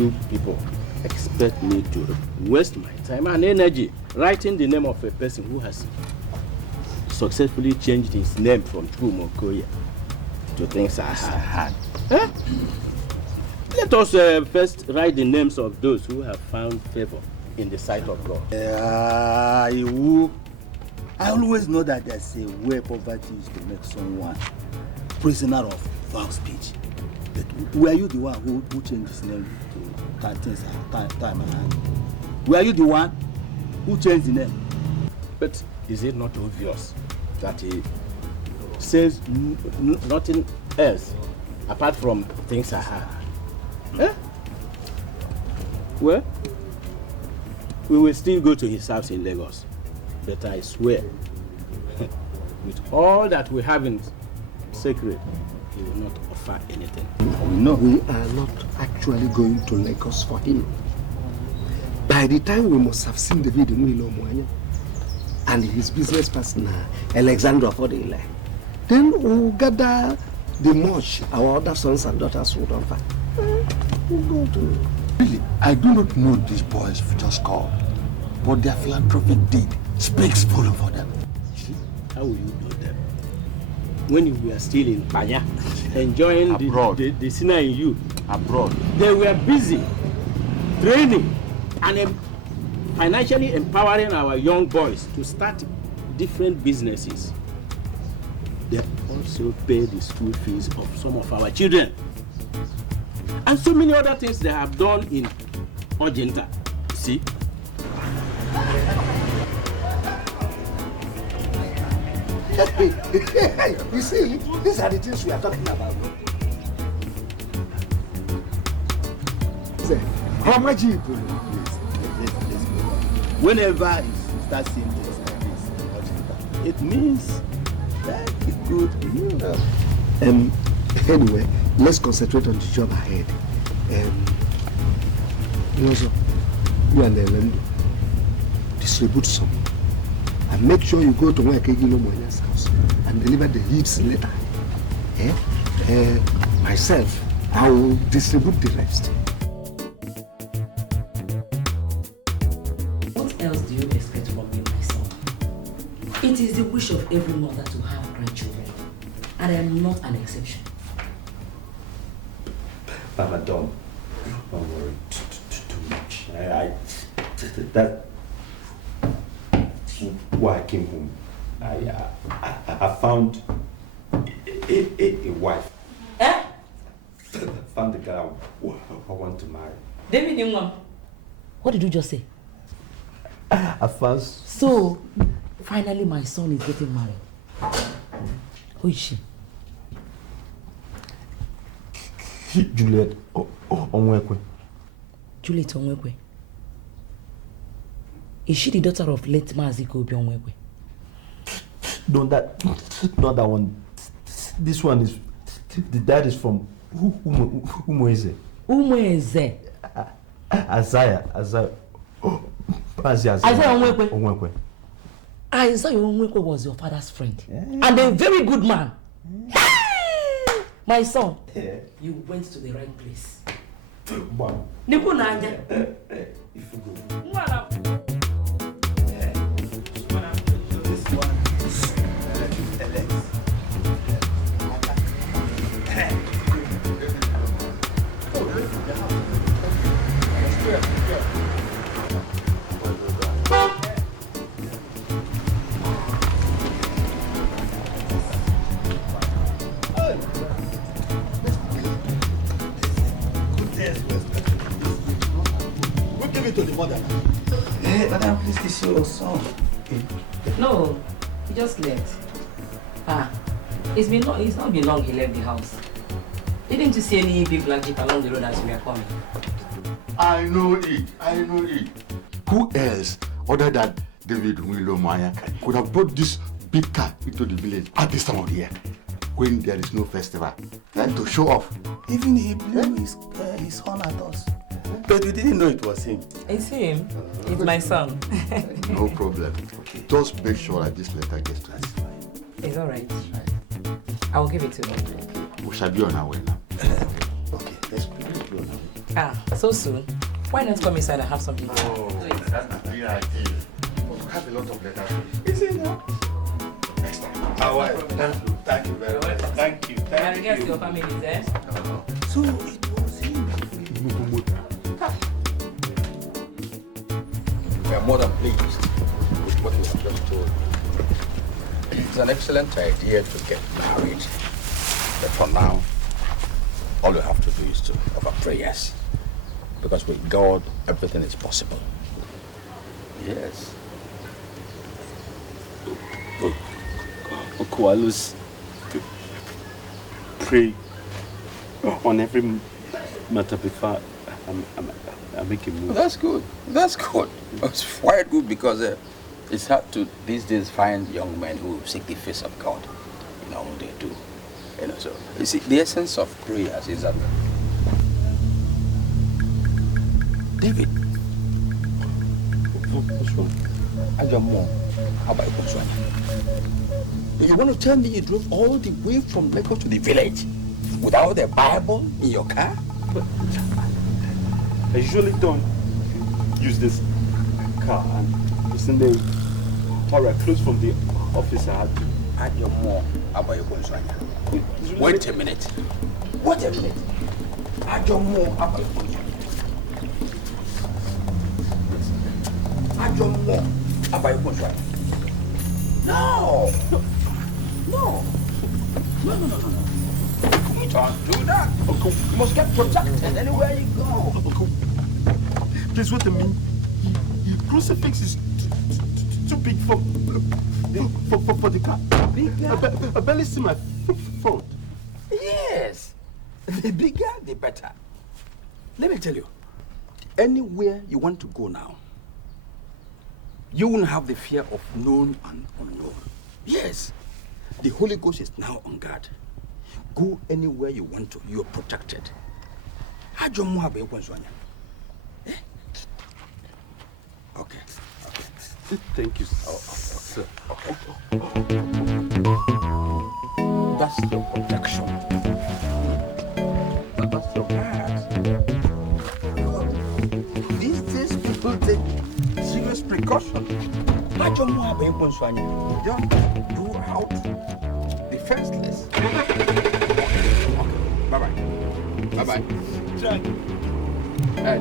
you people expect me to waste my time and energy writing the name of a person who has successfully changed his name from Chumokoya to things I had? Huh? Let us first write the names of those who have found favor in the sight of God. I always know that there's a way poverty is to make someone prisoner of foul speech. But were you the one who changed his name to things time and hand? Were you the one who changed the name? But is it not obvious that he says nothing else apart from things I had? Eh? Well, we will still go to his house in Lagos. But I swear, with all that we have in secret, he will not offer anything. No, we are not actually going to Lagos for him. By the time we must have seen the video and his business partner, Alexandra Fodele, then we'll gather the much our other sons and daughters would offer. We'll go to... Really, I do not know these boys you just called, but their philanthropic deed speaks volume for them. See, how will you know them? When you were still in Panya, enjoying the sinner in you. Abroad. They were busy training and financially empowering our young boys to start different businesses. They also pay the school fees of some of our children. And so many other things they have done in Ojinta. See? You see, these are the things we are talking about. How much you put? Whenever you start seeing things like this, it means that it could be. Anyway, let's concentrate on the job ahead. You and Elendo distribute some. And make sure you go to Moya's house and deliver the leads later. Myself, I will distribute the rest. What else do you expect from me, my son? It is the wish of every mother to have grandchildren, and I am not an exception. Mama, don't worry too much. That. Why I came home, I found a wife. Eh? Found the girl I want to marry. David Ingam, what did you just say? I found. So, finally, my son is getting married. Who is she? Juliet Onwekwe. Juliet Onwekwe. Is she the daughter of late Maziko Onwekwe? No, not that one. This one is, the dad is from Umweze. Umweze? Isaiah Onwekwe. Isaiah Onwekwe was your father's friend. Yeah. And a very good man. Yeah. My son, you went to the right place. Wow. If you go. To the mother. Hey, madam, please, this is your son. No, he just left. It's not been long he left the house. Didn't you see any big black jeep along the road as we were coming? I know it. Who else other than David Wilomaya could have brought this big car into the village at this time of the year when there is no festival and to show off? Even he blew his horn at us. But we didn't know it was him. It's him. It's my son. No problem. Okay. Just make sure that this letter gets to us. It's all right. I will give it to him. We shall be on our way now. Okay, let's be on our way. So soon? Why not come inside and have something? Oh, that's a great idea. We have a lot of letters. Is it now? Next time. All right. Thank you very much. Thank you. I guess your family is there. So it was him. We are more than pleased with what we have just told you. It's an excellent idea to get married. But for now, all you have to do is to offer prayers. Because with God, everything is possible. Yes. Uncle Alus, pray on every matter before I make a move. That's good. That's good. It's quite good because it's hard to these days find young men who seek the face of God. You know, they do. You know, so you see, the essence of prayers is that David. What's wrong? And your mom, how about you? You want to tell me you drove all the way from Lagos to the village without a Bible in your car? But I usually don't use this car, and recently, before I closed from the office, I had to. And your mom, how about you? Wait a minute. Wait a minute. And your mom, how about you? And your mom, how about you? No. No. You don't do that. Uncle, you must get protected anywhere you go. Uncle, please wait a minute. Your crucifix is too big for the car. Bigger? I barely see my front. Yes. The bigger, the better. Let me tell you, anywhere you want to go now, you won't have the fear of known and unknown. Yes. The Holy Ghost is now on guard. Go anywhere you want to. You are protected. Eh? Okay. Thank you, sir. Okay. That's your protection. That's your guard. These days people take serious precaution. Just do out defenseless. Okay. Bye-bye.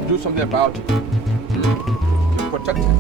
Do something about it. You're protected.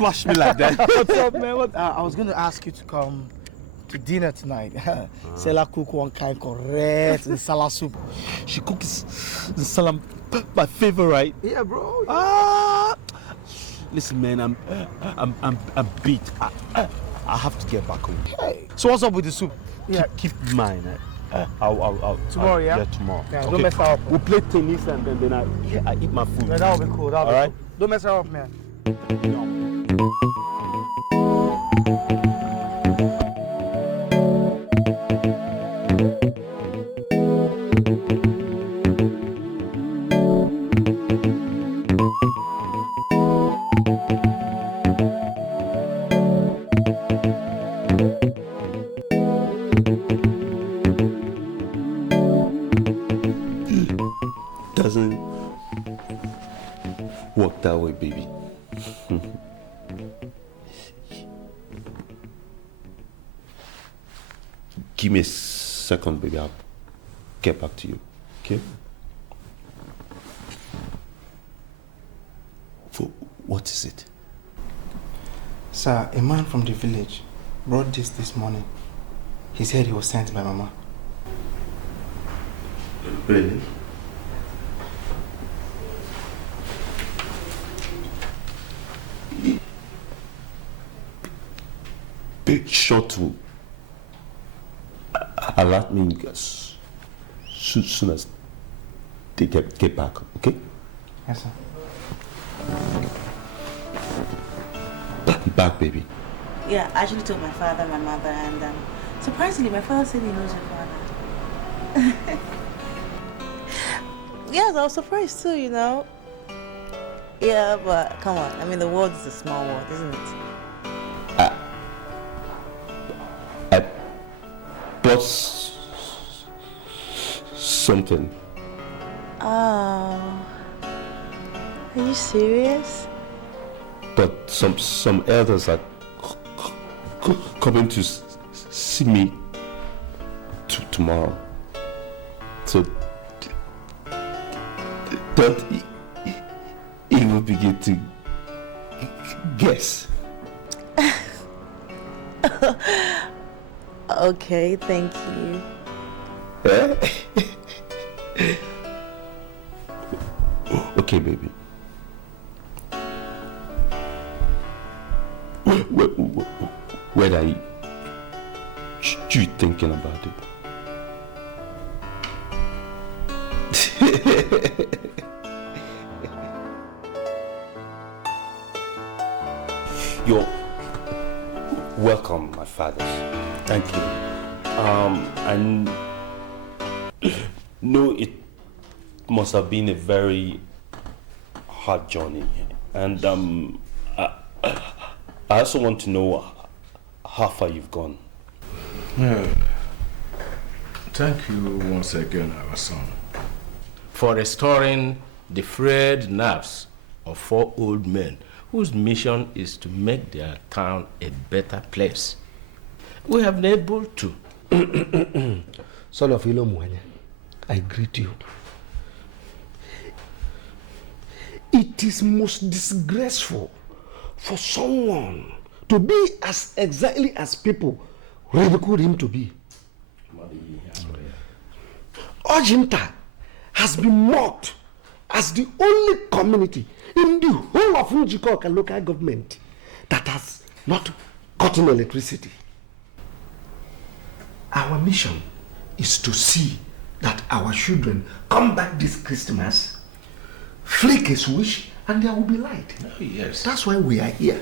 Flush me like that. What's up, man? I was going to ask you to come to dinner tonight. Sela cook one kind correct nsala soup. She cooks nsala, my favorite. Yeah, bro. Listen, man, I'm beat. I have to get back home. Hey. So what's up with the soup? Yeah, keep mine. I'll tomorrow, yeah? Yeah, tomorrow. Yeah, okay. Don't mess her up. We'll play tennis and then I eat my food. Yeah, that'll be cool. All right? Cool. Don't mess her up, man. Doesn't work that way, baby. Give me a second, baby. I'll get back to you. Okay? What is it? Sir, a man from the village brought this morning. He said he was sent by Mama. Really? Big short to alert me as soon as they get back, okay? Yes, sir. Back, baby. Yeah, I actually told my father, my mother, and surprisingly, my father said he knows your father. Yes, I was surprised too, you know. Yeah, but come on. I mean, the world is a small world, isn't it? I bought something. Oh. Are you serious? But some elders are coming to see me tomorrow. So don't even begin to guess. Okay, thank you. Okay, baby. When are you thinking about it? You're welcome, my fathers. Thank you. I know it must have been a very hard journey, and I also want to know how far you've gone. Thank you once again, our son, for restoring the frayed nerves of 4 old men whose mission is to make their town a better place. We have been able to. Son of Ilomwanya, I greet you. It is most disgraceful for someone to be as exactly as people ridiculed him to be. Ojinta has been mocked as the only community in the whole of Njikoka local government that has not gotten electricity. Our mission is to see that our children come back this Christmas, flick a switch, and there will be light. Oh, yes. That's why we are here.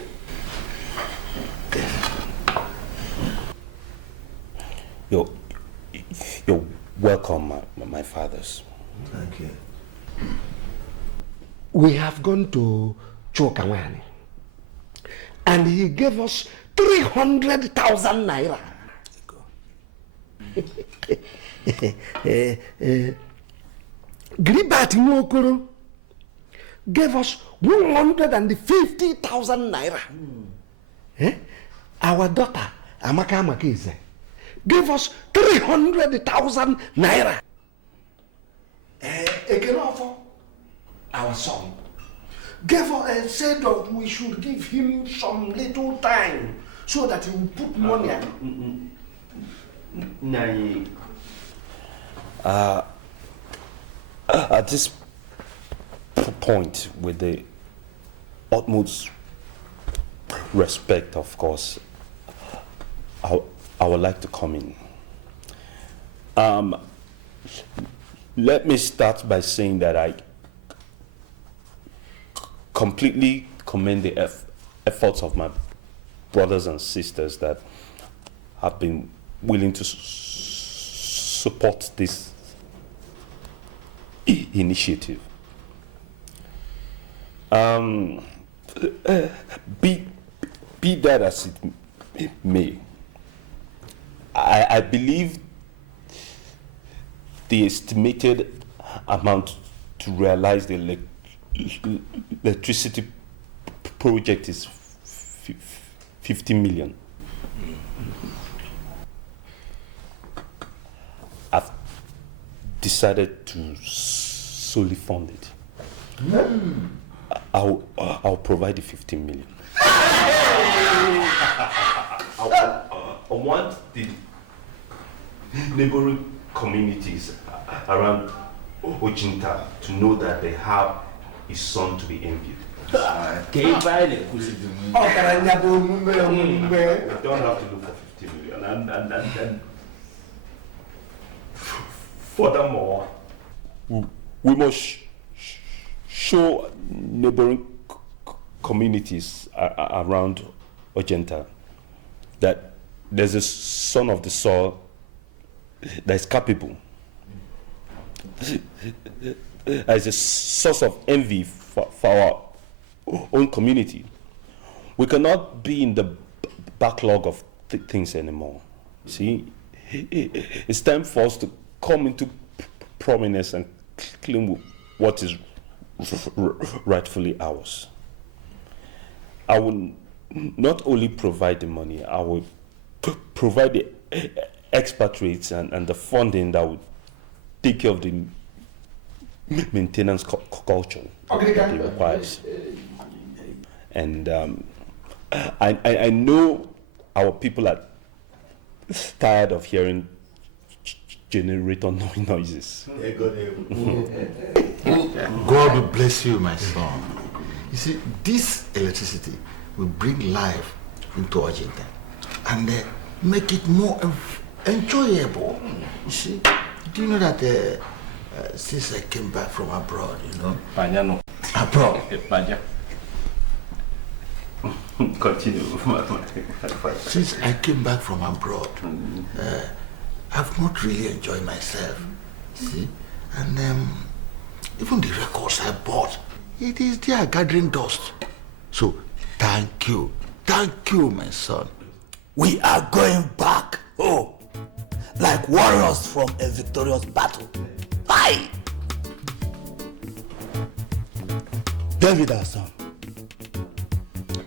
You're welcome, my fathers. Thank you. We have gone to Chokawani, and he gave us 300,000 naira. Gribat Mokoro gave us 150,000 naira. Our daughter, Amaka Makeze, gave us 300,000 naira. Ekenofo, our son, gave us and said that we should give him some little time so that he will put money at this point, with the utmost respect, of course, I would like to come in. Let me start by saying that I completely commend the efforts of my brothers and sisters that have been willing to support this initiative. Be that as it may, I believe the estimated amount to realize the electricity project is 50 million. I've decided to solely fund it. I'll provide the 15 million. I want the neighboring communities around Ojinta to know that they have a son to be envied. You don't have to look for 50 million. And Furthermore, we must show neighboring communities around Ojenta that there's a son of the soil that is capable. As a source of envy for our own community. We cannot be in the backlog of things anymore. See, it's time for us to come into prominence and claim what is rightfully ours. I will not only provide the money, I will provide the expatriates and the funding that will take care of the maintenance culture that it requires. And I know our people are tired of hearing generator noises. God will bless you, my son. You see, this electricity will bring life into Ojenta and make it more enjoyable. You see, do you know that since I came back from abroad, you know? Abroad. Continue. Since I came back from abroad, I've not really enjoyed myself. See? And even the records I bought, it is there gathering dust. So, thank you, my son. We are going back, like warriors from a victorious battle. Aye! David, our son,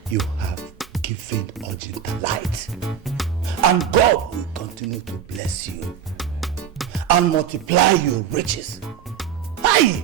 you have given Ojenta light, and God will continue to bless you and multiply your riches. Aye!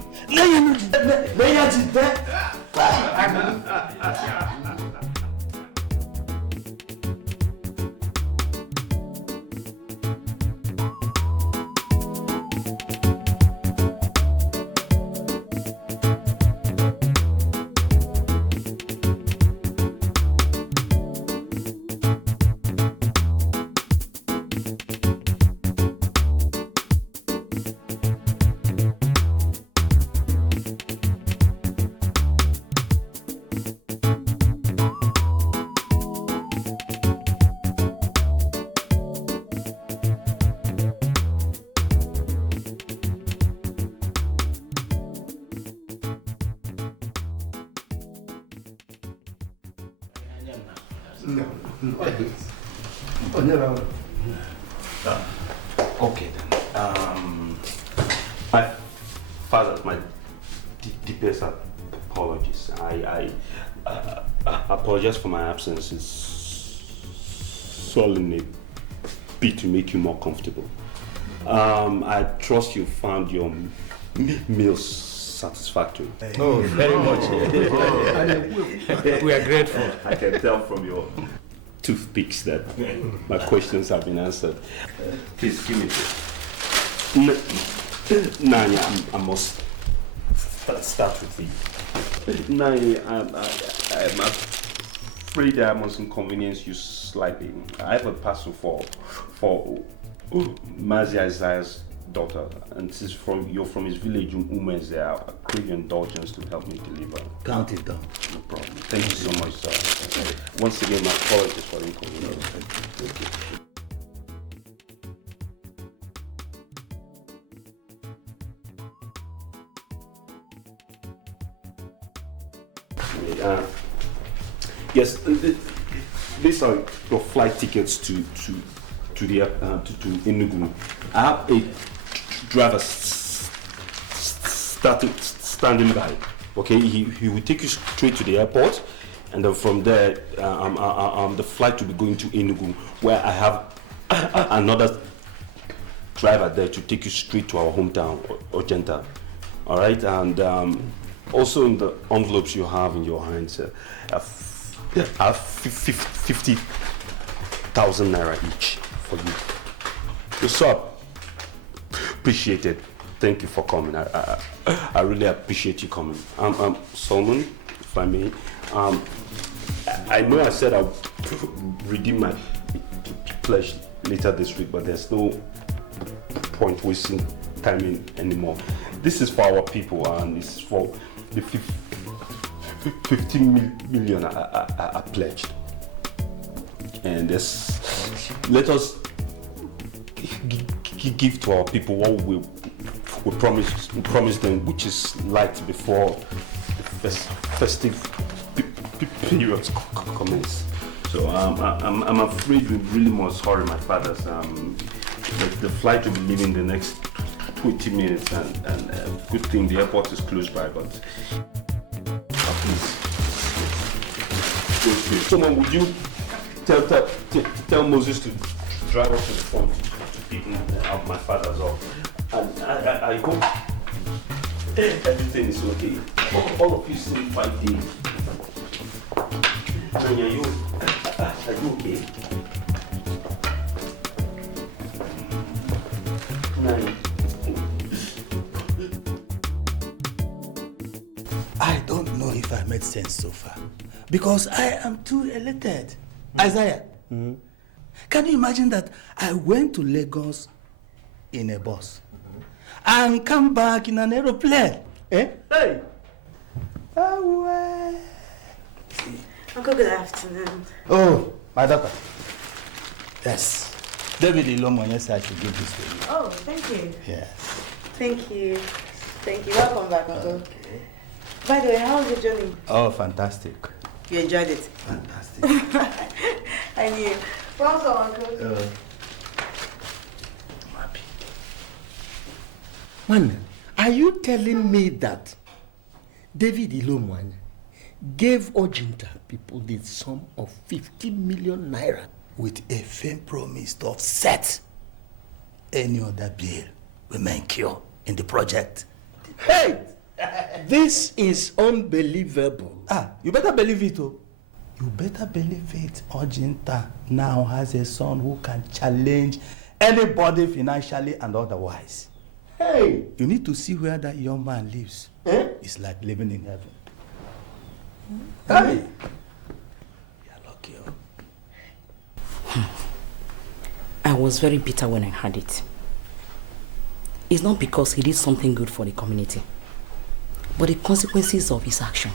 Okay then. My father, my deepest apologies. I apologize for my absence. It's solely a bit to make you more comfortable. I trust you found your meals satisfactory. Oh, very much. We are grateful. I can tell from your toothpicks that my questions have been answered. Please give me this. Nanya, I must start with you. Nanya, I'm afraid I must inconvenience you slightly. I have a parcel for Mazi Isaiah's daughter, and since you're from his village in Umeze, I crave your indulgence to help me deliver. Count it down. No problem. Thank you so much, sir. Once again, my apologies for the inconvenience. Thank you. Yes, these are your flight tickets to Enugu. I have a driver standing by. Okay, he will take you straight to the airport, and then from there, the flight will be going to Enugu, where I have another driver there to take you straight to our hometown, Ojenta. All right, and also in the envelopes you have in your hands, I have 50,000 naira each for you. You're so appreciated. Thank you for coming. I really appreciate you coming. Solomon, if I may. I know I said I'll redeem my pledge later this week, but there's no point wasting time anymore. This is for our people, and this is for the 15 million I pledged. And let us give to our people what we promise them, which is light before the festive periods commence. So I'm afraid we really must hurry, my fathers. The flight will be leaving the next 20 minutes, and good thing the airport is close by, but please. Someone, would you tell Moses to drive up to the front to pick up my father's off? And I hope everything is okay. All of you seem quite deep. Are you okay? I don't know if I made sense so far, because I am too elated. Isaiah, can you imagine that I went to Lagos in a bus and come back in an aeroplane? Eh? Hey! Uncle, good afternoon. Oh, my daughter. Yes. David Ilomonye said I should give this to you. Oh, thank you. Yes. Thank you. Thank you. Welcome back, Uncle. Okay. By the way, how was your journey? Oh, fantastic. You enjoyed it? Fantastic. I knew. Welcome, Uncle. I'm happy. Man, are you telling me that David Ilomonye gave Ojinta people the sum of 50 million naira with a firm promise to offset any other bill we may incur in the project? Hey! This is unbelievable. You better believe it, oh. You better believe it. Ojinta now has a son who can challenge anybody financially and otherwise. Hey! You need to see where that young man lives. It's like living in heaven. Hey! You're lucky, oh. I was very bitter when I heard it. It's not because he did something good for the community, but the consequences of his action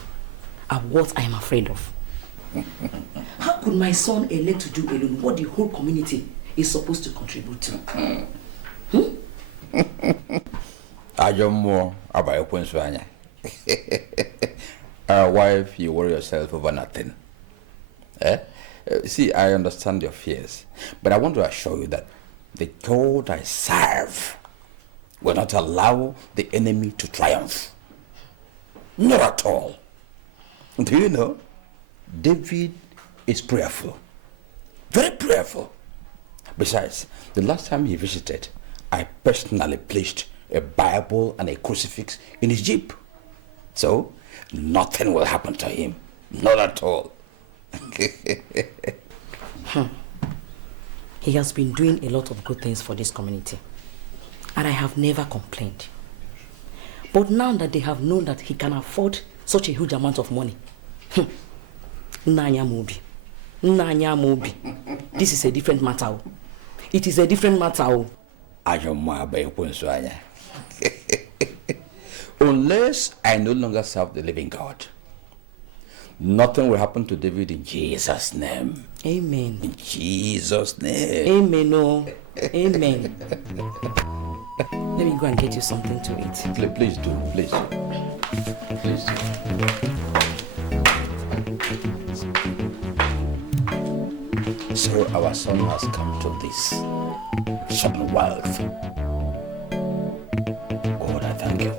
are what I am afraid of. How could my son elect to do alone what the whole community is supposed to contribute to? Wife, you worry yourself over nothing. See, I understand your fears, but I want to assure you that the God I serve will not allow the enemy to triumph. Not at all. Do you know, David is prayerful. Very prayerful. Besides, the last time he visited, I personally placed a Bible and a crucifix in his jeep. So, nothing will happen to him. Not at all. He has been doing a lot of good things for this community, and I have never complained. But now that they have known that he can afford such a huge amount of money, Nanya Mobi, this is a different matter. It is a different matter. Unless I no longer serve the living God, nothing will happen to David in Jesus' name. Amen. In Jesus' name. Amen. Oh, amen. Let me go and get you something to eat. Please do. Please do. Please do. So our son has come to this sudden wealth. God, I thank you.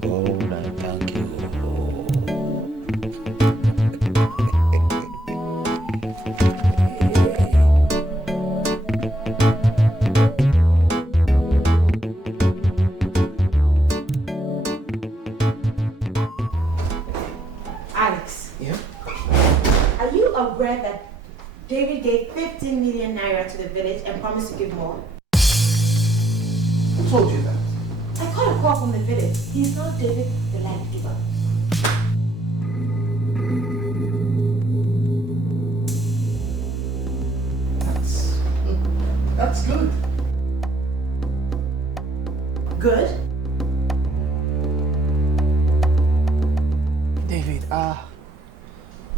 God, I thank you. Alex. Yeah? Are you aware that David gave 15 million naira to the village and promised to give more? Who told you that? I got a call from the village. He's not David the land giver. That's good.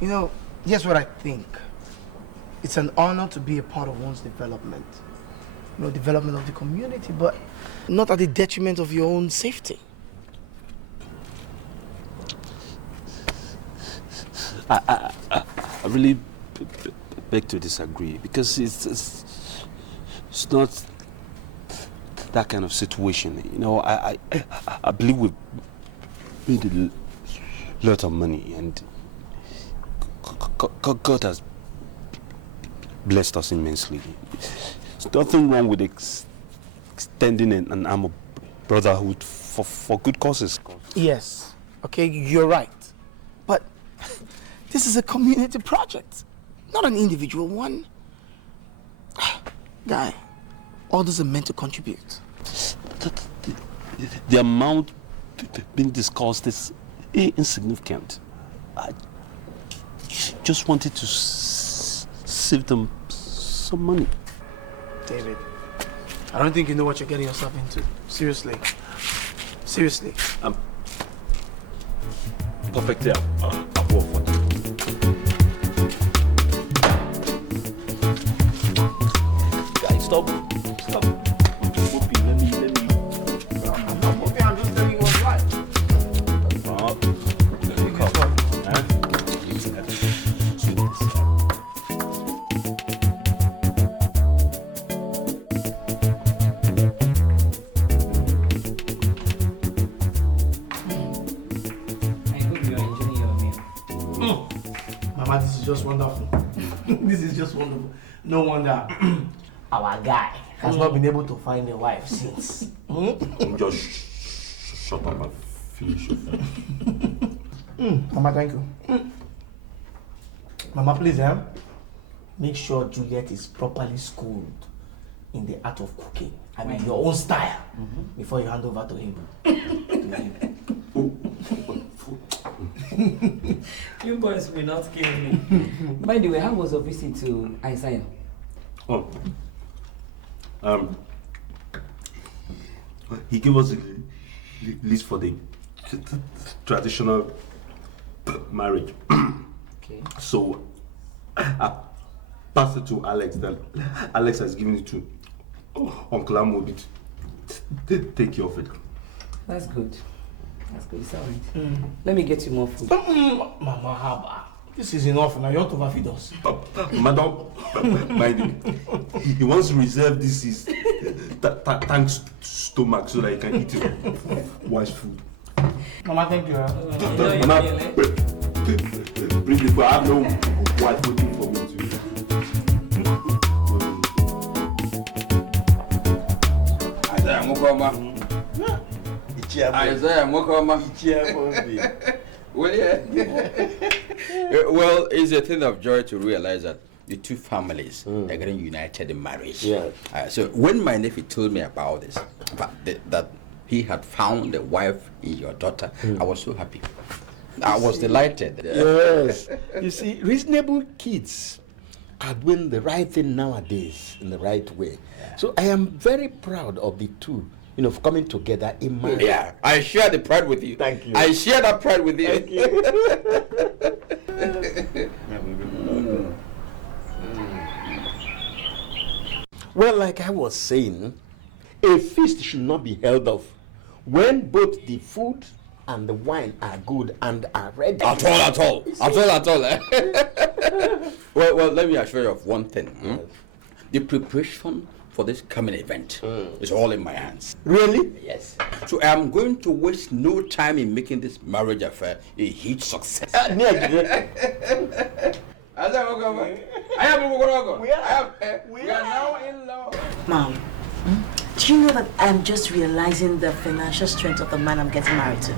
You know, here's what I think. It's an honor to be a part of one's development. You know, development of the community, but not at the detriment of your own safety. I really beg to disagree, because it's not that kind of situation. You know, I believe we've made a lot of money, and God has blessed us immensely. There's nothing wrong with extending an arm of brotherhood for good causes. Yes, okay, you're right. But this is a community project, not an individual one. Guy, others are meant to contribute. The amount being discussed is insignificant. I just wanted to save them some money. David, I don't think you know what you're getting yourself into. Seriously. Seriously. I'm perfectly above for that. Guys, stop. Let me. I'm not moving, I'm just telling you what's right. Mama, this is just wonderful. This is just wonderful. No wonder our guy has not been able to find a wife since. Just shut up and finish your food. Mama, thank you. Mama, please, make sure Juliet is properly schooled in the art of cooking. I mean, your own style, before you hand over to him. You boys will not kill me. By the way, how was your visit to Isaiah? Oh. He gave us a list for the traditional marriage. Okay. So I passed it to Alex. Then Alex has given it to Uncle Amobi to take care of it. That's good. That's good. It's all right. Let me get you more food. Mama, Haba, this is enough now. You ought to overfeed us. Madam, mind him. He wants to reserve this his thanks stomach so that he can eat his wife's food. Mama, thank you. Mama, bring the food. I have no wife waiting for me to eat. Isaiah Mokoma. Isaiah Mokoma. Well, yeah. Well, it's a thing of joy to realize that the two families are getting united in marriage. Yeah. So when my nephew told me about this, that he had found a wife in your daughter, I was so happy. I was delighted. Yes. You see, reasonable kids are doing the right thing nowadays in the right way. Yeah. So I am very proud of the two, you know, coming together in marriage. Yeah, I share the pride with you. Thank you. I share that pride with you. Thank you. Well, like I was saying, a feast should not be held off when both the food and the wine are good and are ready. At all. Well, let me assure you of one thing. The preparation for this coming event is all in my hands. Really? Yes. So I am going to waste no time in making this marriage affair a huge success. We are now in love. Mom, do you know that I'm just realizing the financial strength of the man I'm getting married to?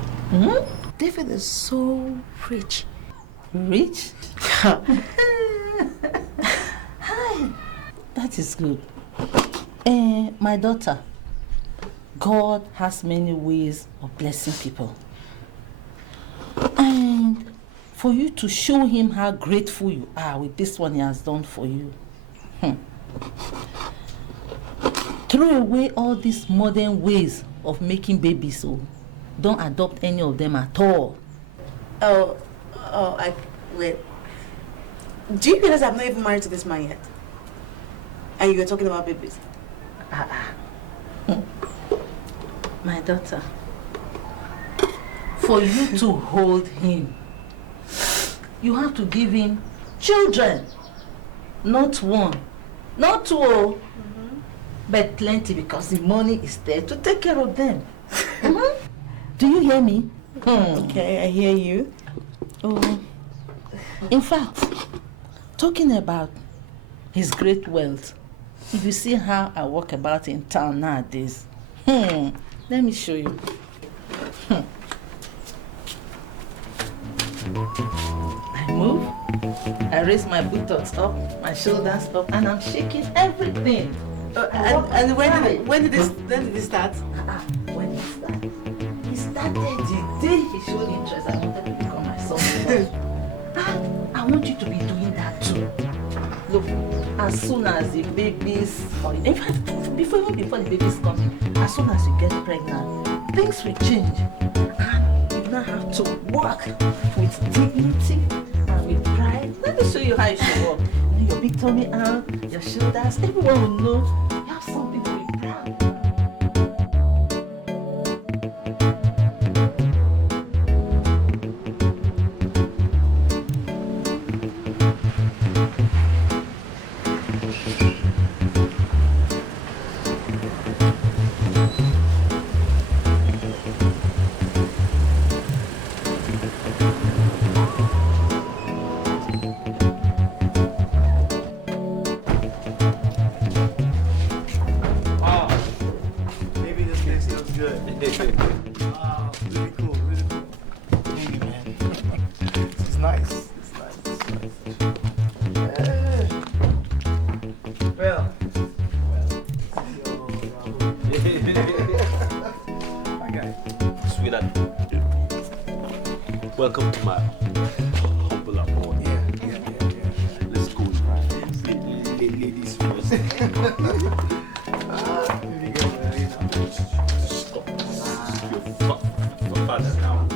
David is so rich. Rich? Hi. That is good. My daughter, God has many ways of blessing people. And for you to show him how grateful you are with this one he has done for you. Throw away all these modern ways of making babies, so don't adopt any of them at all. Oh, Wait. Do you realize I'm not even married to this man yet? And you're talking about babies? My daughter, for you to hold him, you have to give him children. Not one, not two, but plenty, because the money is there to take care of them. Do you hear me? Okay, I hear you. Oh, in fact, talking about his great wealth, if you see how I walk about in town nowadays, let me show you. I move, I raise my buttocks up, my shoulders up, and I'm shaking everything. And when did this start? When it started? He started the day he showed interest. I wanted to become my son. I want you to be doing that too. Look, as soon as the babies, or in fact, before the babies come in, as soon as you get pregnant, things will change. And you now have to work with dignity and with pride. Let me show you how you should work. Your big tummy out, your shoulders, everyone will know you have something to be proud of. Welcome to my humble abode. Yeah. Let's go. Ladies first. Stop. Your father now.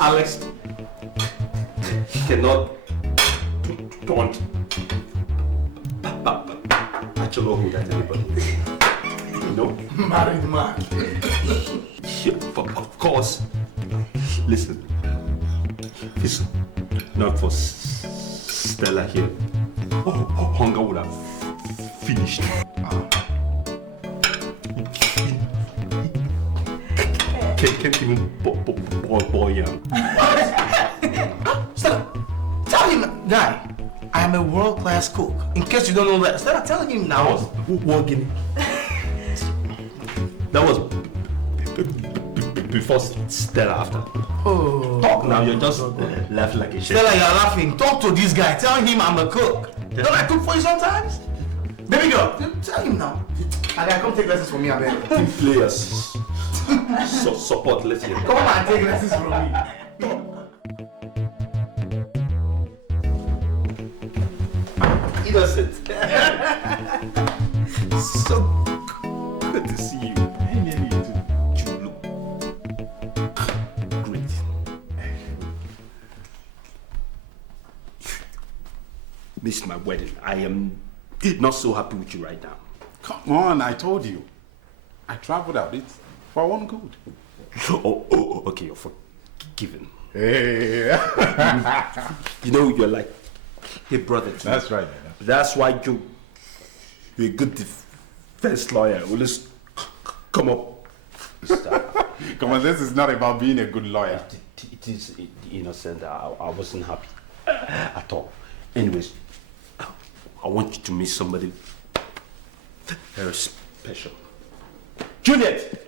Alex cannot taunt Acholohu at anybody. No? Married man. Of course. Listen. It's not for Stella here. Hunger would have finished. Can't even boy young. Stella, tell him, guy, I am a world-class cook. In case you don't know that. Stella, tell him now. That was before Stella after. Oh. Talk now, you're just laughing like a shit. Stella, you're laughing. Talk to this guy. Tell him I'm a cook. Yeah. Don't I cook for you sometimes? Baby girl, tell him now. And I come take lessons from me, I beg. Team players. Support, let's hear. Come on, take lessons from me. Innocent. So good to see you. You look great. Missed my wedding. I am not so happy with you right now. Come on, I told you. I traveled out. It's for one good. Oh, okay, you're forgiven. Hey. You know, you're like a brother to me. That's right. That's why you're a good defense lawyer. Always come up. Come on, this is not about being a good lawyer. It is innocent. I wasn't happy at all. Anyways, I want you to meet somebody very special. Juliet!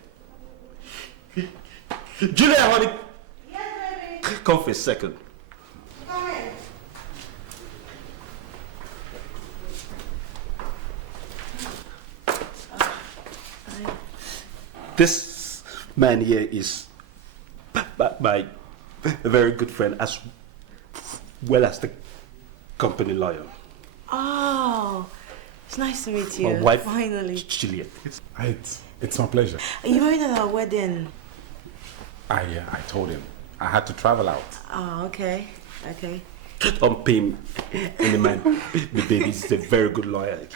Juliet, honey! Yes, baby. Come for a second. Come in. This man here is my very good friend as well as the company lawyer. Oh, it's nice to meet you. My wife, finally. Juliet. It's my pleasure. You married at our wedding. I told him I had to travel out. Oh, okay. Don't pay him any man. The baby is a very good lawyer.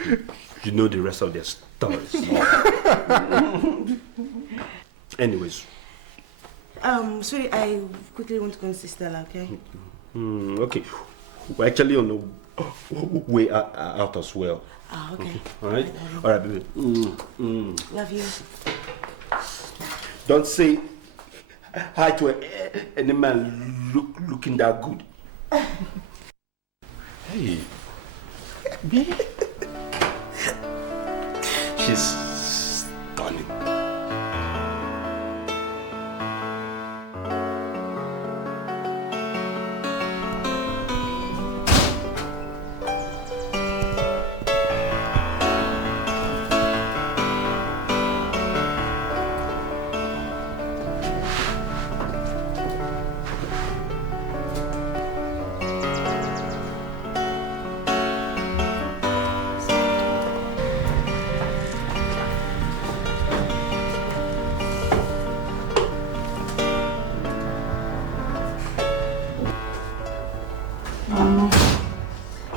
You know the rest of their stories. Anyways. Sweetie, I quickly want to go and see Stella, okay? Okay. We're actually on the way out as well. Oh, okay. Alright? Alright, baby. Love you. Don't say hi to any man looking that good. Hey. She's stunning.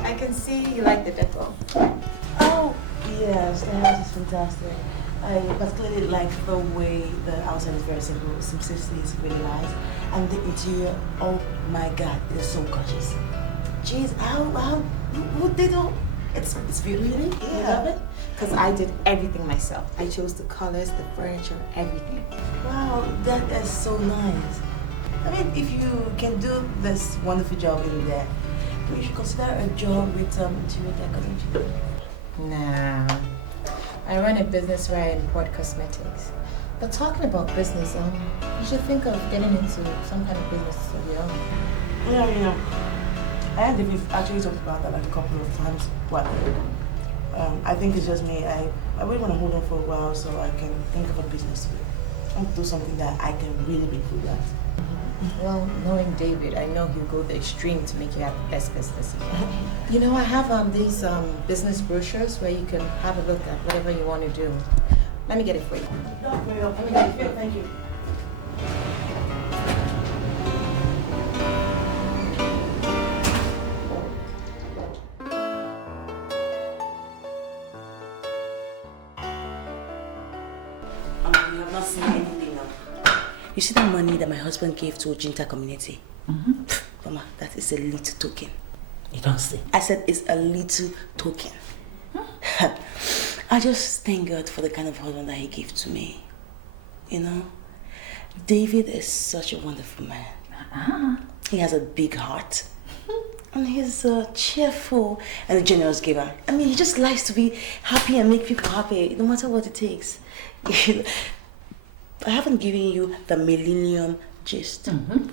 I can see you like the decor. Oh, yes, the house is fantastic. I particularly like the way the outside is very simple. Simplicity is really nice. And the interior, oh my God, it's so gorgeous. Jeez, who did all? It's beautiful. Yeah. You love it? Because I did everything myself. I chose the colors, the furniture, everything. Wow, that is so nice. I mean, if you can do this wonderful job in there, you should consider a job with interior decor, don't you? Nah. I run a business where I import cosmetics. But talking about business, you should think of getting into some kind of business of your own. Yeah. I and David actually talked about that like a couple of times. But I think it's just me. I really want to hold on for a while so I can think of a business to do. I want to do something that I can really be good at. Well, knowing David, I know he'll go the extreme to make you have the best business you can. You know, I have these business brochures where you can have a look at whatever you want to do. Let me get it for you. Let me get it for you. Thank you. You have not seen anything now. You see that money that my husband gave to Ojinta community? Mama, that is a little token. You don't see? I said it's a little token. I just thank God for the kind of husband that he gave to me. You know? David is such a wonderful man. He has a big heart. And he's cheerful and a generous giver. I mean, he just likes to be happy and make people happy, no matter what it takes. I haven't given you the millennium gist.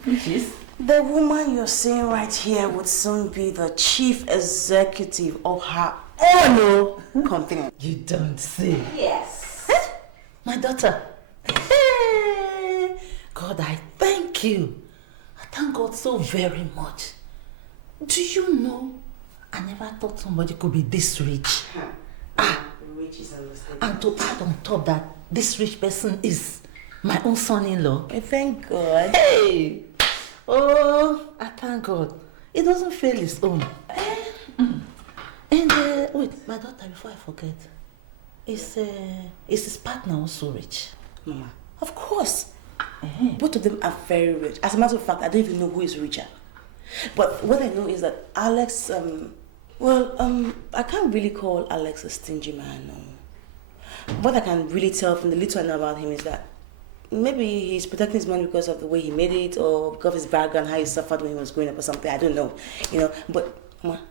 Which is? The woman you're seeing right here would soon be the chief executive of her own company. You don't see? Yes. My daughter. Hey. God, I thank you. I thank God so very much. Do you know, I never thought somebody could be this rich. Rich is understandable. And to add on top that this rich person is my own son-in-law. Thank God. Hey! Oh, I thank God. It doesn't fail his own. And wait, my daughter, before I forget, is his partner also rich? Mama, of course. Both of them are very rich. As a matter of fact, I don't even know who is richer. But what I know is that Alex, I can't really call Alex a stingy man. No. What I can really tell from the little I know about him is that maybe he's protecting his money because of the way he made it or because of his background, how he suffered when he was growing up or something. I don't know. You know, but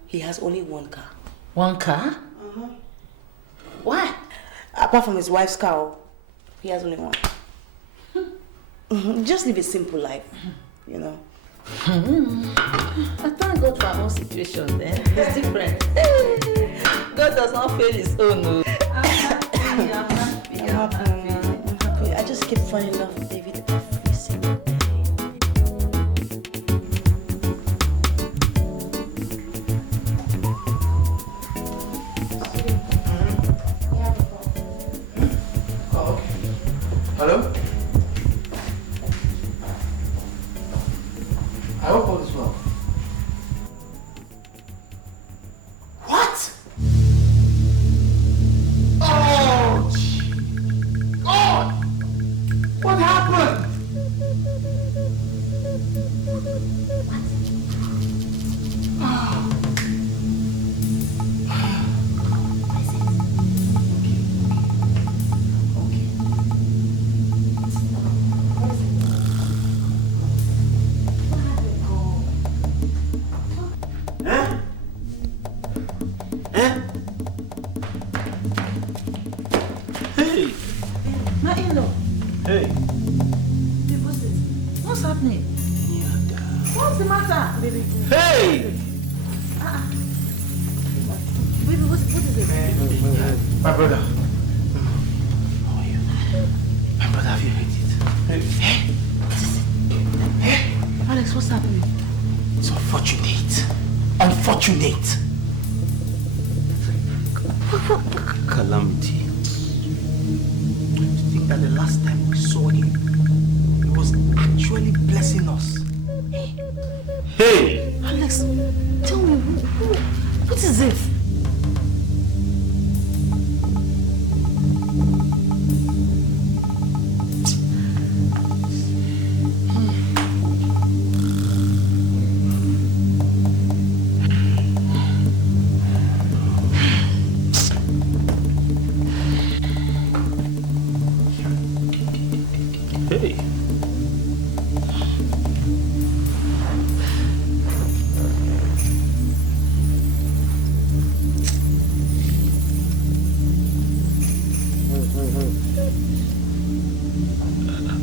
he has only one car. One car? Why? Apart from his wife's car, he has only one. Just live a simple life, you know. I thank God for our own situation then. It's different. God does not fail his own. I'm happy. I just just keep falling in love with David every single day. Oh, okay. Hello? I hope all is well. What? Oh, God! What happened? Hey, what's this? What's happening? What's the matter, baby? Hey! Baby, what is it? My brother. How are you? My brother, have you heard it? Hey, what is it? Hey, Alex, what's happening? it's unfortunate. Unfortunate. Calamity. To think that the last time we saw him, he was actually blessing us. Hey! Alex, tell me, what is it? Hey!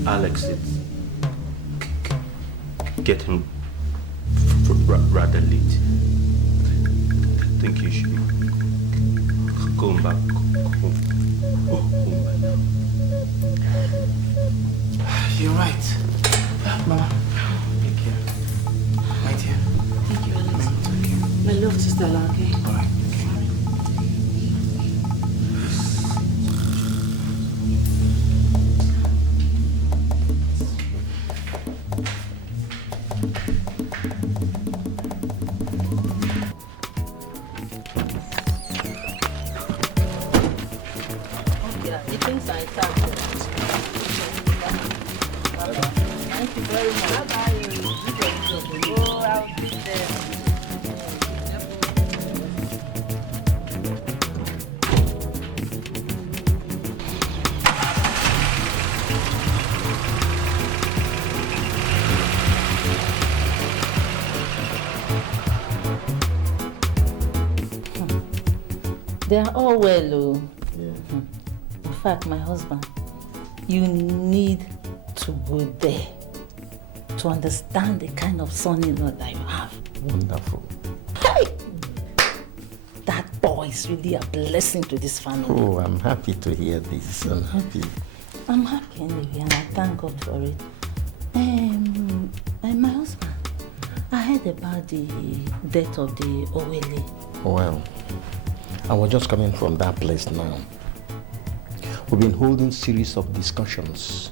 Alex, it's getting rather late. I think you should go back home by now. You're right. Mama, take care. My dear. Thank you, Alex. My love to Stella, okay? All right. Okay, the things are intact. Thank you very much. Bye-bye. Oh, I'll be there. They are all well, oh. In fact, my husband, you need to go there to understand the kind of son-in-law that you have. Wonderful. Hey! That boy is really a blessing to this family. Oh, I'm happy to hear this. I'm happy. I'm happy anyway, and I thank God for it. And my husband, I heard about the death of the Owele. Well, I was just coming from that place now. We've been holding series of discussions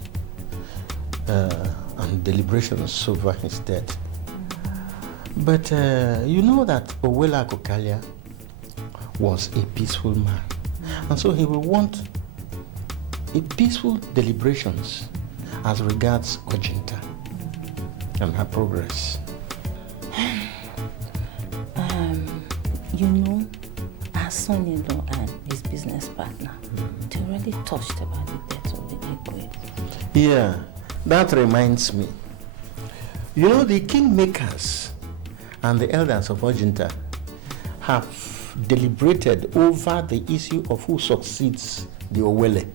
and deliberations over his death. But you know that Owele Akokalia was a peaceful man. And so he will want a peaceful deliberations as regards Ojinta and her progress. You know, our son-in-law and his business partner, they already touched about the death of the Dikeh. Yeah, that reminds me. You know, the kingmakers and the elders of Ojinta have deliberated over the issue of who succeeds the Owele.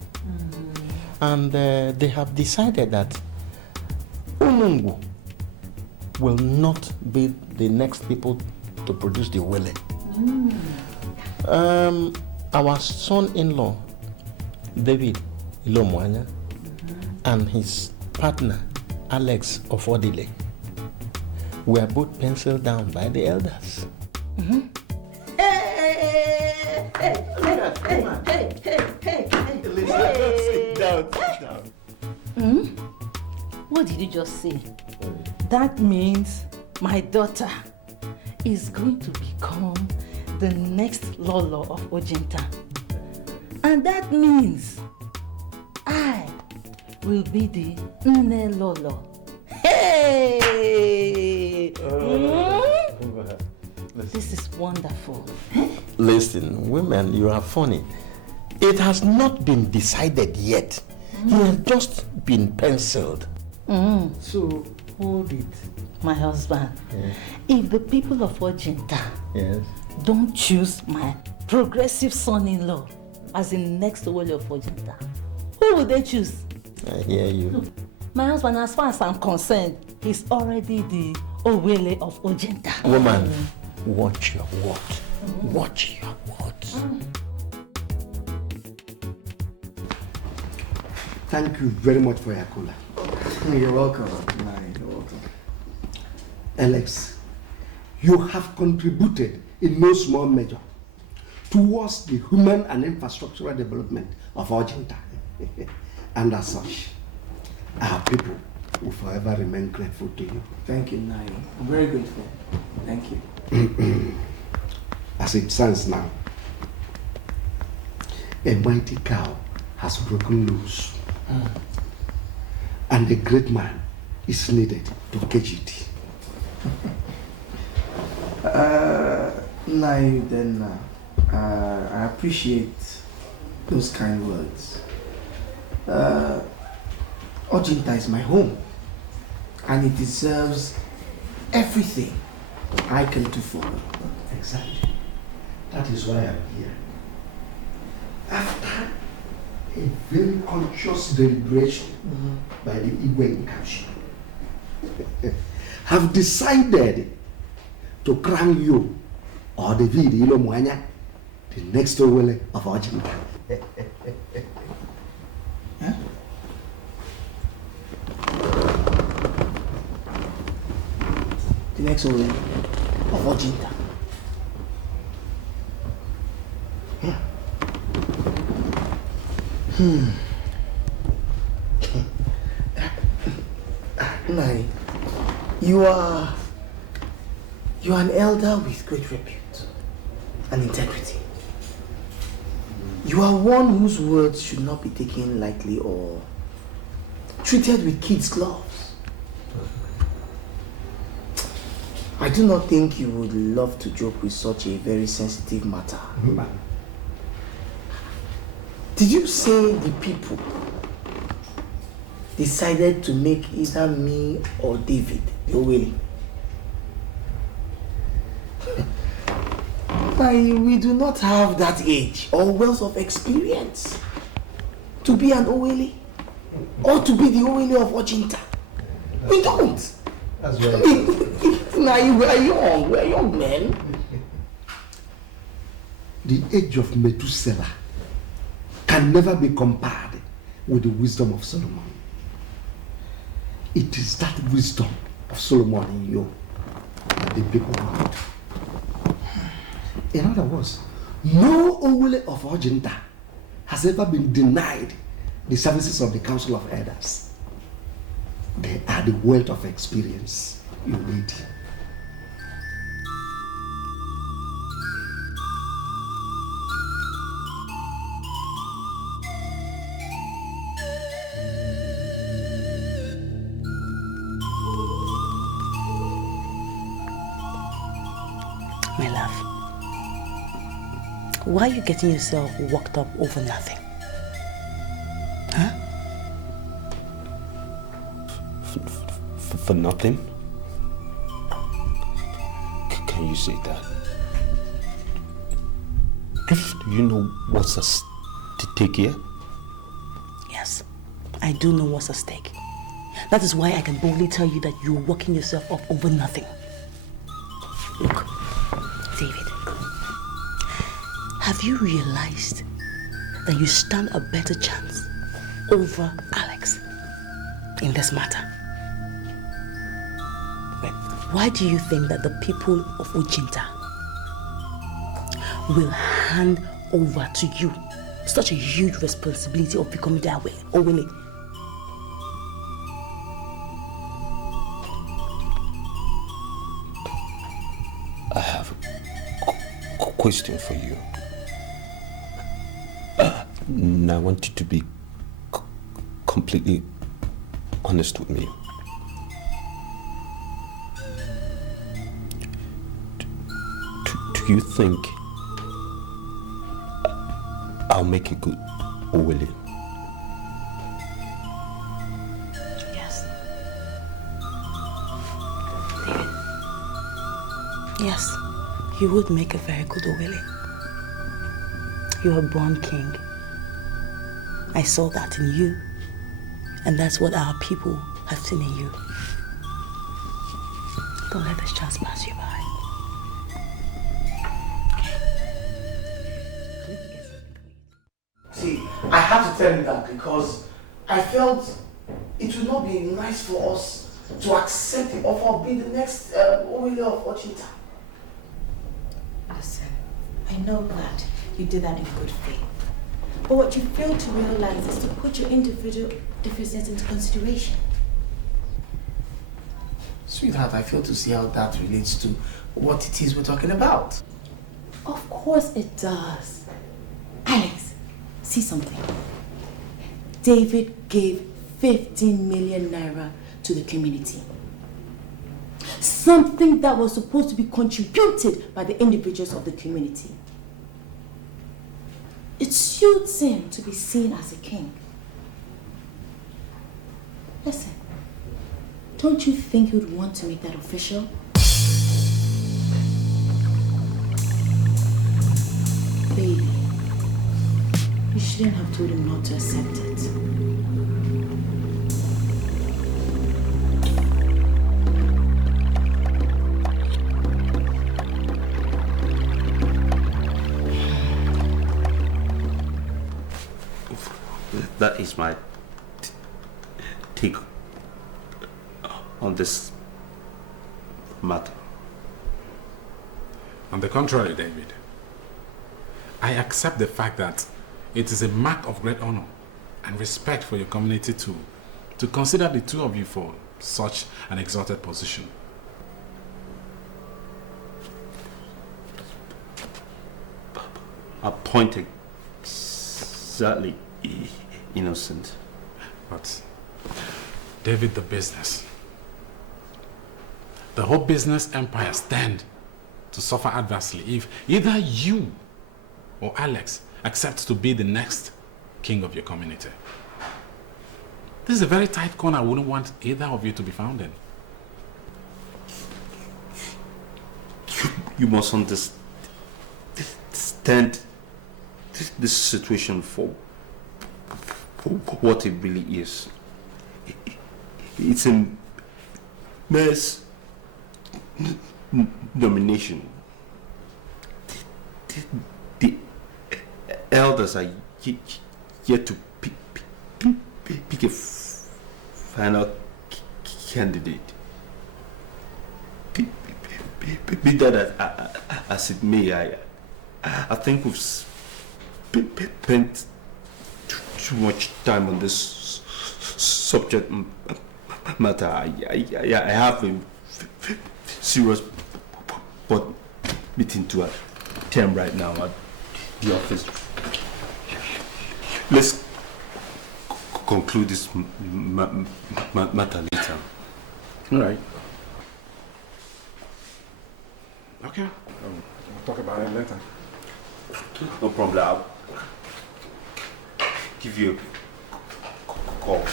And they have decided that Onungu will not be the next people to produce the Owele. Our son-in-law, David Ilomwanya, and his partner, Alex Ofodile, were both penciled down by the elders. Hey! Sit down. What did you just say? That means my daughter is going to become the next Lolo of Ojenta. And that means I will be the Nne Lolo. Hey! This is wonderful. Listen, women, you are funny. It has not been decided yet. It has just been penciled. So, hold it. My husband, if the people of Ojenta don't choose my progressive son-in-law as the next Owele of Ojenta, who will they choose? I hear you. Look, my husband, as far as I'm concerned, he's already the Owele of Ojenta. Woman, watch your word. Watch your words. Thank you very much for your cooler. You're welcome. You're welcome. Alex, you have contributed in no small measure towards the human and infrastructural development of Ojenta. And as such, our people will forever remain grateful to you. Thank you, Nai. I'm very grateful. Thank you. As it stands now, a mighty cow has broken loose. And a great man is needed to cage it. Nai, then I appreciate those kind words. Ojenta is my home, and it deserves everything I can do for it. Exactly. That is why I'm here. After a very conscious deliberation by the Igwe Council, have decided to crown you or David Ilomwanya the next Owele of Ojenta. The next Owele of Ojenta. Nai, you are an elder with great repute and integrity. You are one whose words should not be taken lightly or treated with kids' gloves. I do not think you would love to joke with such a very sensitive matter. Did you say the people decided to make either me or David the Owele? We do not have that age or wealth of experience to be an Owele or to be the Owele of Ojenta. We don't. That's right. We're young men. The age of Methuselah can never be compared with the wisdom of Solomon. It is that wisdom of Solomon in you that the people want. In other words, no Owele of Ojenta has ever been denied the services of the Council of Elders. They are the wealth of experience you need. My love, why are you getting yourself worked up over nothing? Huh? For nothing? Can you say that? Do you know what's at stake here? Yes, I do know what's at stake. That is why I can boldly tell you that you're working yourself up over nothing. Look, David, have you realized that you stand a better chance over Alex? in this matter. Why do you think that the people of Ujinta will hand over to you such a huge responsibility of becoming their way, Owele? I have a question for you. And I want you to be completely honest with me. Do you think I'll make a good Owele? Yes. David. Yes, you would make a very good Owele. You're a born king. I saw that in you, and that's what our people have seen in you. Don't let this chance pass you by. See, I had to tell him that because I felt it would not be nice for us to accept the offer of being the next Owele of Ujinta. Listen, I know that you did that in good faith. But what you fail to realize is to put your individual differences into consideration. Sweetheart, I fail to see how that relates to what it is we're talking about. Of course it does. Alex, see something. David gave 15 million naira to the community. Something that was supposed to be contributed by the individuals of the community. It suits him to be seen as a king. Listen, don't you think he would want to make that official? Baby, you shouldn't have told him not to accept it. That is my take on this matter. On the contrary, David, I accept the fact that it is a mark of great honor and respect for your community to consider the two of you for such an exalted position. A point exactly innocent. But David, the business, the whole business empire stand to suffer adversely if either you or Alex accepts to be the next king of your community. This is a very tight corner I wouldn't want either of you to be found in. You must understand this situation for what it really is. It's a mass nomination. The elders are yet to pick a final candidate. Be that as it may, I think we've spent too much time on this subject matter. I have a serious board meeting to attend right now at the office. Let's conclude this matter later. All right. Okay. We'll talk about it later. No problem. I'll give you a call.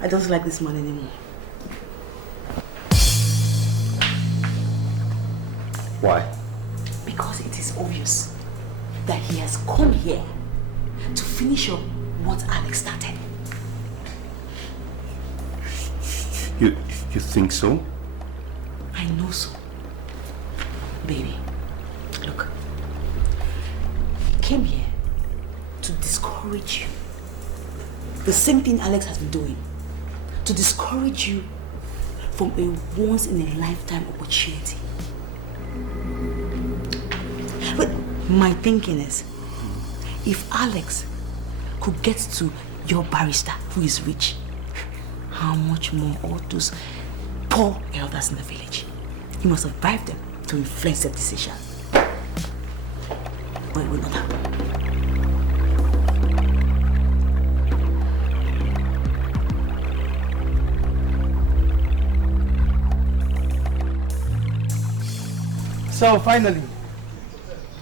I don't like this man anymore. Why? Because it is obvious that he has come here to finish up what Alex started. You think so? I know so. Baby, look. He came here to discourage you The same thing Alex has been doing. To discourage you from a once-in-a-lifetime opportunity. But my thinking is, if Alex could get to your barrister who is rich, how much more all those poor elders in the village? He must have bribed them to influence their decision. But it will not happen. So finally,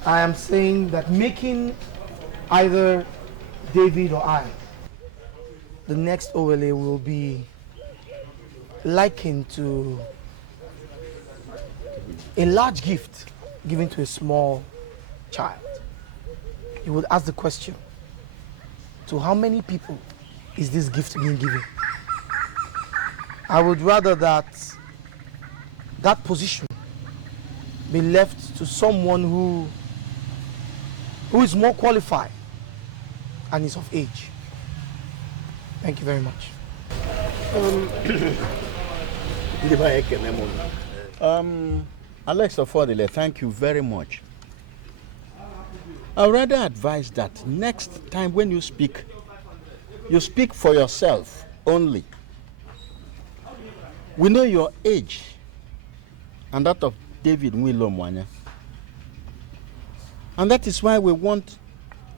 I am saying that making either David or I the next overlay will be likened to a large gift given to a small child. You would ask the question, to how many people is this gift being given? I would rather that position be left to someone who is more qualified and is of age. Thank you very much. Alex Affordile, thank you very much. I would rather advise that next time when you speak for yourself only. We know your age and that of David Nwilomwanya. And that is why we want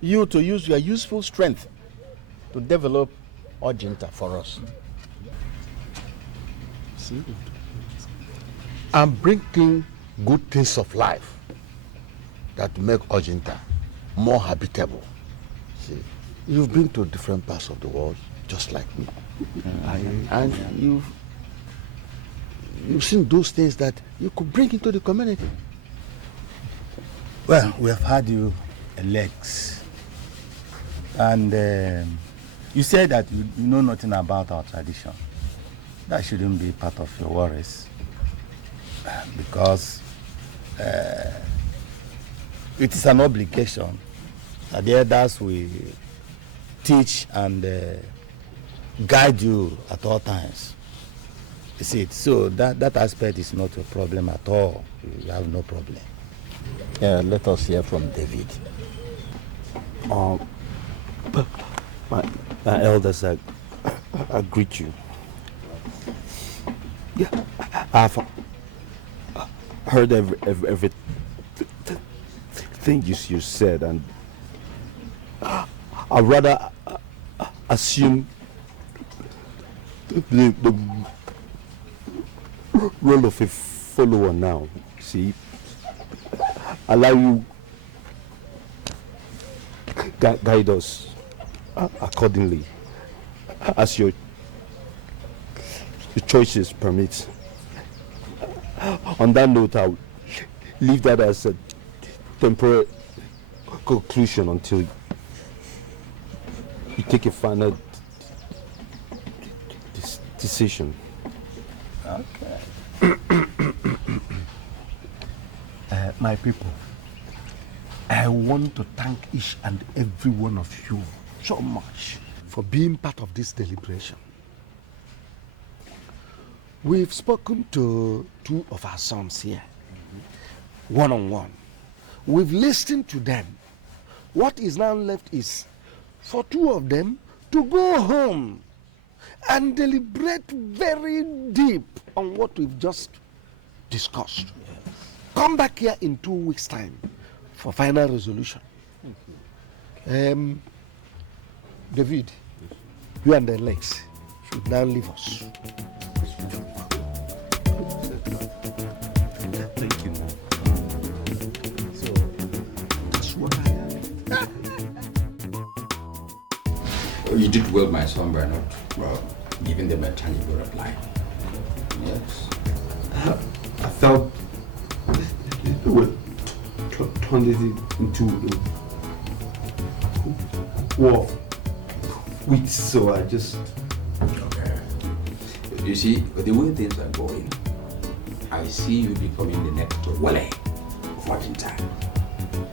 you to use your useful strength to develop Ojinta for us. I'm bringing good things of life that make Ojinta more habitable. See, you've been to different parts of the world, just like me. And you've seen those things that you could bring into the community. Well, we have had you Alex. And you said that you know nothing about our tradition. That shouldn't be part of your worries. Because it is an obligation that the elders will teach and guide you at all times. You see it? So that aspect is not a problem at all. You have no problem. Let us hear from David. My elders, I greet you. Yeah, I've heard everything you said, and I'd rather assume the role of a follower now. See, allow you guide us accordingly as your choices permit. On that note, I'll leave that as a temporary conclusion until you take a final decision. Okay. My people, I want to thank each and every one of you so much for being part of this deliberation. We've spoken to two of our sons here, one-on-one. We've listened to them. What is now left is for two of them to go home and deliberate very deep on what we've just discussed. Yes. Come back here in 2 weeks' time for final resolution. David, you and the Lex should now leave us. Thank you. So, that's what I am. You did well, my son, by not giving them a tangible reply. Yes. I felt it would turn it into a war of wits, so I just... Okay. You see, the way things are going, I see you becoming the next Wale of Argentina.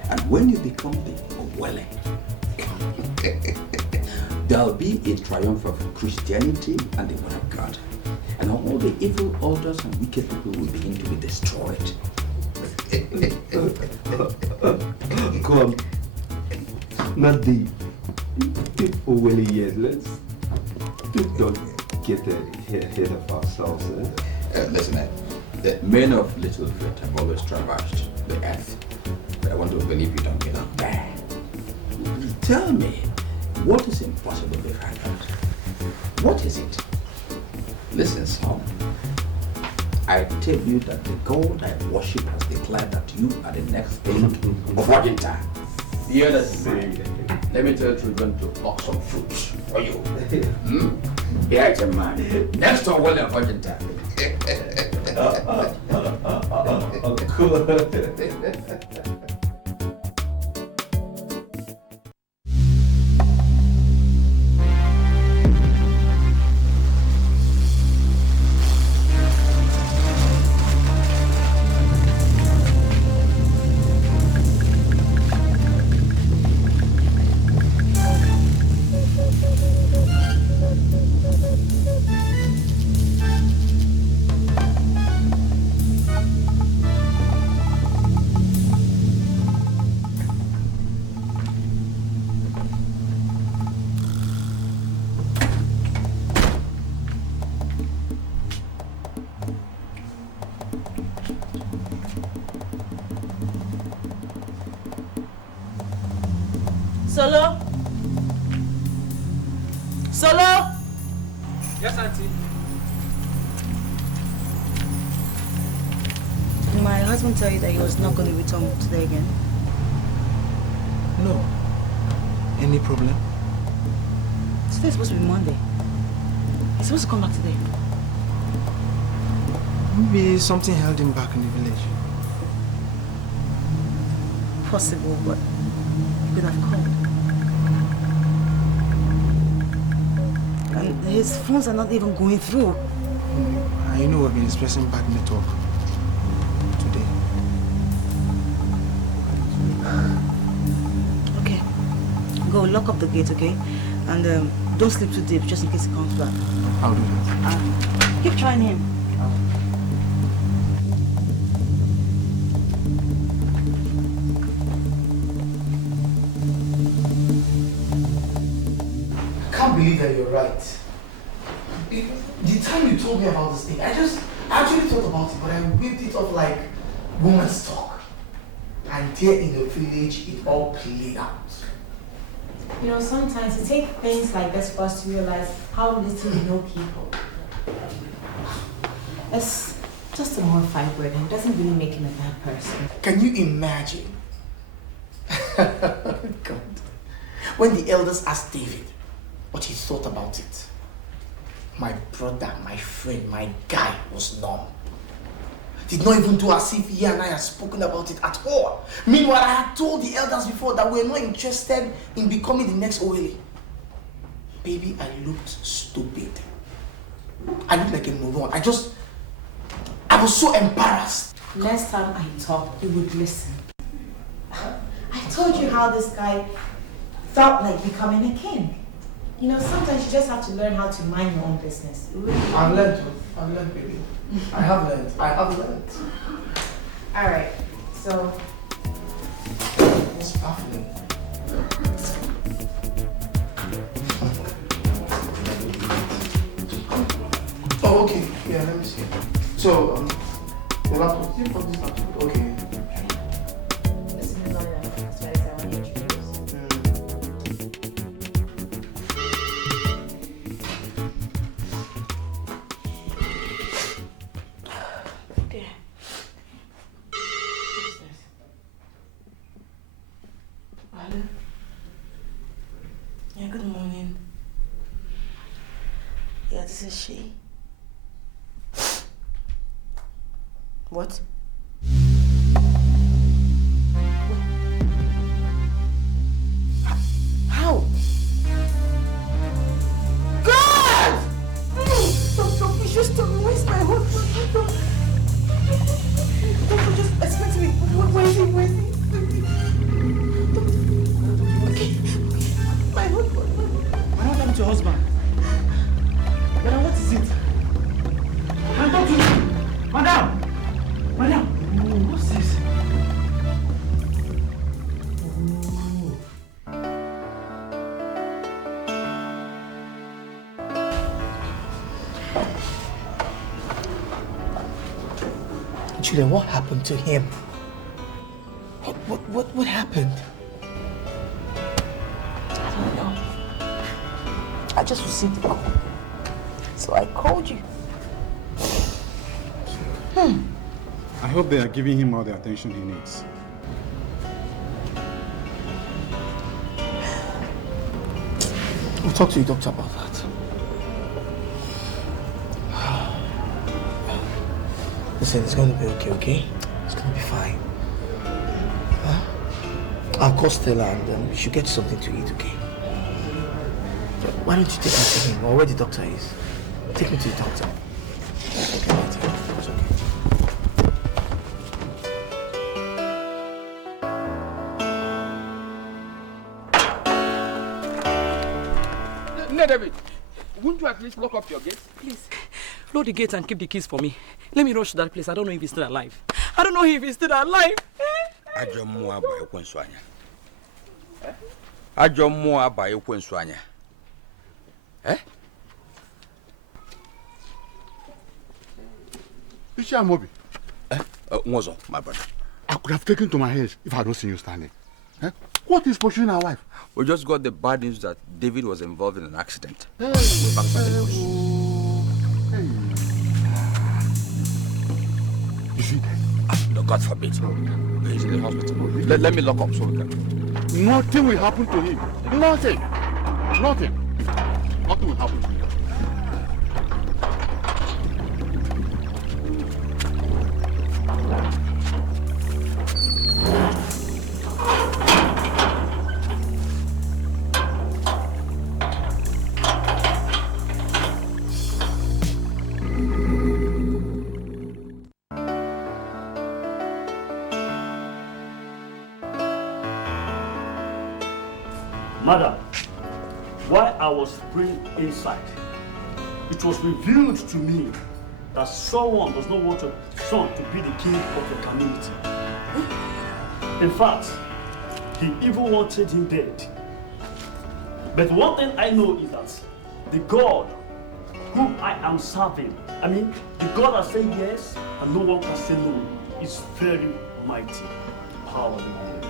And when you become the Wale, There'll be a triumph of Christianity and the word of God. And all the evil altars and wicked people will begin to be destroyed. Go on. Not the Oweli yet. Let's don't get ahead of ourselves. Listen, the men of little faith have always traversed the earth. But I want to believe you don't belong there. Tell me, what is impossible behind that? What is it? Listen, son. I tell you that the God I worship has declared that you are the next king of Argentina. Hear that, man. Let me tell children to pluck some fruits for you. Here it's a man. Next to William of Argentina. Solo? Solo? Yes, Auntie. Did my husband tell you that he was not going to return today again? No. Any problem? Today's supposed to be Monday. He's supposed to come back today. Maybe something held him back in the village. Possible, but he could have called. And his phones are not even going through. I know we've been expressing bad network today. Okay. Go lock up the gate, okay? And don't sleep too deep, just in case he comes back. I'll do that. Keep trying him. I can't believe that you're right. The time you told me about this thing, I actually thought about it, but I whipped it off like woman's talk. And there in the village, it all played out. You know, sometimes it takes things like this for us to realize how little we know people. It's just a modified word, and it doesn't really make him a bad person. Can you imagine? God. When the elders asked David what he thought about it, my brother, my friend, my guy was numb. Did not even do as if he and I had spoken about it at all. Meanwhile, I had told the elders before that we were not interested in becoming the next Oweli. Baby, I looked stupid. I looked like a moron. I was so embarrassed. Next time I talk, you would listen. I told you how this guy felt like becoming a king. You know, sometimes you just have to learn how to mind your own business. I've learned, baby. I have learned. Alright, so... It's baffling. Oh, okay. Yeah, let me see. So, the laptop. You put this laptop. Okay. Yeah, good morning. Yeah, this is she. What? How? God! Doctor, please just tell me, where's my husband? Doctor, just explain to me, where is he? Okay. My husband. your husband. Madam, what is it? Madam, talk to me. Madam! Madam! What's this? Julian, what happened to him? What happened? I don't know. I just received the call. So I called you. I hope they are giving him all the attention he needs. We'll talk to your doctor about that. Listen, it's going to be okay? It's going to be fine. I'll call Stella and you should get something to eat, okay? Why don't you take me to him or where the doctor is? Take me to the doctor. Okay, later. It's okay. David, wouldn't you at least lock up your gate? Please, lock the gate and keep the keys for me. Let me rush to that place. I don't know if he's still alive. I don't know if he's still alive. Ajo mua ba ekwensu anya. Ajo mua ba ekwensu anya. Mobi. Nwozo, my brother. I could have taken to my head if I had not seen you standing. What is pursuing our wife? We just got the bad news that David was involved in an accident. Hey. We're back by the bush. Is he dead? No, God forbid. He's in the hospital. Let me lock up so we can. Nothing will happen to him. Nothing. Nothing will happen to him. Madam, while I was praying inside, it was revealed to me that someone does not want your son to be the king of your community. In fact, he even wanted him dead. But one thing I know is that the God whom I am serving, the God that says yes and no one can say no, is very mighty. Hallelujah.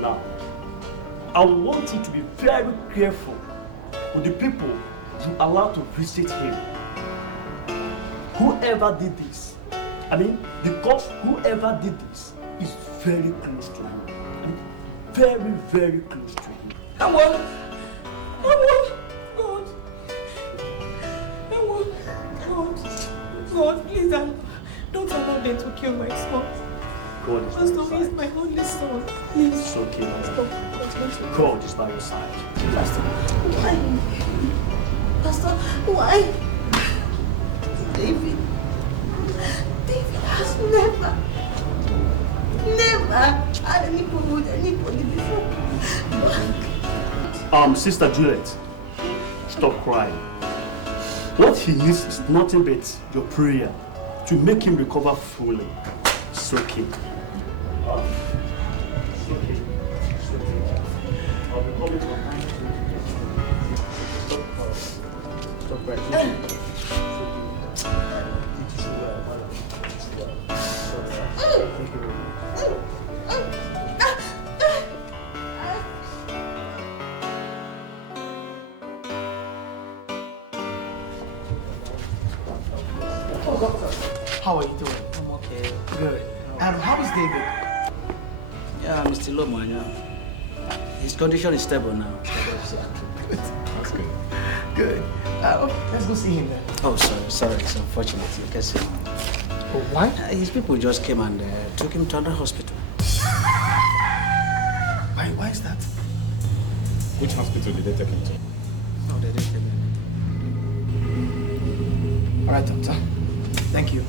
Now, I want you to be very careful with the people you allow to visit him. Whoever did this, because whoever did this is very close to him. Very, very close to him. God. God, please don't allow them to kill my son. God is Pastor, by your he's side. my only son. Please. It's okay, madam. Stop. God is by your side. Pastor, why? Pastor, why? David has never had any problem with anybody before. Sister Juliet, stop crying. What he needs is nothing but your prayer to make him recover fully. It's okay. It's okay. It's okay. I'll be coming to Stop crying. How are you doing? I'm okay. Good. How is David? Yeah, Mr. Lomanya. His condition is stable now. Good. That's good. Good. Let's go see him then. Oh, sorry. It's unfortunate. You can see. Oh, why? His people just came and took him to another hospital. Why is that? Which hospital did they take him to? No, they didn't take him. All right, doctor. Thank you.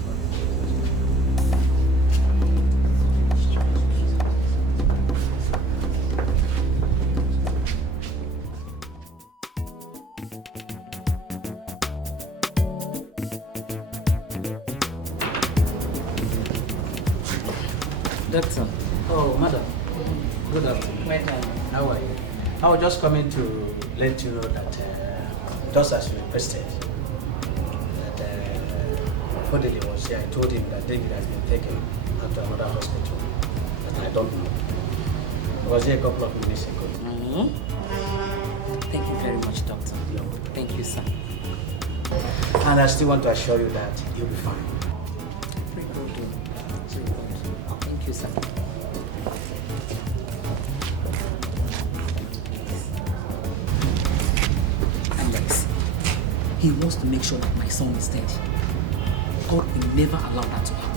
Doctor. Oh, madam. Good afternoon. Well done. How are you? I was just coming to let you know that, just as you requested, that Kodele was here. I told him that David has been taken out to another hospital that I don't know. I was here a couple of minutes ago. Thank you very much, Doctor. Thank you, sir. And I still want to assure you that you'll be fine. Very good. Thank you, sir. Alex, he wants to make sure that my son is dead. God will never allow that to happen.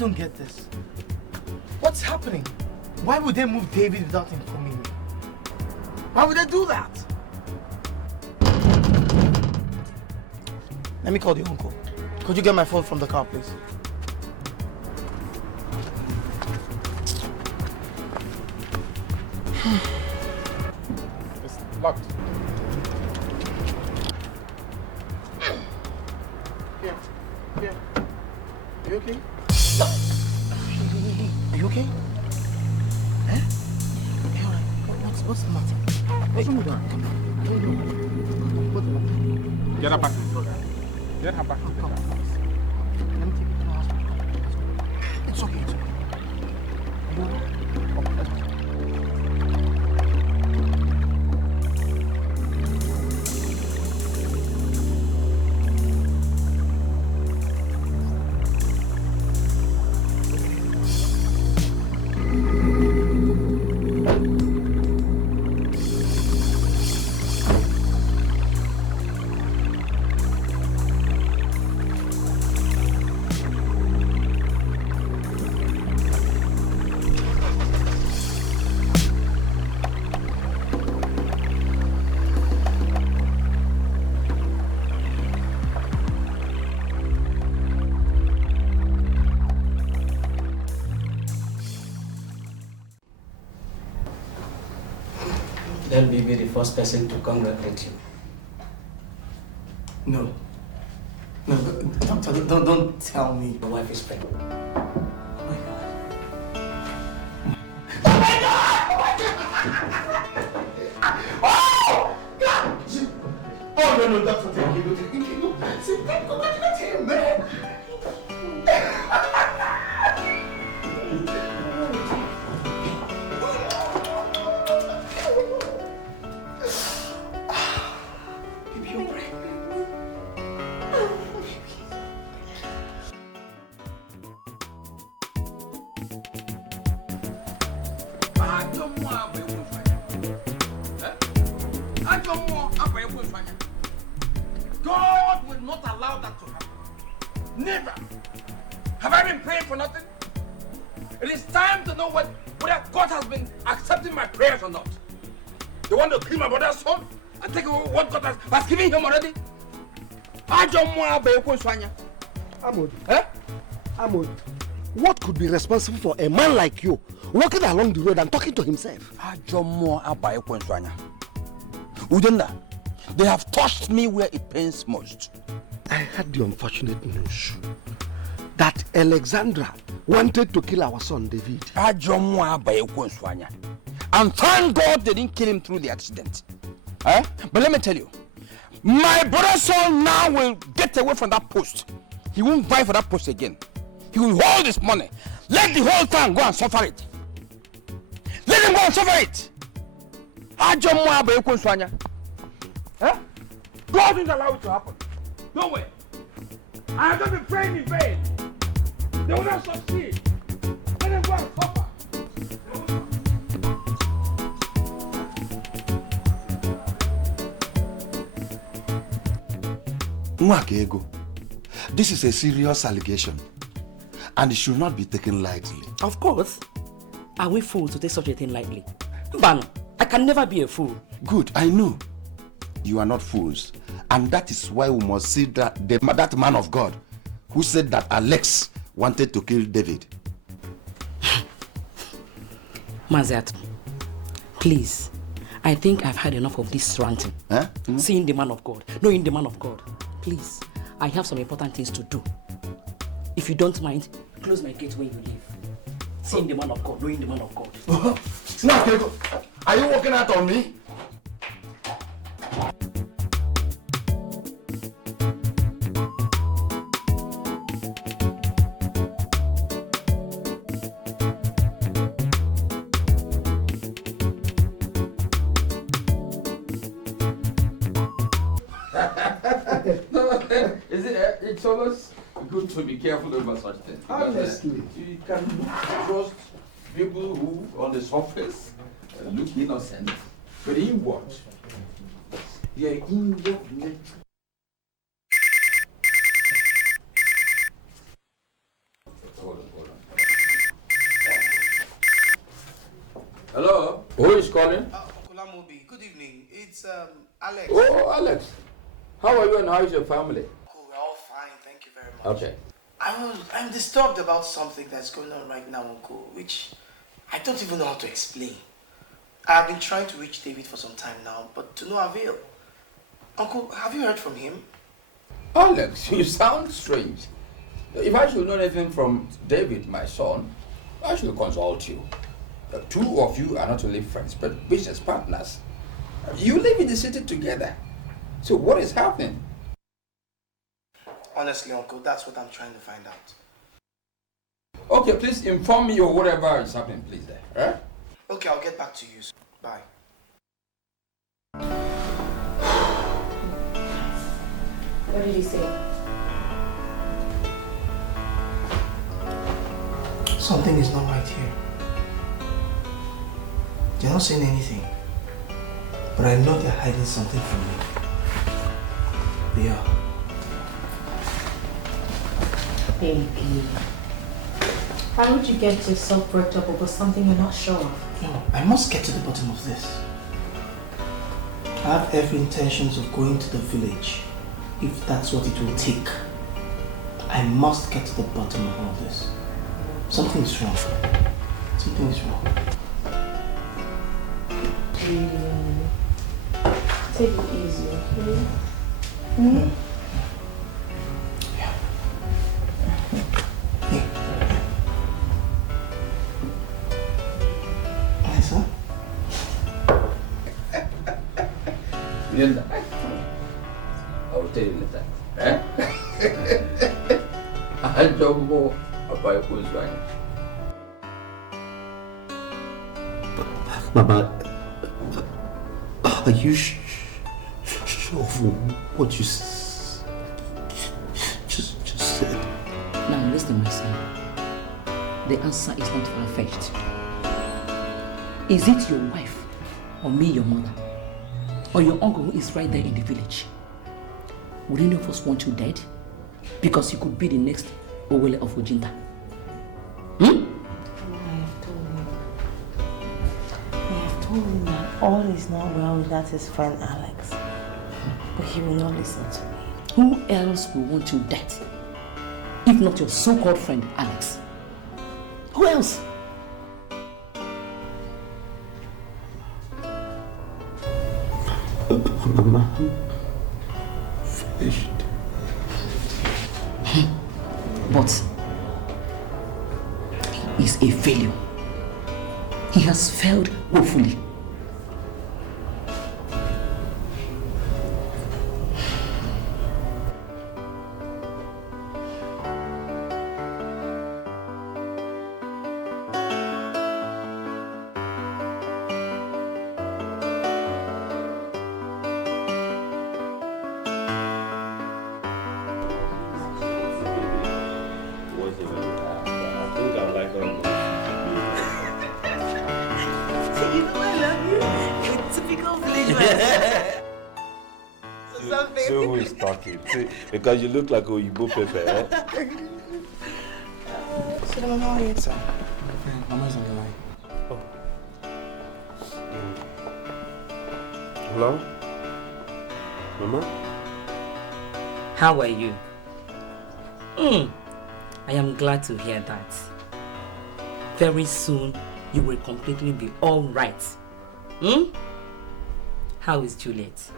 Don't get this. What's happening? Why would they move David without informing me? Why would they do that? Let me call the uncle. Could you get my phone from the car, please? It's locked. Here. Here. Are you okay? Are you okay? Eh? Hey, all right. What's the matter? What's wrong with her? Get her back to the car. Get her back to the car. Let me take you to the hospital. It's okay. It's okay. Are you all right? Let me be the first person to congratulate you. No. No, doctor, don't tell me. Your wife is pregnant. Oh, no, doctor, thank you. See, congratulate him, man. God will not allow that to happen. Never. Have I been praying for nothing? It is time to know whether God has been accepting my prayers or not. They want to kill my brother's son and take away what God has given him already? Amod, Amod, what could be responsible for a man like you walking along the road and talking to himself? They have touched me where it pains most. I had the unfortunate news that Alexandra wanted to kill our son David. And thank God they didn't kill him through the accident. But let me tell you, my brother's son now will get away from that post. He won't vie for that post again. He will hold his money. Let the whole town go and suffer it. Let him go and suffer it. God didn't allow it to happen. No way. I have not been praying in vain. They will not succeed. Let them go and suffer. Nwakego, this is a serious allegation and it should not be taken lightly. Of course. Are we fools to take such a thing lightly? Ban, I can never be a fool. Good, I know. You are not fools. And that is why we must see that man of God who said that Alex wanted to kill David. Maziat, please. I think I've had enough of this ranting. Huh? Seeing the man of God, knowing the man of God. Please, I have some important things to do. If you don't mind, close my gate when you leave. Seeing the man of God, knowing the man of God. Now, are you walking out on me? It's always good to be careful over such things. Honestly. You can trust people who, on the surface, look innocent, but inward, they are inward nature. Hold on. Hello? Who is calling? Kulamobi, good evening. It's Alex. Oh, Alex. How are you and how is your family? Cool, we're all fine, thank you very much. Okay. I'm disturbed about something that's going on right now, Uncle, which I don't even know how to explain. I've been trying to reach David for some time now, but to no avail. Uncle, have you heard from him? Alex, you sound strange. If I should know anything from David, my son, I should consult you. Two of you are not only friends, but business partners. You live in the city together. So what is happening? Honestly, Uncle, that's what I'm trying to find out. Okay, please inform me of whatever is happening, please. Right? Okay, I'll get back to you. Bye. What did he say? Something is not right here. They're not saying anything. But I know they're hiding something from me. They are. Baby. Why would you get yourself worked up over something you're not sure of? No, I must get to the bottom of this. I have every intentions of going to the village, if that's what it will take. I must get to the bottom of all this. Something is wrong. Something is wrong. Take it easy, okay? Hmm? Linda, I will tell you later. I don't know about who's right. Mama, are you sure of what you just said? Now listen, my son. The answer is not far-fetched. Is it your wife or me, your mother? Or your uncle who is right there in the village? Would any of us want you dead? Because you could be the next Owele of Ojinta. I have told him that all is not well with that his friend Alex. But he will not listen to me. Who else will want you dead? If not your so-called friend Alex. Who else? Mama, finished. But he is a failure. He has failed woefully. talking. See, because you look like Oyibo Pepe, eh? So, how are you, sir? Mama's on the line. Hello? Mama? How are you? I am glad to hear that. Very soon, you will completely be all right. How is Juliet?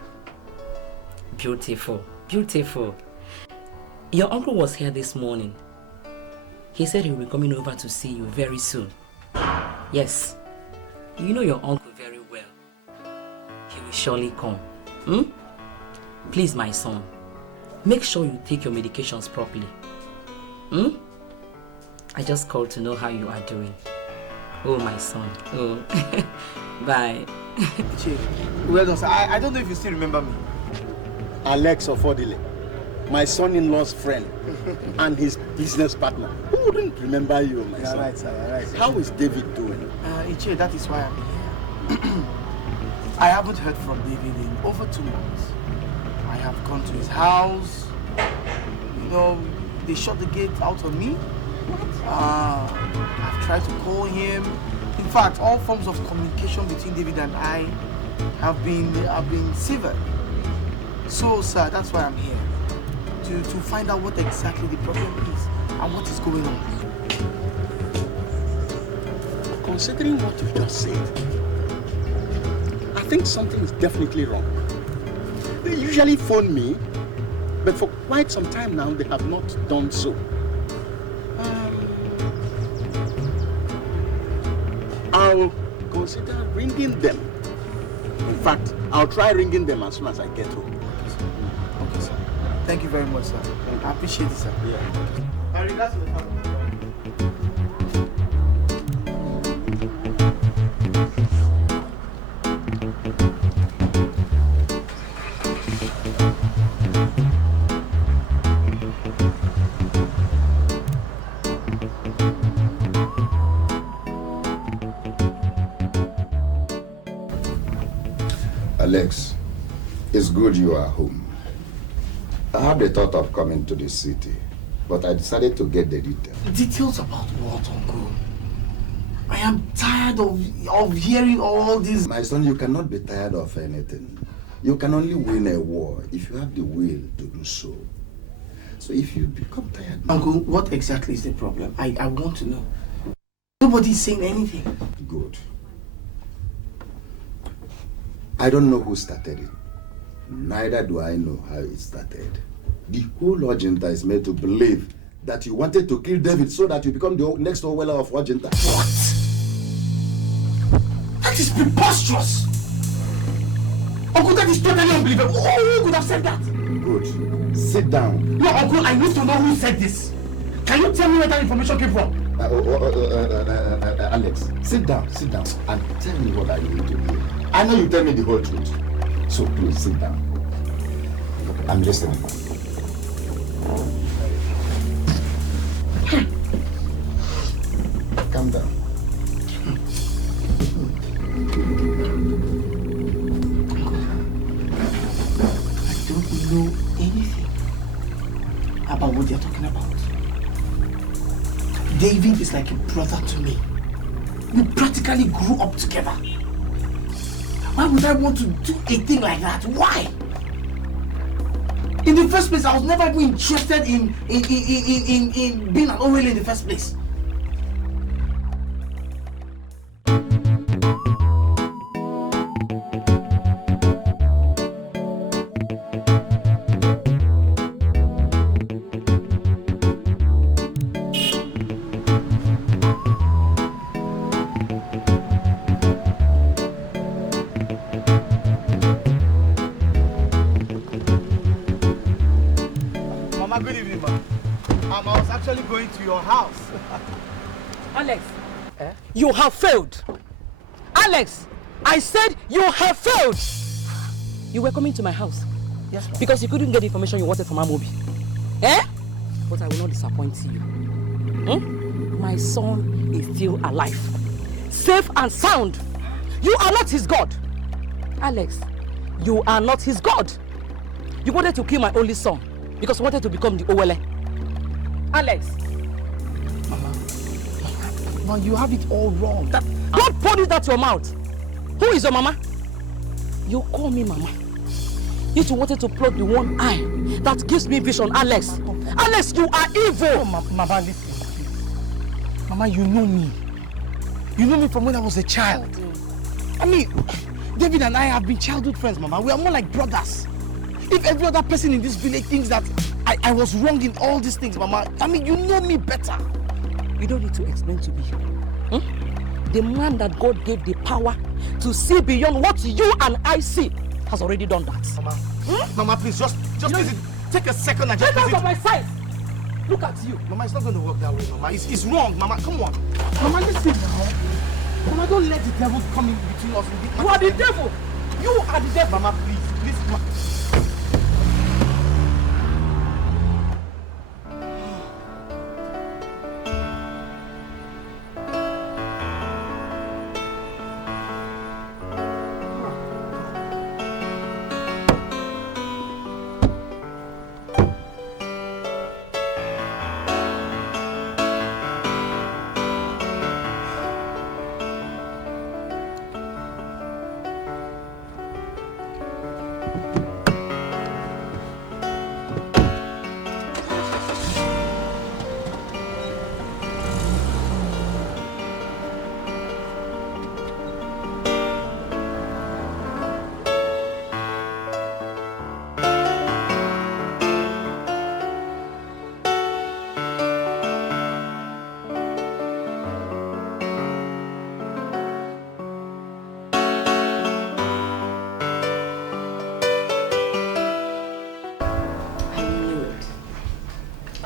Beautiful, beautiful. Your uncle was here this morning. He said he will be coming over to see you very soon. Yes, you know your uncle very well. He will surely come. Please, my son, make sure you take your medications properly. I just called to know how you are doing. Oh, my son. Oh, bye. Well done, sir. I don't know if you still remember me. Alex Ofodile, my son-in-law's friend and his business partner. Who wouldn't remember you, my son? Right, sir. You're right, sir. How is David doing? Ichie, that is why I'm here. I haven't heard from David in over 2 months. I have gone to his house. You know, they shut the gate out on me. I've tried to call him. In fact, all forms of communication between David and I have been severed. So, sir, that's why I'm here. To find out what exactly the problem is and what is going on. Considering what you just said, I think something is definitely wrong. They usually phone me, but for quite some time now, they have not done so. I'll consider ringing them. In fact, I'll try ringing them as soon as I get home. Okay, sir. Thank you very much, sir. I appreciate it, sir. Yeah. And regards to the family. Alex, it's good you are home. I had the thought of coming to the city, but I decided to get the details. Details about what, Uncle? I am tired of hearing all this. My son, you cannot be tired of anything. You can only win a war if you have the will to do so. So if you become tired... Uncle, what exactly is the problem? I want to know. Nobody's saying anything. Good. I don't know who started it. Neither do I know how it started. The whole Ojinta is made to believe that you wanted to kill David so that you become the next Orwella of Ojinta. What? That is preposterous! Uncle, that is totally unbelievable. Who could have said that? Good. Sit down. No, Uncle, I need to know who said this. Can you tell me where that information came from? Alex, sit down, and tell me what I need to do. I know you tell me the whole truth. So please sit down. I'm listening. Calm down. I don't know anything about what you're talking about. David is like a brother to me. We practically grew up together. Why would I want to do a thing like that? Why? In the first place, I was never even interested in being an Orwell in the first place. Good evening, ma. I was actually going to your house. Alex, you have failed. Alex, I said you have failed. You were coming to my house. Yes, ma'am. Because you couldn't get the information you wanted from Amobi. But I will not disappoint you. My son is still alive. Safe and sound. You are not his God. Alex, you are not his God. You wanted to kill my only son because you wanted to become the Owele. Alex. Mama, you have it all wrong. Don't put it out your mouth. Who is your mama? You call me mama. You two wanted to plug the one eye that gives me vision, Alex. Alex, you are evil. Oh, Mama, listen. Mama, you know me. You know me from when I was a child. I mean, David and I have been childhood friends, Mama. We are more like brothers. If every other person in this village thinks that I was wrong in all these things, Mama, I mean, you know me better. You don't need to explain to me. The man that God gave the power to see beyond what you and I see has already done that. Mama, Mama, please, just listen. Take a second and just get out of my sight. Look at you. Mama, it's not going to work that way, Mama. It's wrong, Mama. Come on. Mama, listen now. Mama, don't let the devil come in between us. You are the devil. You are the devil. Mama, please, Mama.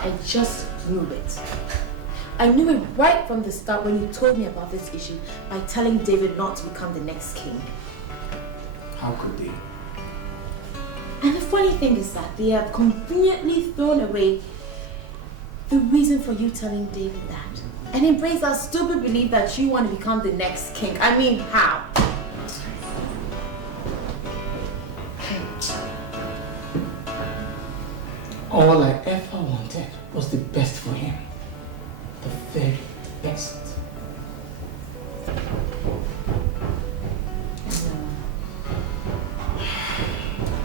I just knew it. I knew it right from the start when you told me about this issue by telling David not to become the next king. How could they? And the funny thing is that they have conveniently thrown away the reason for you telling David that and embrace that stupid belief that you want to become the next king. I mean, how? All I ever wanted was the best for him. The very best.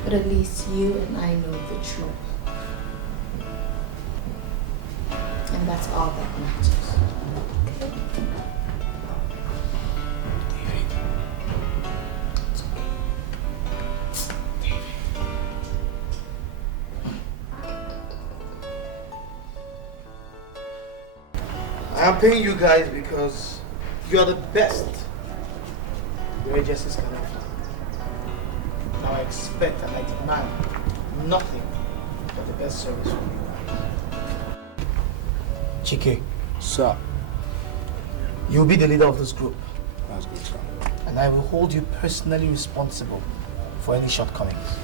But at least you and I know the truth. And that's all that matters. I'm paying you guys because you are the best. Your agencies can offer. Now I expect and I demand nothing but the best service from you guys. Chike, sir, you'll be the leader of this group. That's good, sir. And I will hold you personally responsible for any shortcomings.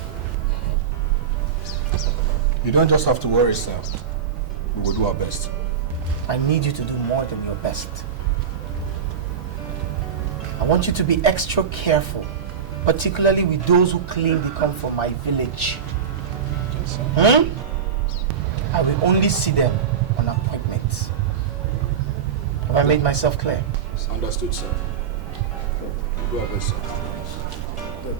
You don't just have to worry, sir. We will do our best. I need you to do more than your best. I want you to be extra careful, particularly with those who claim they come from my village. I will only see them on appointment. Have I made myself clear? Understood, sir. We'll do our best, sir. Good.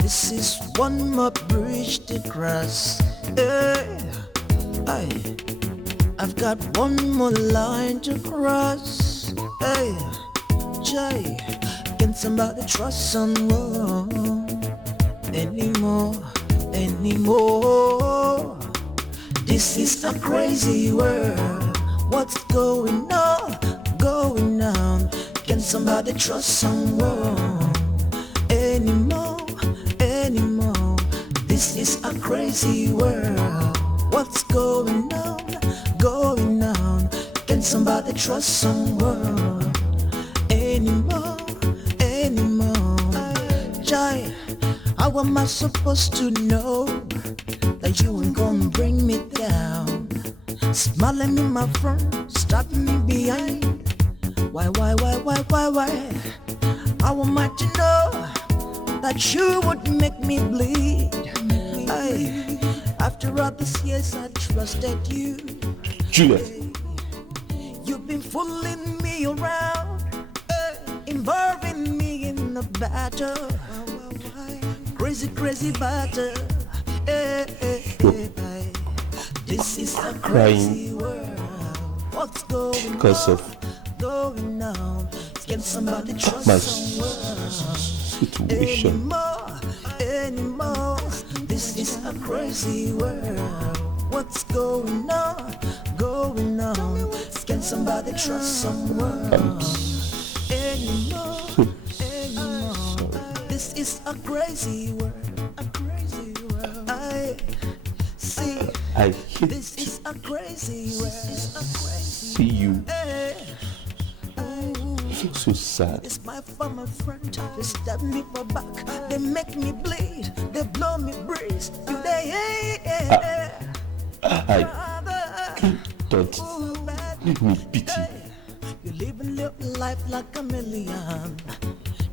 This is one more bridge to cross. I've got one more line to cross. Can somebody trust someone anymore? This is a crazy world. What's going on? Can somebody trust someone anymore? This is a crazy world. What's going on? Can somebody trust someone anymore? How am I supposed to know You ain't gonna bring me down. Smiling in my front, stabbing me behind. Why? I want my to know that you would make me bleed. After all these years I trusted you. Juliet. You've been fooling me around, involving me in a battle. Crazy battle. This is a crazy world. What's going because of going on? Can somebody trust my situation anymore? This is a crazy world. What's going on? Can somebody trust someone anymore? This is a crazy world. I hate this is a crazy world. See you so sad. It's my former friend. They stab me for back. They make me bleed. They blow me breeze. I don't leave me pity. You live a little life like a million.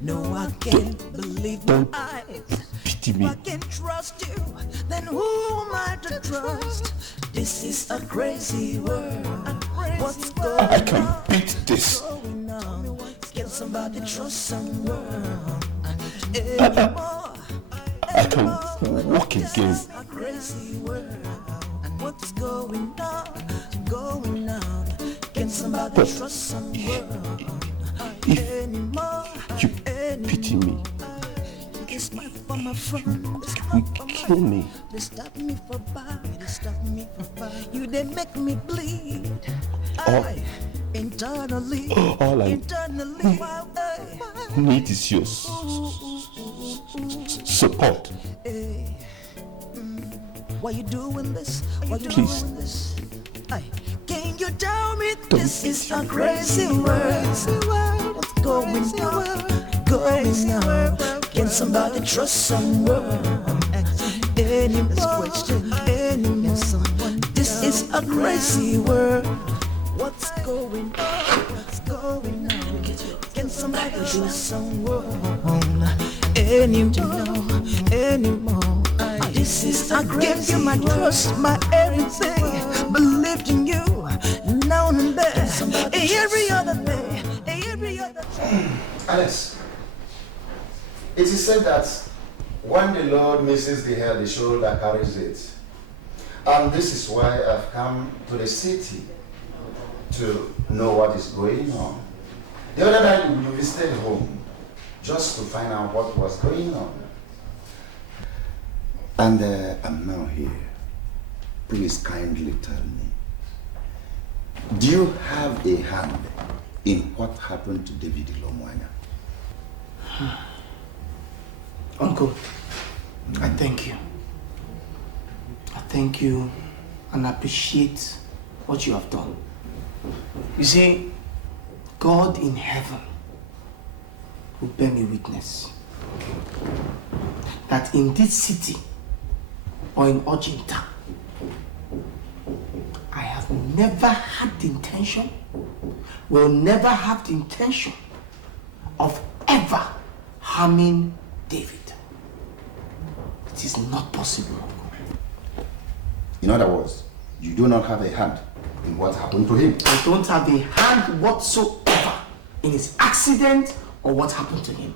No, I can't believe my eyes. Pity me. If I can't trust you, then who am I to trust? This is a crazy world. What's going on? I can beat this. Can somebody trust someone? I can walk again. Crazy world. What's going on? Can somebody trust someone? If you pity me, It's my former friend. will kill me. They stop me for bad. You they make me bleed. Internally. All I need is your support. Why you doing this? Please. Can you tell me this is a crazy world? What's going on? Can somebody trust someone? Anymore? This is a crazy world. What's going on? Can somebody trust someone? Anymore? This is I give you my trust, my everything. Believed in you, now and then, every other day, Alex, it is said that when the Lord misses the head, the shoulder carries it. And this is why I've come to the city to know what is going on. The other night we visited home just to find out what was going on. And I'm now here. Please kindly tell me, do you have a hand in what happened to David Ilomwanya? Uncle, I thank you. I thank you and appreciate what you have done. You see, God in heaven will bear me witness that in this city or in Ojinta, I have never had the intention, will never have the intention of ever harming David. It is not possible. In other words, you do not have a hand in what happened to him. I don't have a hand whatsoever in his accident or what happened to him.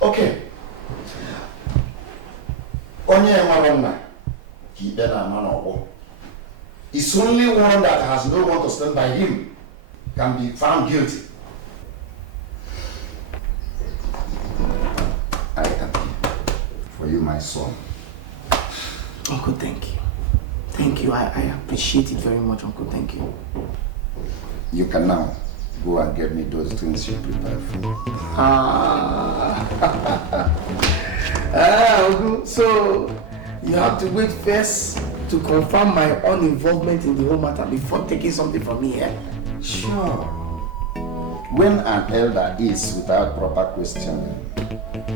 Okay. It's only one that has no one to stand by him can be found guilty. I am here for you, my son. Uncle, thank you. Thank you. I appreciate it very much, Uncle. Thank you. You can now go and get me those things you prepared for me. Uncle, so you have to wait first to confirm my own involvement in the whole matter before taking something from me, eh? Sure. When an elder is without proper questioning,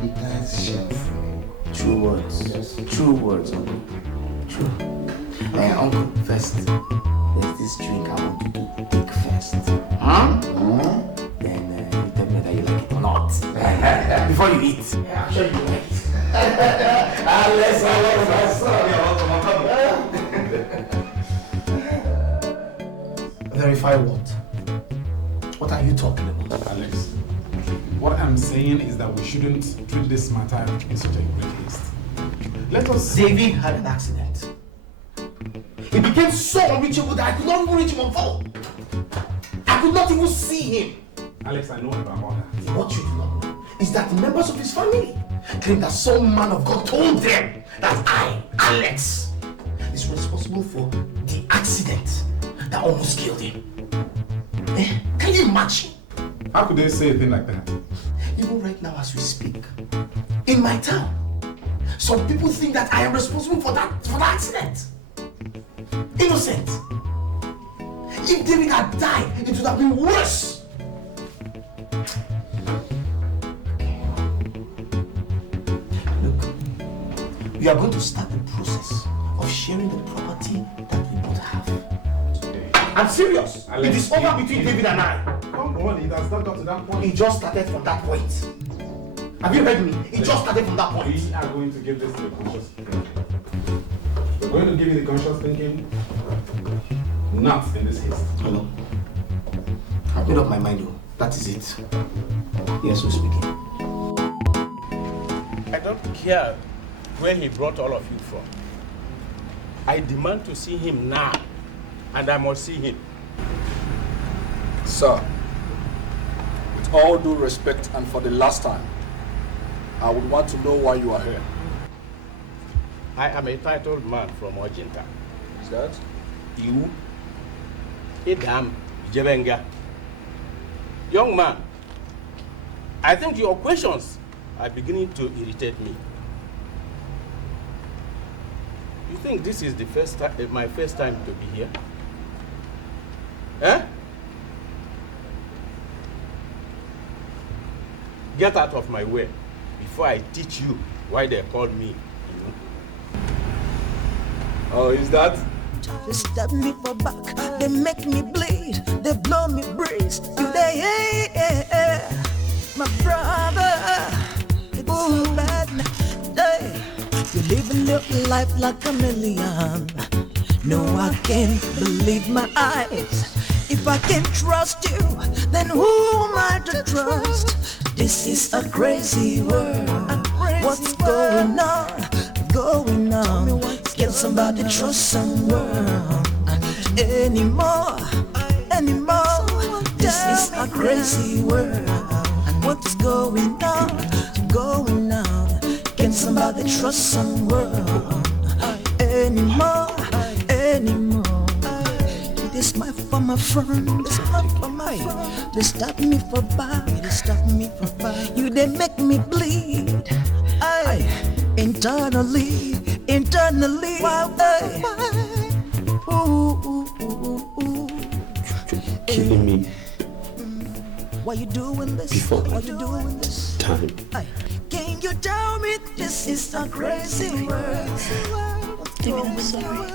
he dies shamefully. True words. Yes. True words, Uncle. True. Uncle, first, there's this drink I want you to take first. Huh? Then you tell me whether you like it or not. Before you eat. Yeah, I'm sure you like it. Let's Verify what? What are you talking about? Alex, what I'm saying is that we shouldn't treat this matter in such a great haste. Let us... David had an accident. He became so unreachable that I could not even reach him on phone. I could not even see him. Alex, I know about all that. What you do not know is that the members of his family claim that some man of God told them that I, Alex, is responsible for the accident that almost killed him. Can you imagine? How could they say a thing like that? Even right now as we speak, in my town, some people think that I am responsible for that accident. Innocent. If David had died, it would have been worse. Look, we are going to start the process of sharing the property that we both have. I'm serious. Alex, it is over between David and I. Come on, it has not got to that point. It just started from that point. Have you heard me? It just started from that point. We are going to give this to the conscious thinking. We're going to give you the conscious thinking. Not in this haste. Hello. I made up my mind though. That is it. Yes, we're speaking. I don't care where he brought all of you from. I demand to see him now. And I must see him. Sir, with all due respect and for the last time, I would want to know why you are here. I am a titled man from Ojinta. Is that? You, Idam Jebenga. Young man, I think your questions are beginning to irritate me. You think this is the first time, my first time to be here? Eh? Get out of my way before I teach you why they call me. Oh, is that? They stab me for back, they make me bleed, they blow me breeze. Today, my brother, it's so bad. Hey, you living your life like a million. No, I can't believe my eyes. If I can't trust you, then who am I to trust? This is a crazy world. What's going on? Going on? Can somebody trust someone anymore? This is a crazy world. What's going on? Going on? Can somebody trust someone anymore? This my for my friend, this my for my friend. They stop me for bad, they stop me for bad. You they make me bleed. I internally. Wow, Killing me. Why you doing this? Before Why you doing this? Time. Can you tell me this is a crazy world? David, I'm sorry.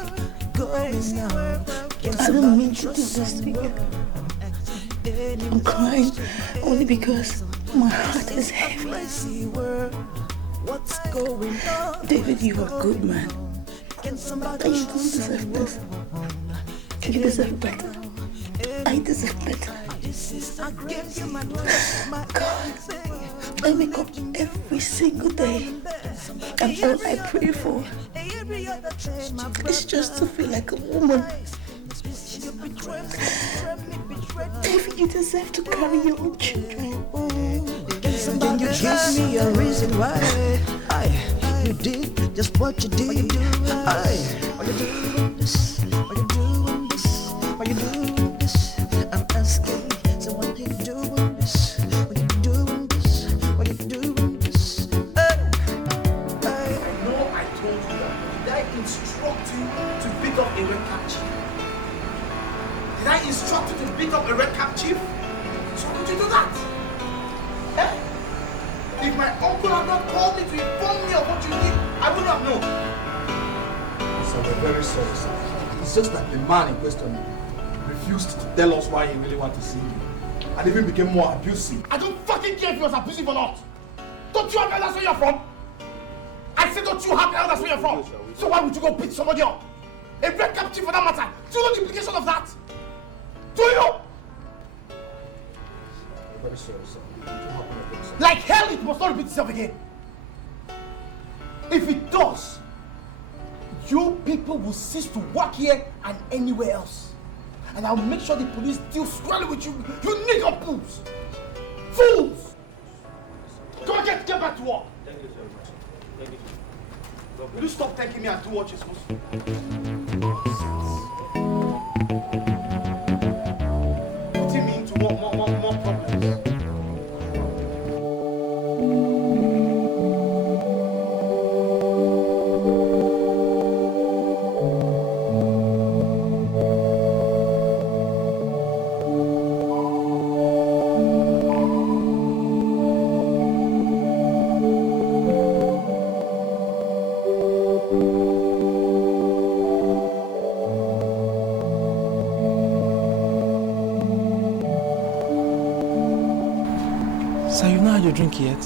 I don't mean to do this to you. I'm crying only because my heart is heavy. David, you are a good man. But you don't deserve this. You deserve better. I deserve better. God, I wake up every single day, and all I pray for is just to feel like a woman. David, you deserve to carry your own children. Can you give me a reason why you did just what you did? Why you doing this? Why you doing this? Why you doing this? I'm asking. So why you doing this? Why you doing this? Why you doing this? I know I told you that. Did I instruct you to beat up a red cap chief? Did I instruct you to beat up a red cap chief? So would you do that? Eh? If my uncle had not called me to inform me of what you did, I wouldn't have known. So we're very sorry, sir. It's just that the man in question refused to tell us why he really wanted to see you. And even became more abusive. I don't fucking care if he was abusive or not. Don't you have elders where you're from? I said, don't you have elders where you're from? So why would you go beat somebody up? A red cap chief for that matter. Do you know the implication of that? Do you? I'm very sorry, sir. Like hell, it must not repeat itself again. If it does, you people will cease to work here and anywhere else. And I'll make sure the police deal squarely with you, you nigger fools! Fools! Go on, get back to work! Thank you very much. Thank you. Will you stop thanking me and do what you're supposed to do? Putting me into more problems. Sir, you've not had your drink yet.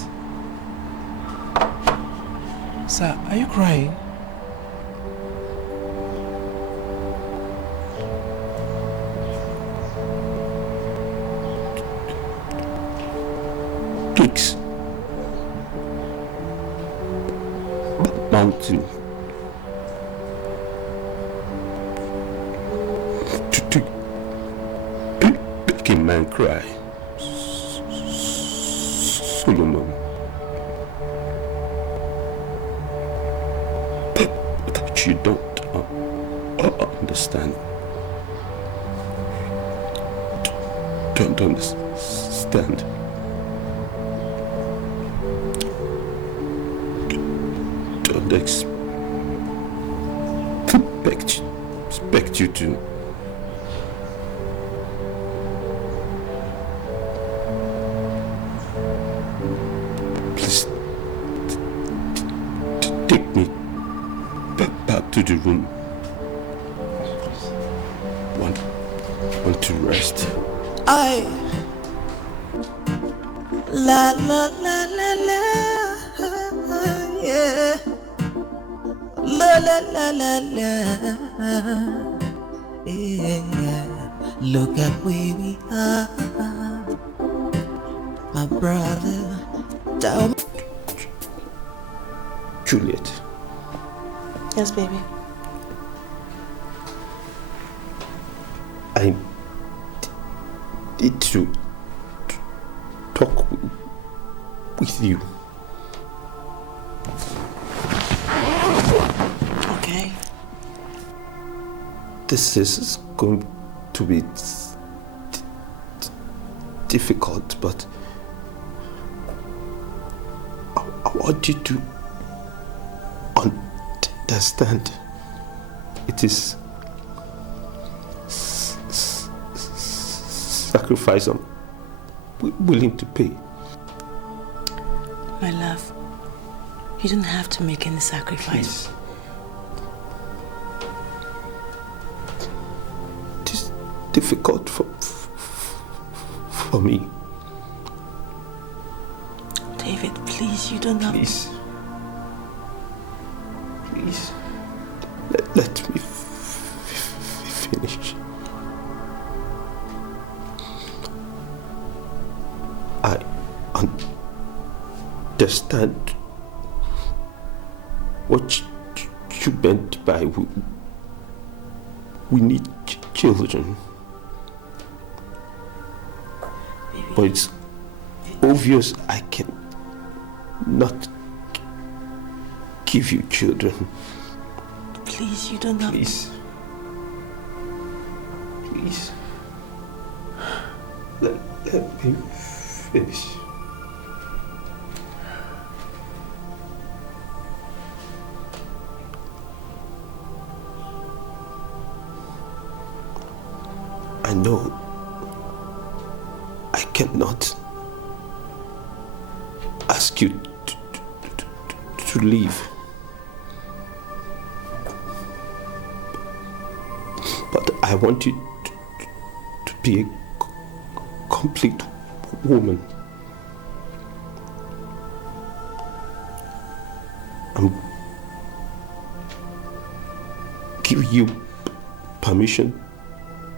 Sir, are you crying? Peaks. Mountain. To make a man cry. Solomon. But you don't understand. Don't understand. Don't expect you to. Please take me back to the room. Want to rest. La la la la la, yeah. La la la la la, yeah. Look at where we are, my brother. Down. Juliet. Yes, baby. I need to talk with you. Okay. This is going to be difficult, but I want you to understand. It is sacrifice I'm willing to pay. My love, you don't have to make any sacrifice. Please. It is difficult for me. David, please, you don't have... Please. Please. Let me finish. I understand what you meant by we need children. Baby. But it's obvious I can not give you children. Please, you don't have... Please. Please. Let me finish. I know I cannot ask you to leave. But I want you to be a complete woman. I'm giving you permission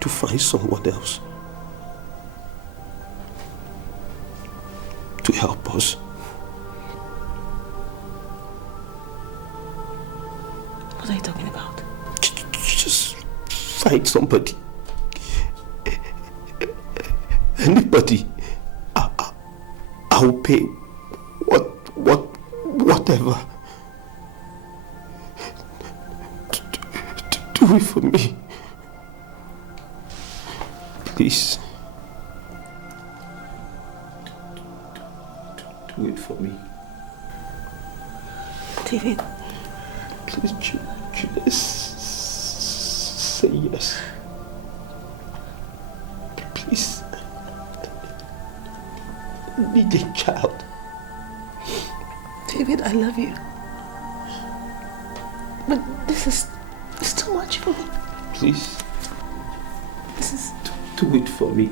to find someone else to help us. What are you talking about? Just find somebody. Anybody. I'll pay whatever. Do it for me. Please. Do it for me. David. Please, just say yes. Please. I need a child. David, I love you. But this is too much for me. Please. This is... Do it for me.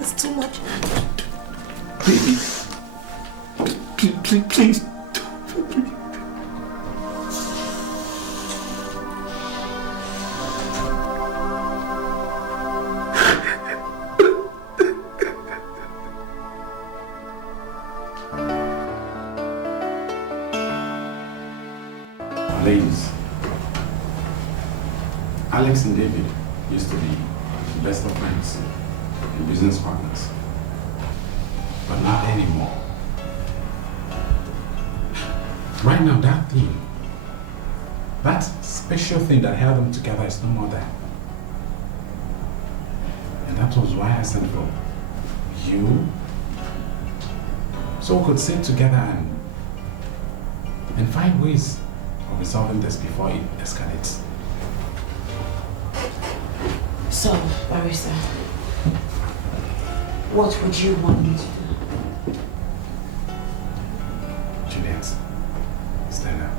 It's too much. Baby. Please. Ladies, Alex and David used to be the best of friends and business partners, but not anymore. Right now, that thing, that special thing that held them together is no more there. And that was why I sent for you, so we could sit together and find ways of resolving this before it escalates. So, Barrister, what would you want me to do? Juliet, Stella,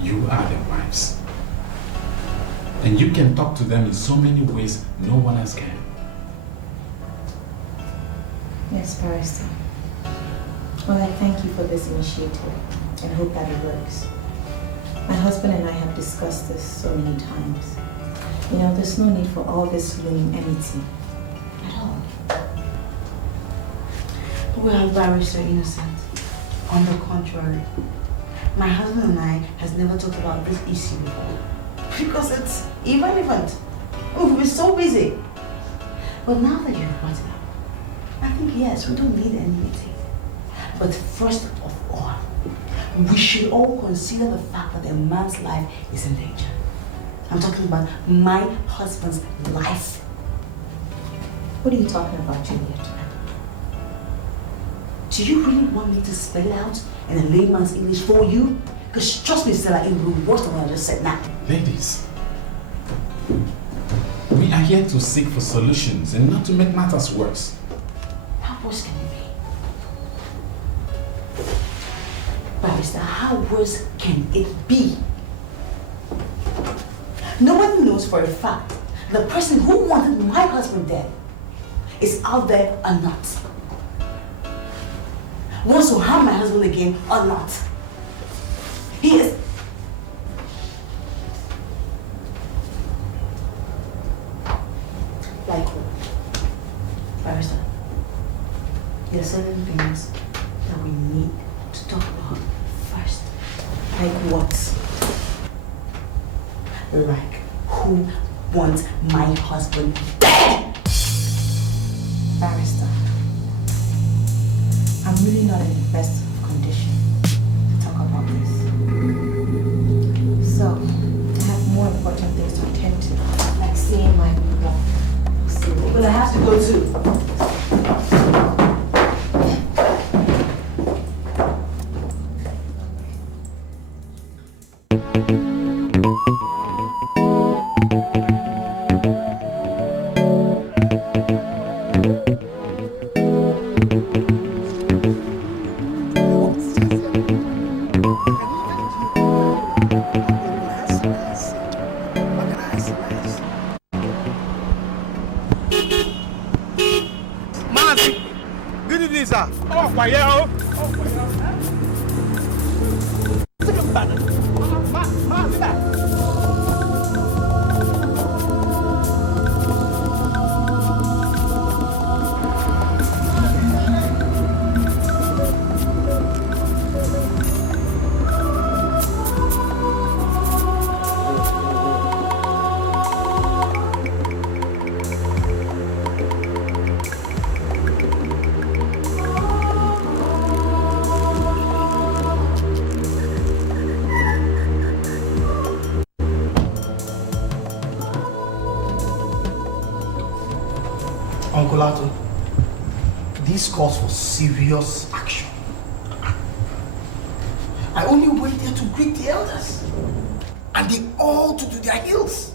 you are their wives. And you can talk to them in so many ways no one else can. Yes, Barrister. Well, I thank you for this initiative and hope that it works. My husband and I have discussed this so many times. You know, there's no need for all this looming enmity at all. Well, Barrister Innocent, on the contrary, my husband and I has never talked about this issue before because it's irrelevant. We've been so busy. But now that you've brought it up, I think yes, we don't need enmity. But first of all, we should all consider the fact that a man's life is in danger. I'm talking about my husband's life. What are you talking about, Juliet? Do you really want me to spell it out in a layman's English for you? Because trust me, Stella, it will be worse than what I just said now. Ladies, we are here to seek for solutions and not to make matters worse. How worse can it be? Barrister, how worse can it be? Nobody knows for a fact the person who wanted my husband dead is out there or not. Wants to harm my husband again or not. He is... Like who? Barrister, there are certain things that we need to talk about first. Like what? Like who wants my husband dead? Barrister, I'm really not in the best condition to talk about this. So, I have more important things to attend to, like seeing my brother. But I have to go too. Mazi, good evening, sir. Oh, fire! Uncle Ato, this calls for serious action. I only went there to greet the elders, and they all took to their heels.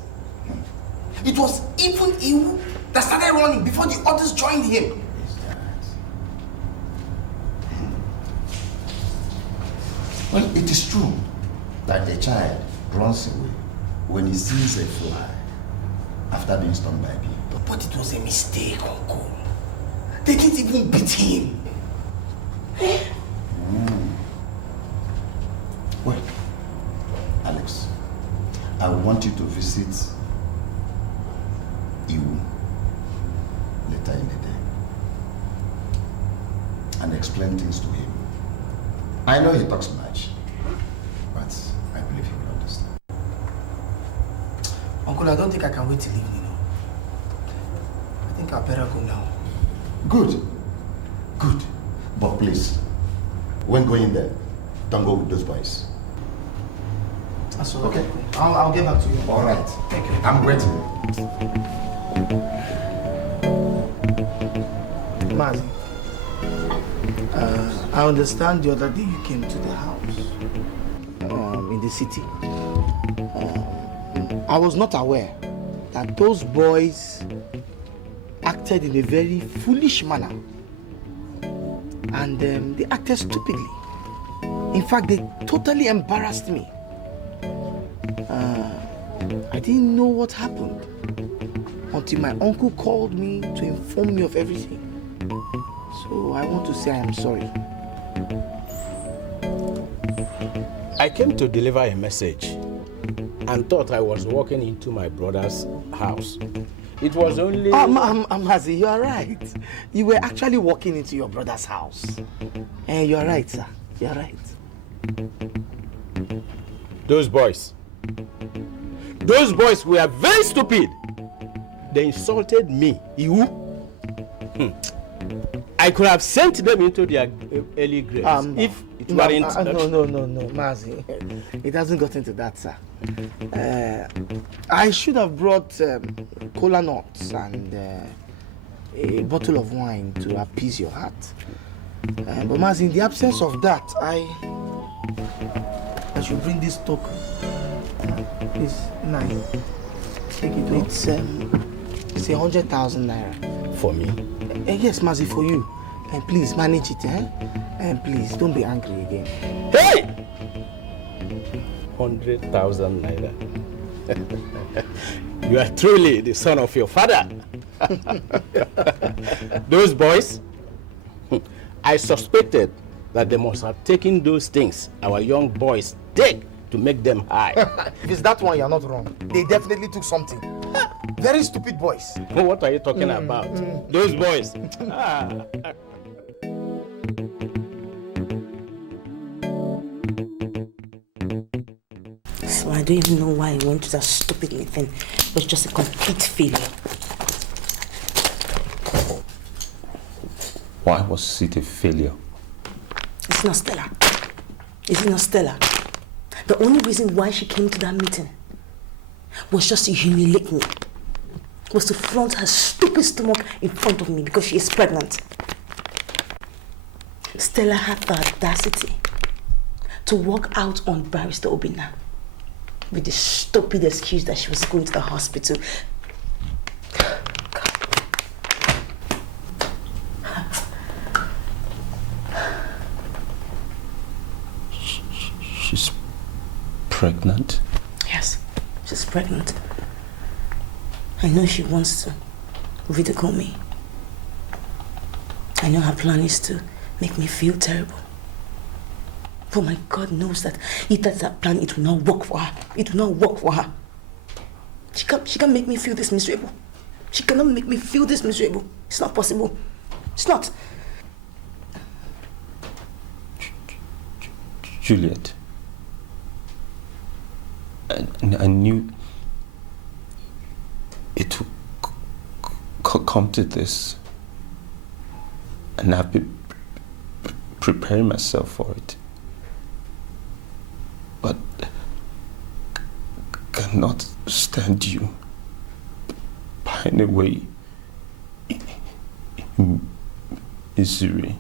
It was even Iwu that started running before the others joined him. Well, it is true that the child runs away when he sees a fly after being stung by a bee. But it was a mistake, Uncle. They didn't even beat him. Well, Alex, I want you to visit Iwu later in the day and explain things to him. I know he talks much, but I believe he will understand. Uncle, I don't think I can wait to leave, you know. I think I better go now. Good. Good. But please, when going there, don't go with those boys. That's all. Okay. I'll get back to you. All right. Thank you. I'm waiting. Mazi, I understand the other day you came to the house in the city. I was not aware that those boys acted in a very foolish manner, and they acted stupidly. In fact, they totally embarrassed me. I didn't know what happened until my uncle called me to inform me of everything. So I want to say I am sorry. I came to deliver a message and thought I was walking into my brother's house. It was only... Mazi, you are right. You were actually walking into your brother's house. You are right, sir. You are right. Those boys were very stupid. They insulted me. You? I could have sent them into their early graves if it weren't... No, Mazi. It hasn't gotten to that, sir. I should have brought cola nuts and a bottle of wine to appease your heart. But Mazi, in the absence of that, I should bring this token. Please, nine. Take it. It's 100,000 naira. For me? Yes, Mazi, for you. And please manage it, And please don't be angry again. Hey! 100,000 naira. You are truly the son of your father. Those boys, I suspected that they must have taken those things our young boys take to make them high. If it's that one, you're not wrong. They definitely took something. Very stupid boys. What are you talking about? Those boys. So I don't even know why I went to that stupid meeting. It was just a complete failure. Why was it a failure? It's not Stella. It's not Stella. The only reason why she came to that meeting was just to humiliate me. Was to flaunt her stupid stomach in front of me because she is pregnant. Stella had the audacity to walk out on Barrister Obinna with the stupid excuse that she was going to the hospital. She's pregnant? Yes, she's is pregnant. I know she wants to ridicule me. I know her plan is to make me feel terrible. But my God knows that if that's her plan, it will not work for her. It will not work for her. She can't make me feel this miserable. She cannot make me feel this miserable. It's not possible. It's not. Juliet, I knew it would come to this, and I've been preparing myself for it. But cannot stand you pining away in misery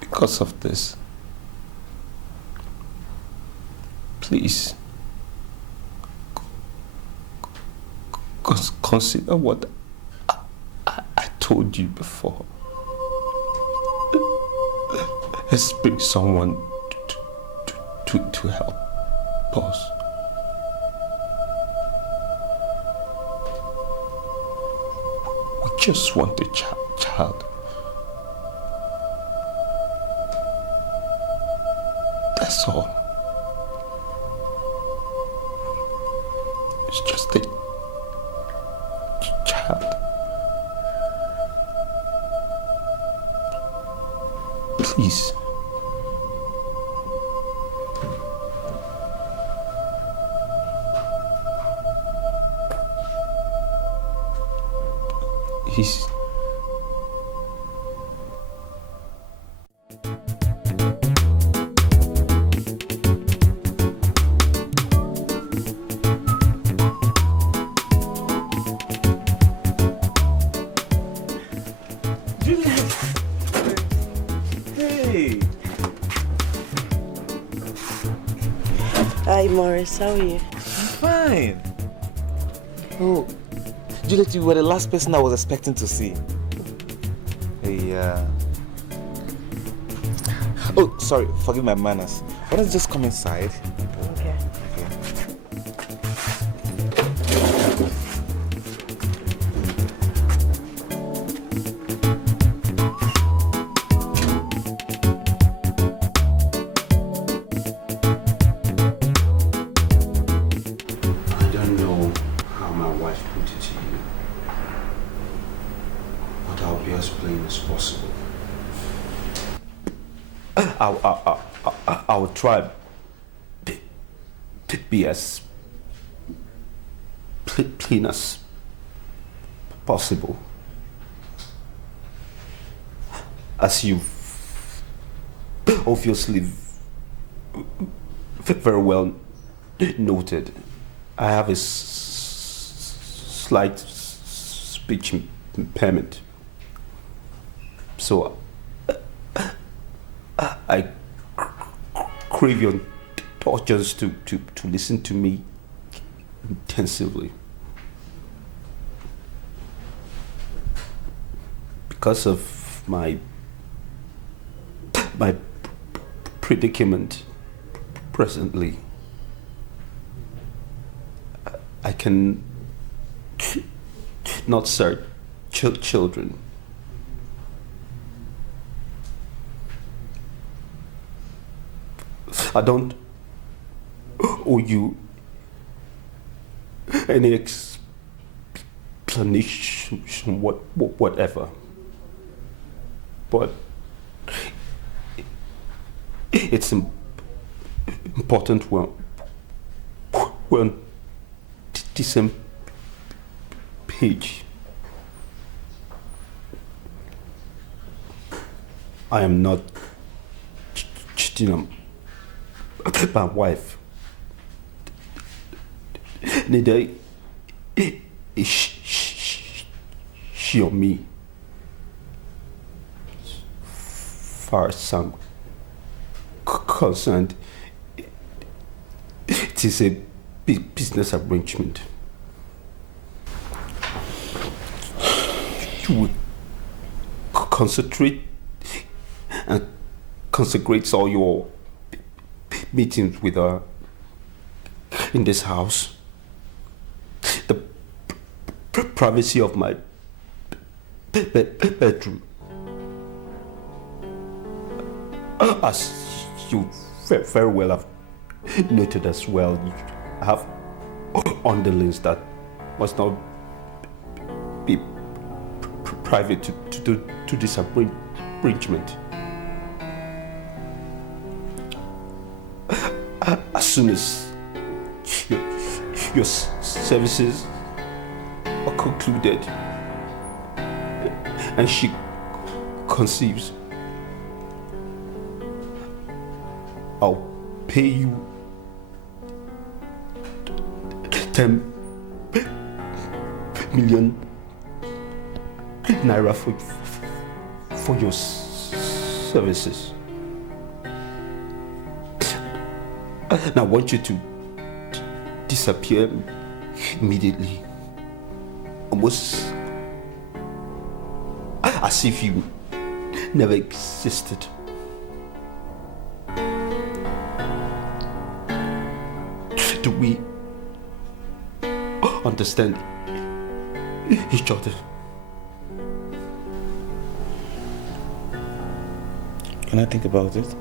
because of this. Please consider what I told you before. Let's bring someone to help us. We just want a child. That's all. It's just a child. Please. Please. Hi, Morris. How are you? Fine. Oh, Juliet, you were the last person I was expecting to see. Hey, oh, sorry. Forgive my manners. Why don't you just come inside? Okay. I will try to be as plain as possible. As you've obviously very well noted, I have a slight speech impairment. So I crave your indulgence to listen to me intensively. Because of my predicament presently, I can not serve children. I don't owe you any explanation, whatever. But it's important we're on the same page. I am not cheating on my wife. Neither is she or me. Far as I'm concerned, it is a business arrangement. You will concentrate and consecrate all your meetings with her in this house. The privacy of my bedroom. As you very well have noted as well, you have underlings that must not be private to this arrangement. As soon as your services are concluded and she conceives, I'll pay you 10 million naira for your services. And I want you to disappear immediately, almost as if you never existed. Do we understand each other? Can I think about it?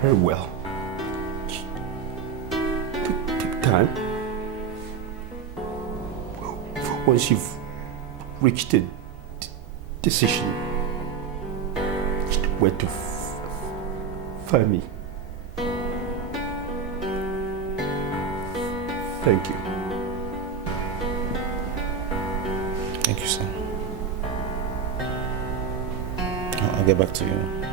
Very well. Take time. Once you've reached a decision where to find me. Thank you. Thank you, son. I'll get back to you.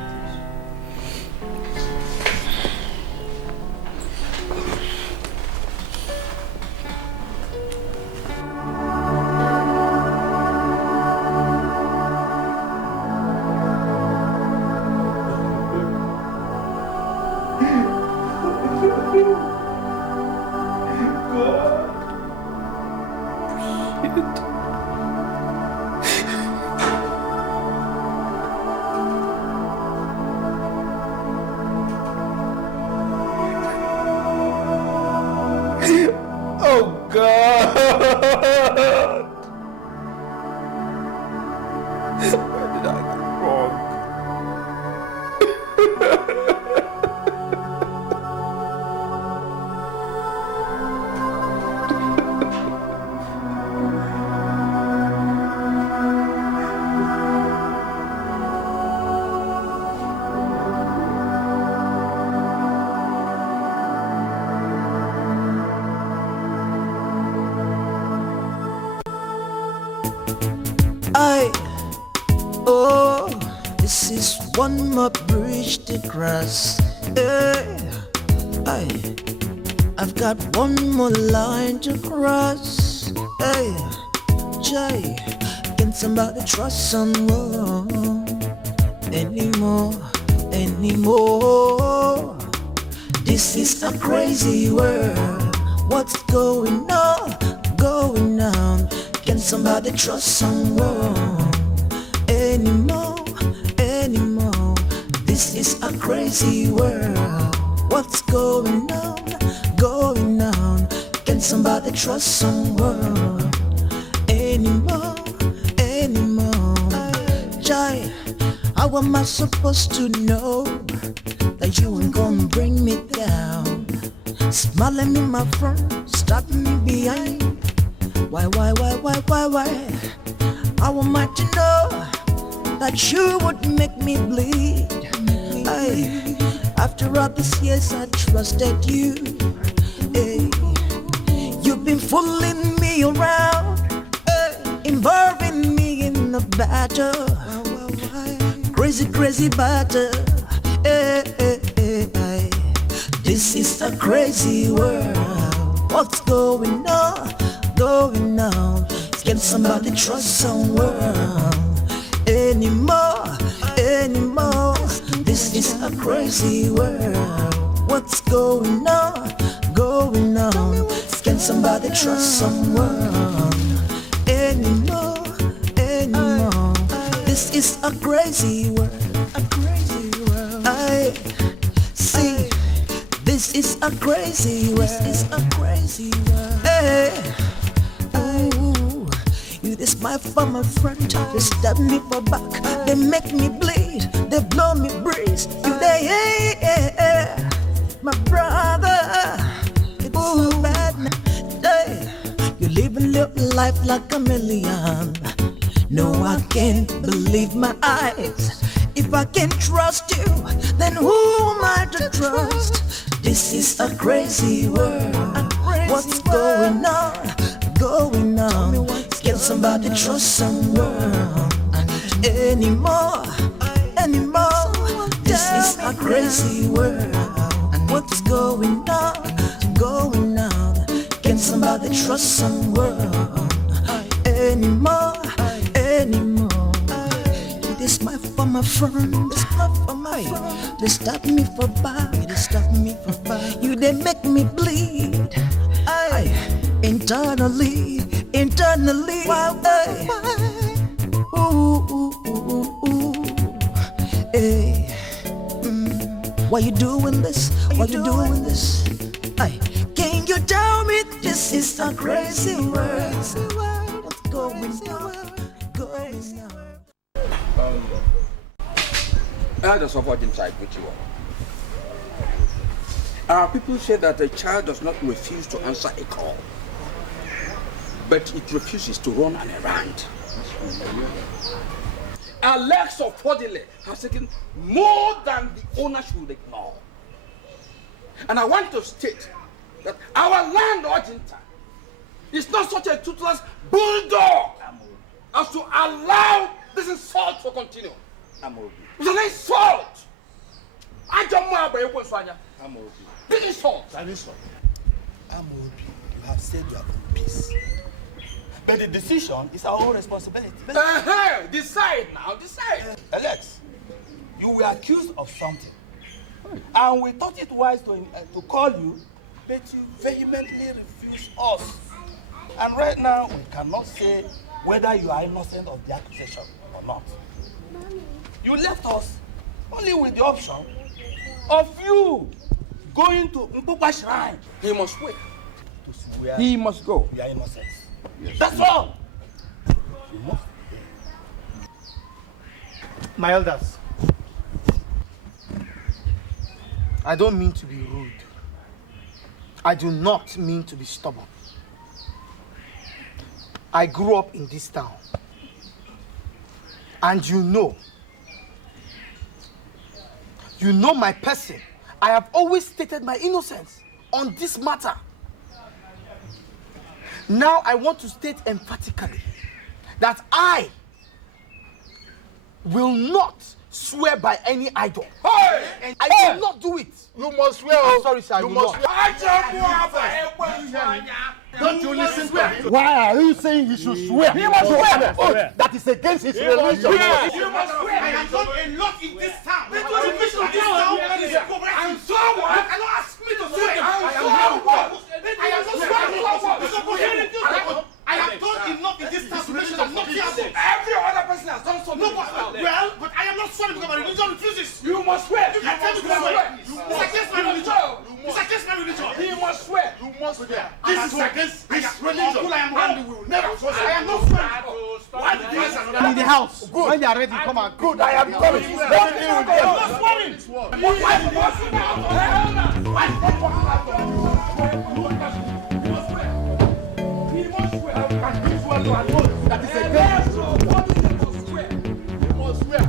This is one more bridge to cross. I've got one more line to cross. Jay, can somebody trust someone anymore? This is a crazy world. What's going on? Can somebody trust someone anymore? This is a crazy world. What's going on? Can somebody trust someone anymore? Jai, how am I supposed to know that you ain't gonna bring me down? Smiling in my front, stabbing me behind. Why? How am I to know that you would make me bleed? After all these years I trusted you. You've been fooling me around, involving me in the battle. Crazy battle. This is a crazy world. What's going on? Can somebody trust someone anymore? This is a crazy world. What's going on? Can somebody trust someone anymore? This is a crazy world. I see. is a crazy world. This is a crazy world. Hey, ooh, you this my for my front, they stab me for back, they make me bleed, they blow me breeze. You they, hey, my brother, it's so bad now. Hey, you live a little life like a million. No, I can't believe my eyes. If I can't trust you, then who am I to trust? This is a crazy world. What's going on? Going on? Can somebody trust someone anymore? Anymore? This is a crazy world. What's going on? Going on? Can somebody trust someone anymore? Anymore? This my for my friend, this my for my friend. They stop me for back, they stop me for back. You they make me bleed. I internally, why? Hey, why you doing this? Why you doing this? Ay, can you tell me this is a crazy world? What's going on? Going on? Elders of Argentine, which you are. People say that a child does not refuse to answer a call, but it refuses to run an errand. Alex of Fodile has taken more than the owner should ignore. And I want to state that our land, Argentine, is not such a toothless bulldog as to allow this insult to continue. It's an insult! I don't know about you. Big insult! An insult. Amobi, you have said you are for peace. But the decision is our own responsibility. Decide now, decide. Alex, you were accused of something. And we thought it wise to call you, but you vehemently refused us. And right now, we cannot say whether you are innocent of the accusation or not. You left us only with the option of you going to Ubah shrine. He must wait. To swear he must go. We are innocent. Yes. That's all. You must. My elders, I don't mean to be rude. I do not mean to be stubborn. I grew up in this town. And you know my person. I have always stated my innocence on this matter. Now I want to state emphatically that I will not swear by any idol. Hey! And I will not do it. You must swear. I'm sorry, sir. You must swear. Don't you listen to him? Why are you saying he should swear? He must swear. Oh, that is against his religion. You must swear. I have done a lot in this town. The vision of this town is progressive. I'm so what? I don't ask me to swear. I'm so what? I am not swearing. I have done enough in this town to make sure that nothing happens. Every other person has done something. No, well, but I am not swearing because my religion refuses. You must swear. You can't tell me to swear. It's against my religion. It's against my religion. He must swear. You must swear. This is against his religion. And we will never swear. I am not swearing. Why did you guys I'm in the house. Good. When they are ready, come on. Good. I am coming. Let me deal with them. I'm not swearing. Why did you swear? Why did you swear? He must swear. That is against his religion. What is it to swear? You must swear.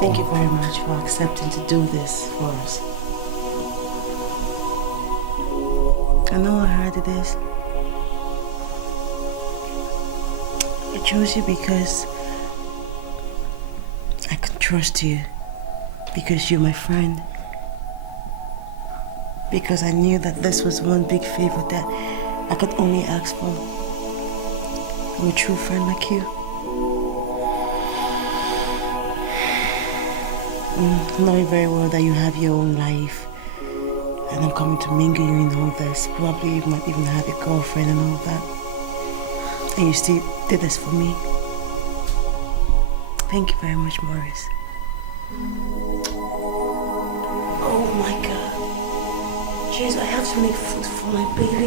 Thank you very much for accepting to do this for us. I know how hard it is. I chose you because I could trust you, because you're my friend, because I knew that this was one big favor that I could only ask for from a true friend like you. Knowing very well that you have your own life Then I'm coming to mingle you in all this. Probably you might even have a girlfriend and all that. And you still did this for me. Thank you very much, Morris. Oh my God. Jeez, I have to make food for my baby.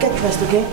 Get dressed, okay?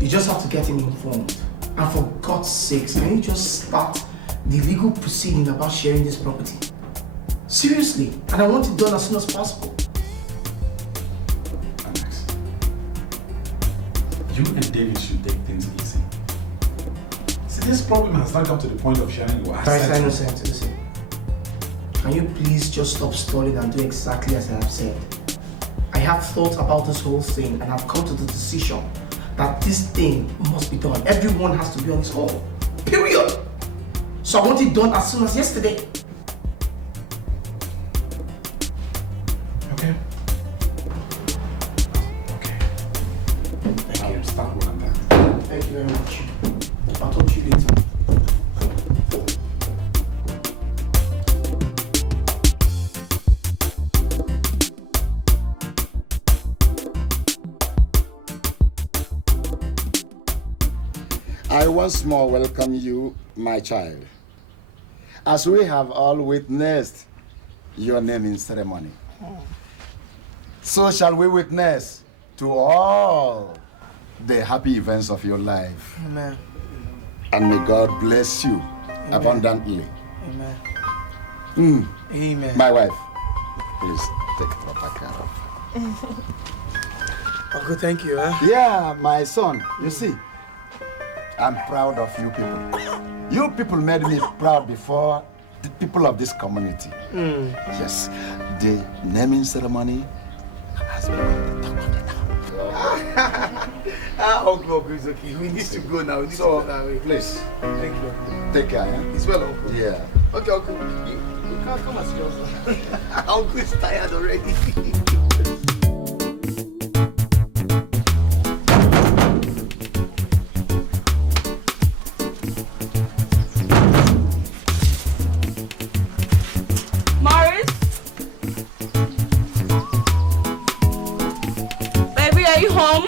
You just have to get him informed. And for God's sakes, can you just start the legal proceeding about sharing this property? Seriously, and I want it done as soon as possible. Alex, you and David should take things easy. See, this problem has not come to the point of sharing your assets. Listen. Can you please just stop stalling and do exactly as I have said? I have thought about this whole thing and I've come to the decision that this thing must be done. Everyone has to be on his own. Period. So I want it done as soon as yesterday. Okay. Thank you. Start what I'm done. Thank you very much. I'll talk to you later. I once more welcome you, my child, as we have all witnessed your naming ceremony. So shall we witness to all the happy events of your life. Amen. And may God bless you abundantly. Amen. Amen. My wife, please take proper care of. Uncle, thank you. Yeah, my son, you see, I'm proud of you people. You people made me proud before the people of this community. Yes, the naming ceremony has become the talk of the town. Uncle, it's okay. We need to go now. We need to go that way. Please, thank you. take care. Yeah? It's well, Uncle. Yeah. Okay, Uncle. You can't come as yours. Uncle is tired already. Are you home?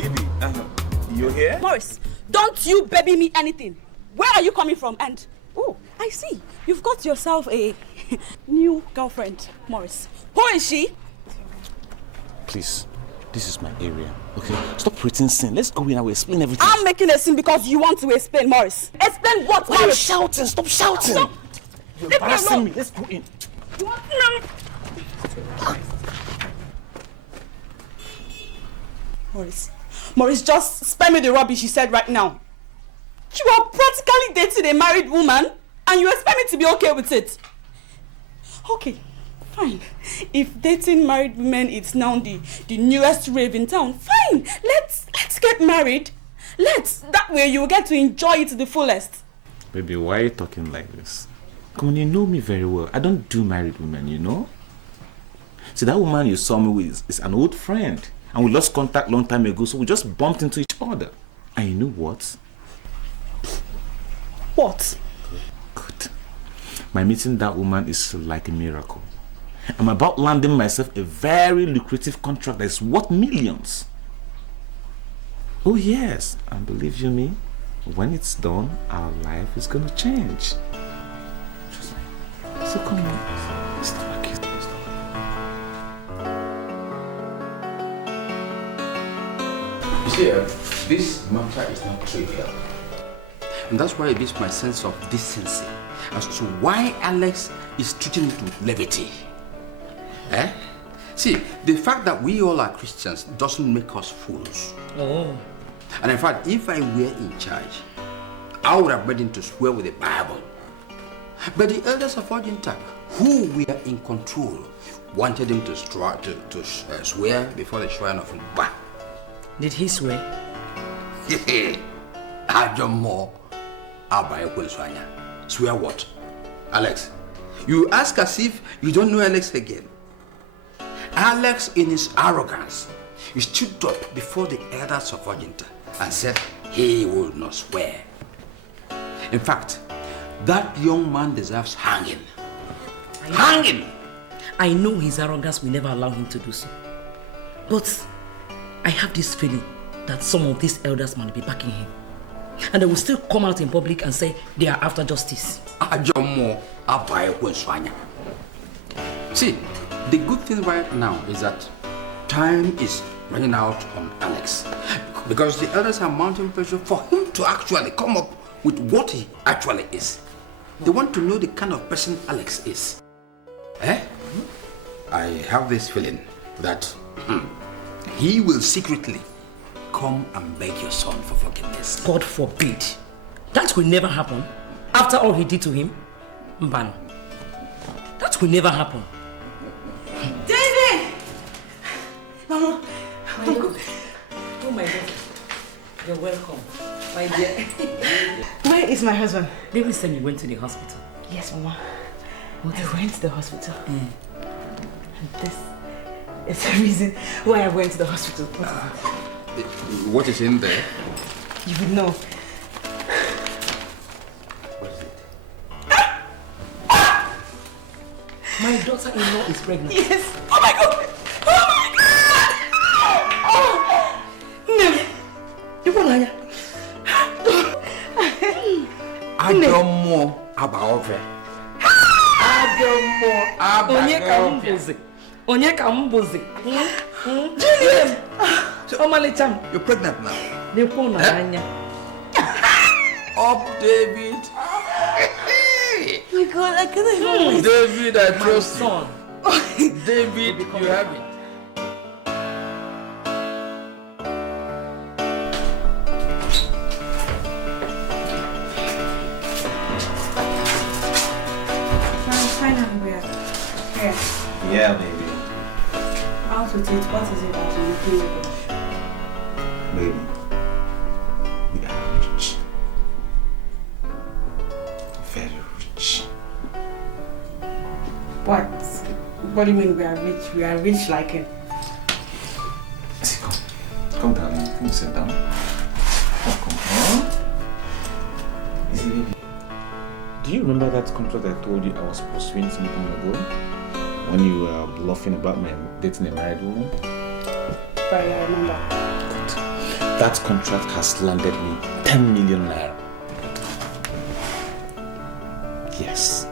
baby, you here? Morris, don't you baby me anything. Where are you coming from? And, oh, I see. You've got yourself a new girlfriend, Morris. Who is she? Please, this is my area, okay? Stop pretending sin. Let's go in and we'll explain everything. I'm making a scene because you want to explain, Morris. Explain what, Why are you Morris? shouting? Stop shouting. Stop. You're embarrassing me. Let's go in. Morris, just spare me the rubbish you said right now. You are practically dating a married woman and you expect me to be okay with it. Okay, fine. If dating married women is now the newest rave in town, fine. Let's get married. That way you will get to enjoy it to the fullest. Baby, why are you talking like this? Come on, you know me very well. I don't do married women, you know? See, that woman you saw me with is an old friend. And we lost contact long time ago, so we just bumped into each other. And you know what? What? Good. My meeting that woman is like a miracle. I'm about landing myself a very lucrative contract that is worth millions. Oh yes, and believe you me, when it's done, our life is gonna change. So come on. Stop accusing me. You see, this matter is not trivial. And that's why it gives my sense of decency as to why Alex is treating it with levity. See, the fact that we all are Christians doesn't make us fools. Oh. And in fact, if I were in charge, I would have made him to swear with the Bible. But the elders of Argentina, who were in control, wanted him to swear before the shrine of Ubah. Did he swear? Swear what? Alex, you ask as if you don't know Alex again. Alex, in his arrogance, he stood up before the elders of Argentina and said he will not swear. In fact, that young man deserves hanging. Hanging! I know his arrogance will never allow him to do so. But I have this feeling that some of these elders might be backing him. And they will still come out in public and say they are after justice. See, the good thing right now is that time is running out on Alex. Because the elders are mounting pressure for him to actually come up with what he actually is. They want to know the kind of person Alex is. I have this feeling that he will secretly come and beg your son for forgiveness. God forbid. That will never happen. After all he did to him, Mbano. That will never happen. David! Mama, my God. Oh my God. You're welcome. My dear. Where is my husband? David said you went to the hospital. Yes, Mama. I went to the hospital. And this is the reason why I went to the hospital. What is in there? You would know. What is it? My daughter-in-law is pregnant. Yes. Oh my God! Oh my God! Oh! No. You want to Adomo abaove. Adomo abaove. Onye ka mbuzi. Julian! You're pregnant now. Up, David. My God, I can't even wait. David, I trust you. David, you have it. Finally, we are here. Yeah, baby. Out with it. What is it that you do? Baby, we are rich. Very rich. What? What do you mean we are rich? We are rich like him. Come down. Come sit down. Oh, come on. Easy, baby. Do you remember that contract I told you I was pursuing some time ago? When you were bluffing about my dating a married woman? But I remember. That contract has landed me 10 million naira. Yes.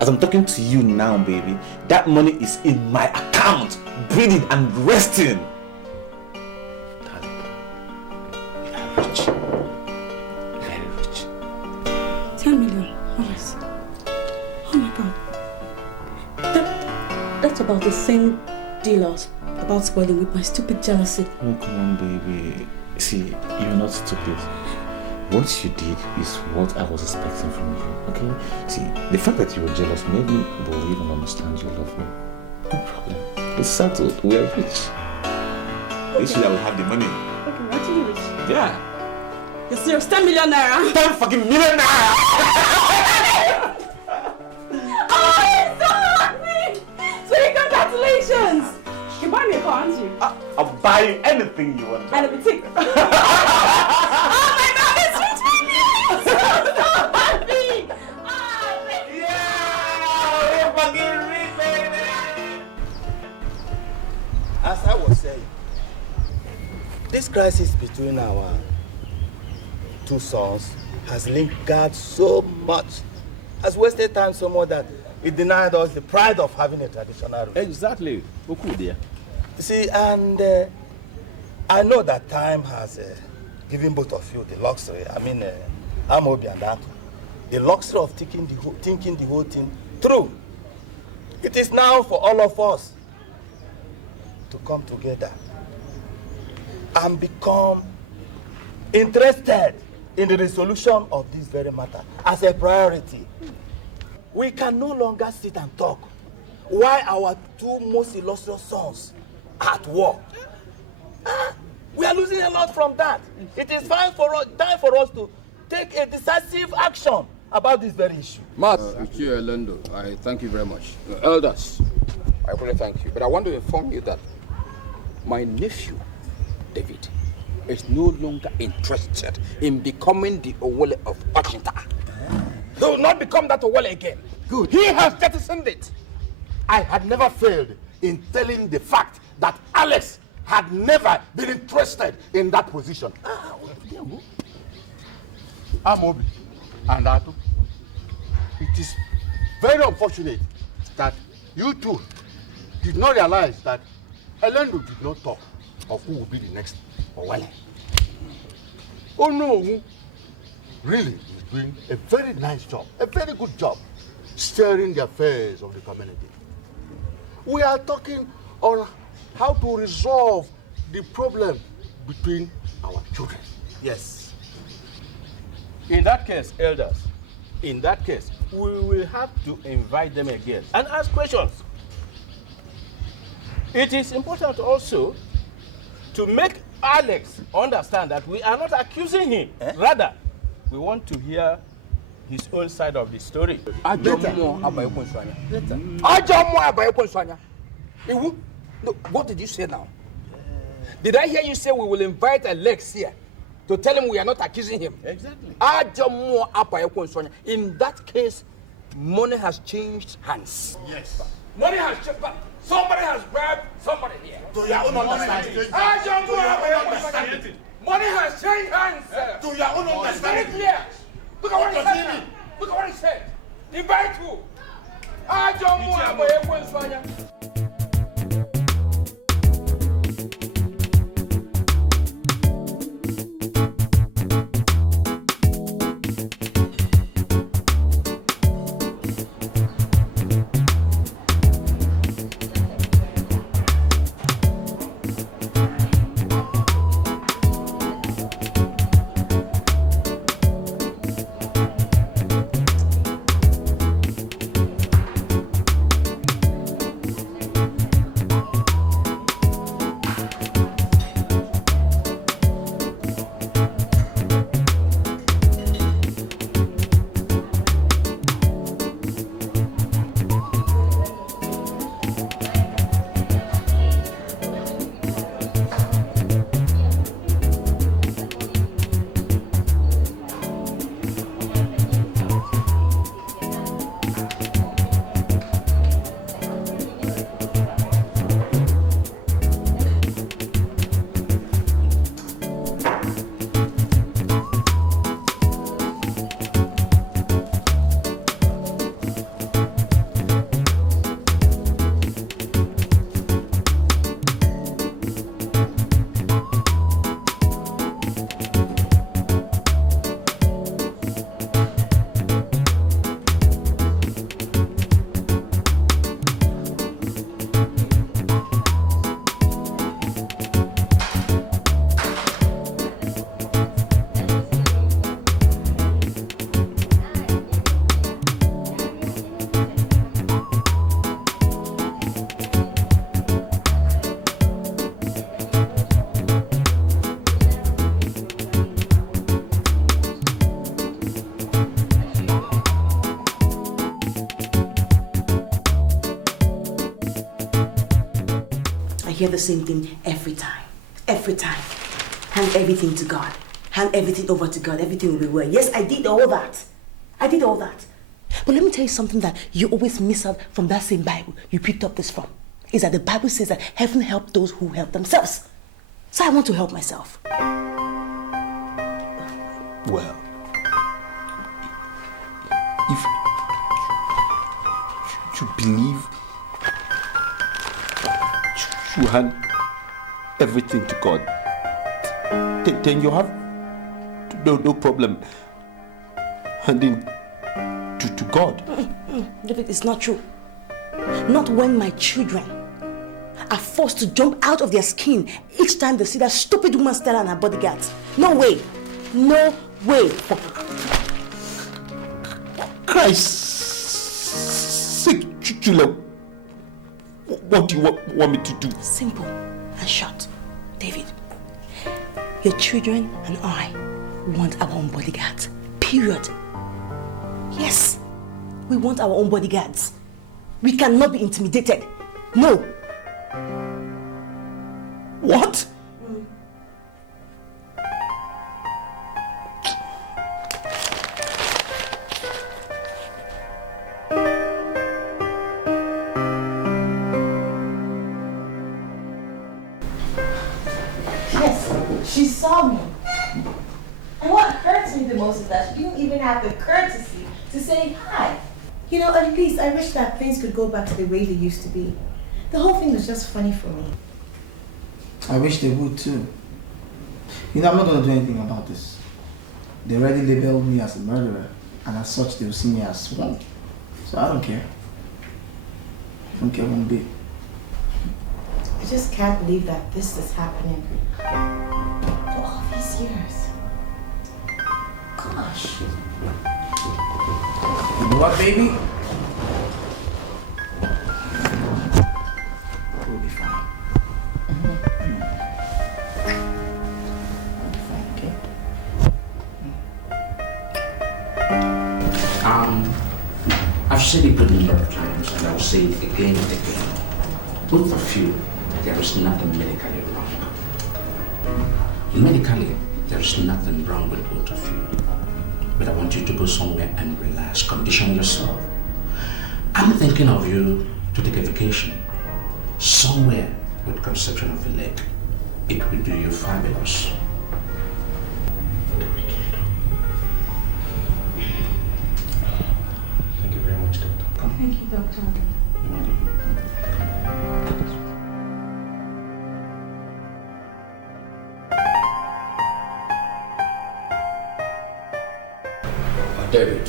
As I'm talking to you now, baby, that money is in my account, breathing and resting. Darling, we are rich. Very rich. 10 million. Honest. Oh my God. That's about the same deal I was about spoiling with my stupid jealousy. Oh, come on, baby. See, you're not stupid. What you did is what I was expecting from you, okay? See, the fact that you were jealous made me believe and understand you love me. No problem. It's settled. We are rich. This year I will have the money. Okay, we're actually rich. Yeah. You're serious? 10 million naira? 10 fucking million naira! Oh, I'm so happy! Sweetie, congratulations! You buy me a car, aren't you? I'll buy you anything you want. And a boutique. Oh my God, it's rich! I'm so happy! We're fucking rich, baby! As I was saying, this crisis between our two sons has lingered so much, has wasted time so much that it denied us the pride of having a traditional root. Exactly. You see, and I know that time has given both of you the luxury, Amobi and Atu, the luxury of thinking the whole thing through. It is now for all of us to come together and become interested in the resolution of this very matter as a priority. We can no longer sit and talk while our two most illustrious sons are at war. We are losing a lot from that. It is time for us to take a decisive action about this very issue. Monsieur Lendo, I thank you very much. Elders, I really thank you. But I want to inform you that my nephew, David, is no longer interested in becoming the Owole of Ochinta. He will not become that Owole again. Good. He has jettisoned it. I had never failed in telling the fact that Alex had never been interested in that position. Amobi and Atu, it is very unfortunate that you two did not realize that Elendo did not talk of who will be the next Owale. Oh no, really is doing a very nice job, a very good job, steering the affairs of the community. We are talking on how to resolve the problem between our children. Yes. In that case, elders, we will have to invite them again and ask questions. It is important also to make Alex understand that we are not accusing him. Rather, we want to hear his own side of the story. What did you say now? Did I hear you say we will invite Alex here to tell him we are not accusing him? Exactly. In that case, money has changed hands. Yes. Money has changed. Somebody has grabbed somebody here. To your own understanding. Money has changed hands. To your own It's very understanding. clear. Look at what he said. Look at what he said. Invite who? hear the same thing every time. Every time. Hand everything to God. Hand everything over to God. Everything will be well. Yes, I did all that. I did all that. But let me tell you something that you always miss out from that same Bible you picked up this from. Is that the Bible says that heaven helps those who help themselves. So I want to help myself. Well, if you believe you hand everything to God, then you have no problem handing to God. David, it's not true. Not when my children are forced to jump out of their skin each time they see that stupid woman Stella and her bodyguards. No way. No way. Christ's sake, Chula, what do you want me to do? Simple and short. David, your children and I want our own bodyguards. Period. Yes, we want our own bodyguards. We cannot be intimidated. No. What? Yes, she saw me. And what hurts me the most is that she didn't even have the courtesy to say hi. You know, at least I wish that things could go back to the way they used to be. The whole thing was just funny for me. I wish they would too. You know, I'm not going to do anything about this. They already labeled me as a murderer, and as such, they'll see me as one. So I don't care. I don't care one bit. I just can't believe that this is happening for all these years. Gosh. You know what, baby? We'll be fine. We'll be fine, okay? I've said it a number of times, and I'll say it again and again. Both of you, there is nothing medically wrong. Medically, there is nothing wrong with both of you. But I want you to go somewhere and relax, condition yourself. I'm thinking of you to take a vacation. Somewhere with conception of a lake. It will do you fabulous. Thank you very much, Doctor. Come. Thank you, Doctor. David,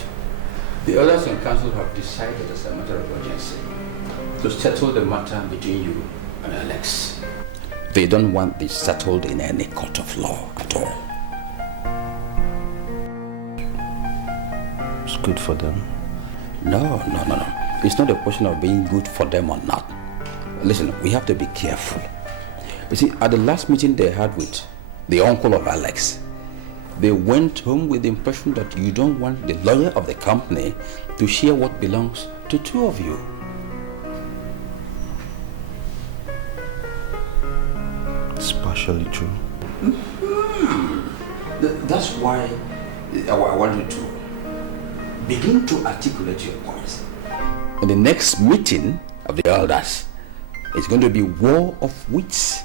the others in council have decided as a matter of urgency to settle the matter between you and Alex. They don't want this settled in any court of law at all. It's good for them. No. It's not a question of being good for them or not. Listen, we have to be careful. You see, at the last meeting they had with the uncle of Alex, they went home with the impression that you don't want the lawyer of the company to share what belongs to two of you. It's partially true. That's why I want you to begin to articulate your points. In the next meeting of the elders, it's going to be war of wits.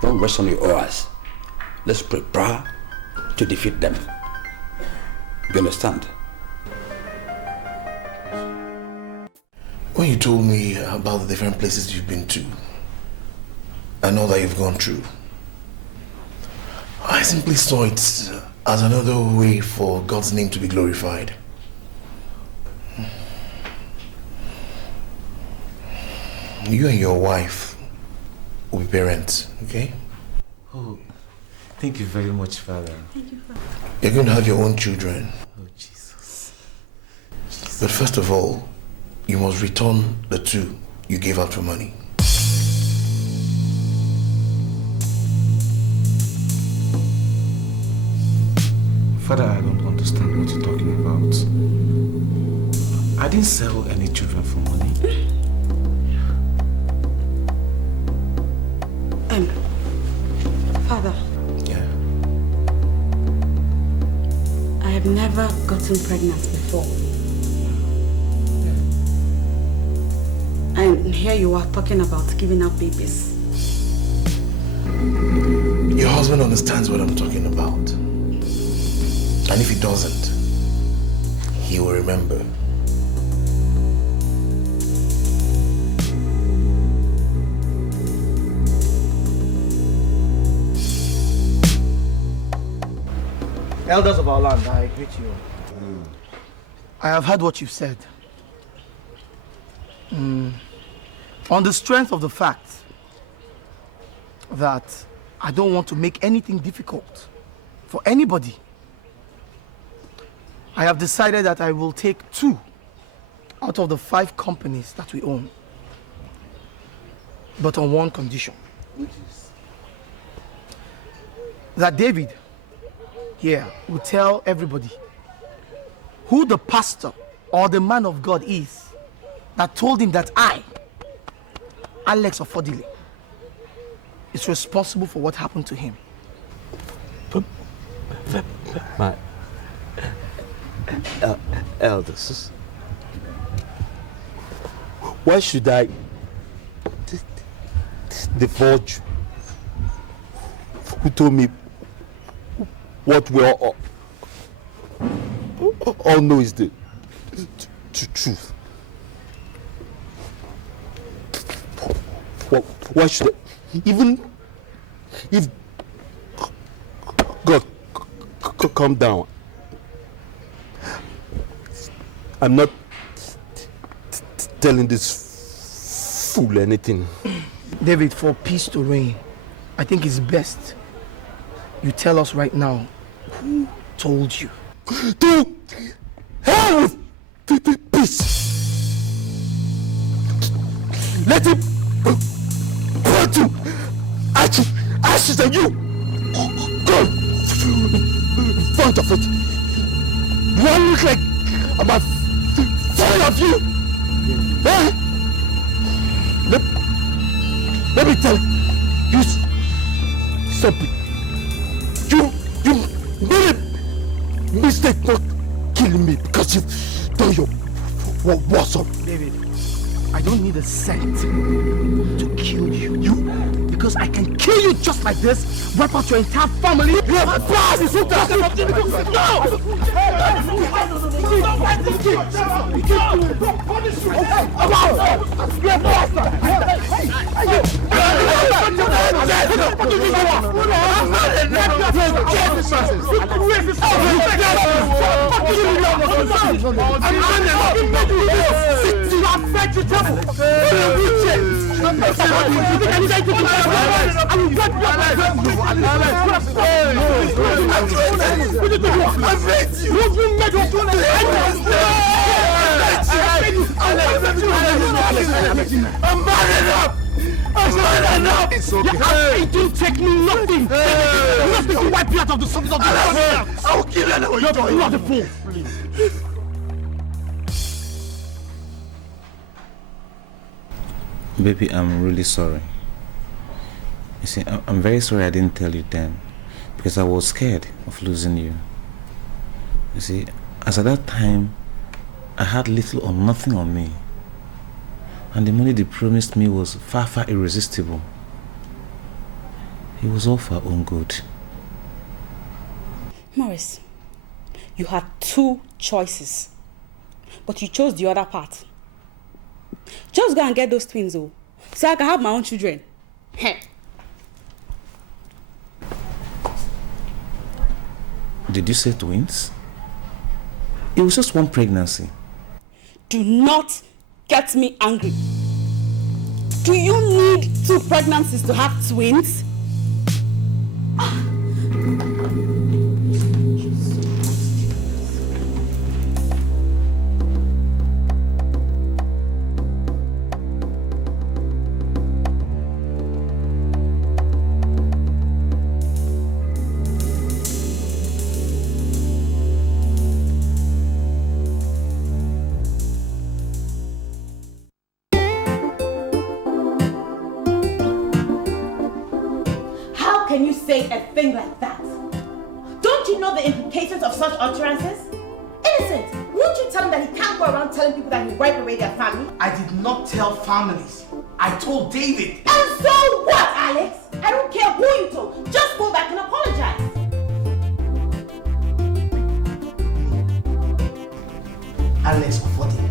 Don't rest on your oars. Let's prepare to defeat them. You understand? When you told me about the different places you've been to, and all that you've gone through, I simply saw it as another way for God's name to be glorified. You and your wife will be parents, okay? Oh, thank you very much, Father. Thank you, Father. You're going to have your own children. Oh, Jesus. But first of all, you must return the two you gave out for money. Father, I don't understand what you're talking about. I didn't sell any children for money. never gotten pregnant before. And here you are talking about giving up babies. Your husband understands what I'm talking about. And if he doesn't, he will remember. Elders of our land, I greet you. I have heard what you've said. On the strength of the fact that I don't want to make anything difficult for anybody, I have decided that I will take 2 out of the 5 companies that we own, but on one condition. Which is? That David here will tell everybody who the pastor or the man of God is that told him that I, Alex Ofodile, is responsible for what happened to him. My elders, why should I divulge who told me what we all know is the truth? Why should I, even if God come down, I'm not telling this fool anything. David, for peace to reign, I think it's best you tell us right now who told you. To hell with peace. Let him burn to ashes and you go in front of it. Do I look like I'm afraid of you? Eh? Let me tell you something. You made a mistake not killing me because you've done your what's up. David, I don't need a cent to kill you. Because I can kill you just like this, wipe out your entire family. You have a boss! No! It's okay. It didn't take me nothing. Nothing to wipe you out of the surface of the earth. I'll kill anyone. You're not a fool. Baby, I'm really sorry. You see, I'm very sorry I didn't tell you then, because I was scared of losing you. You see, as at that time, I had little or nothing on me, and the money they promised me was far, far irresistible. It was all for our own good. Morris, you had 2 choices, but you chose the other part. Just go and get those twins, so I can have my own children. Heh. Did you say twins? It was just one pregnancy. Do not get me angry. Do you need 2 pregnancies to have twins? Say a thing like that. Don't Don't you know the implications of such utterances? Innocent, won't you tell him that he can't go around telling people that he wiped away their family? I did not tell families. I told David. And so what, Alex? I don't care who you told. Just go back and apologize. Alex Ofodi,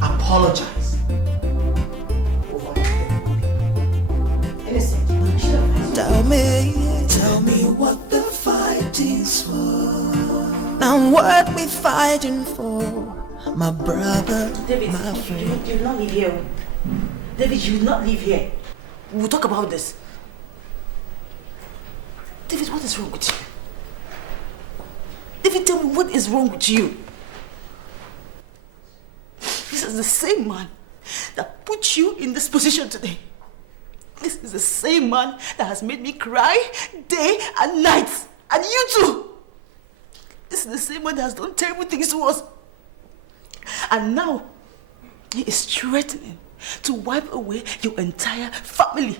apologize. Innocent, Tell me what the fight is for. Now what we fighting for, my brother, David, my friend. you will not leave here. David, you will not leave here. We'll talk about this. David, what is wrong with you? David, tell me what is wrong with you? This is the same man that put you in this position today. This is the same man that has made me cry day and night. And you too. This is the same man that has done terrible things to us. And now, he is threatening to wipe away your entire family.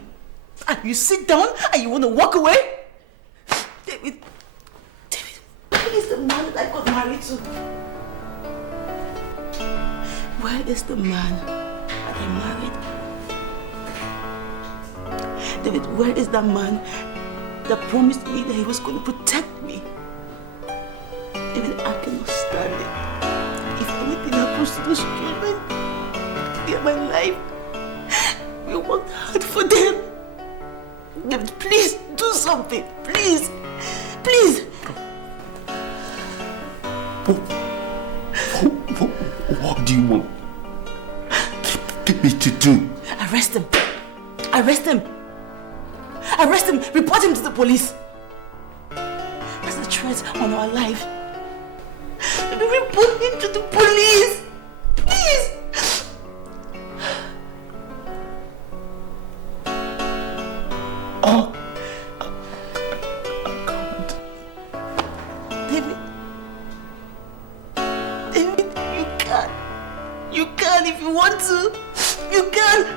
And you sit down and you want to walk away? David, where is the man that I got married to? Where is the man that I married? David, where is that man that promised me that he was going to protect me? David, I cannot stand it. If anything happens to those children, in my life, we worked hard for them. David, please do something. Please. Please. What do you want me to do? Arrest him. Arrest him. Arrest him. Report him to the police. That's a threat on our life. Report him to the police. Please. Oh. David, you can. You can if you want to. You can.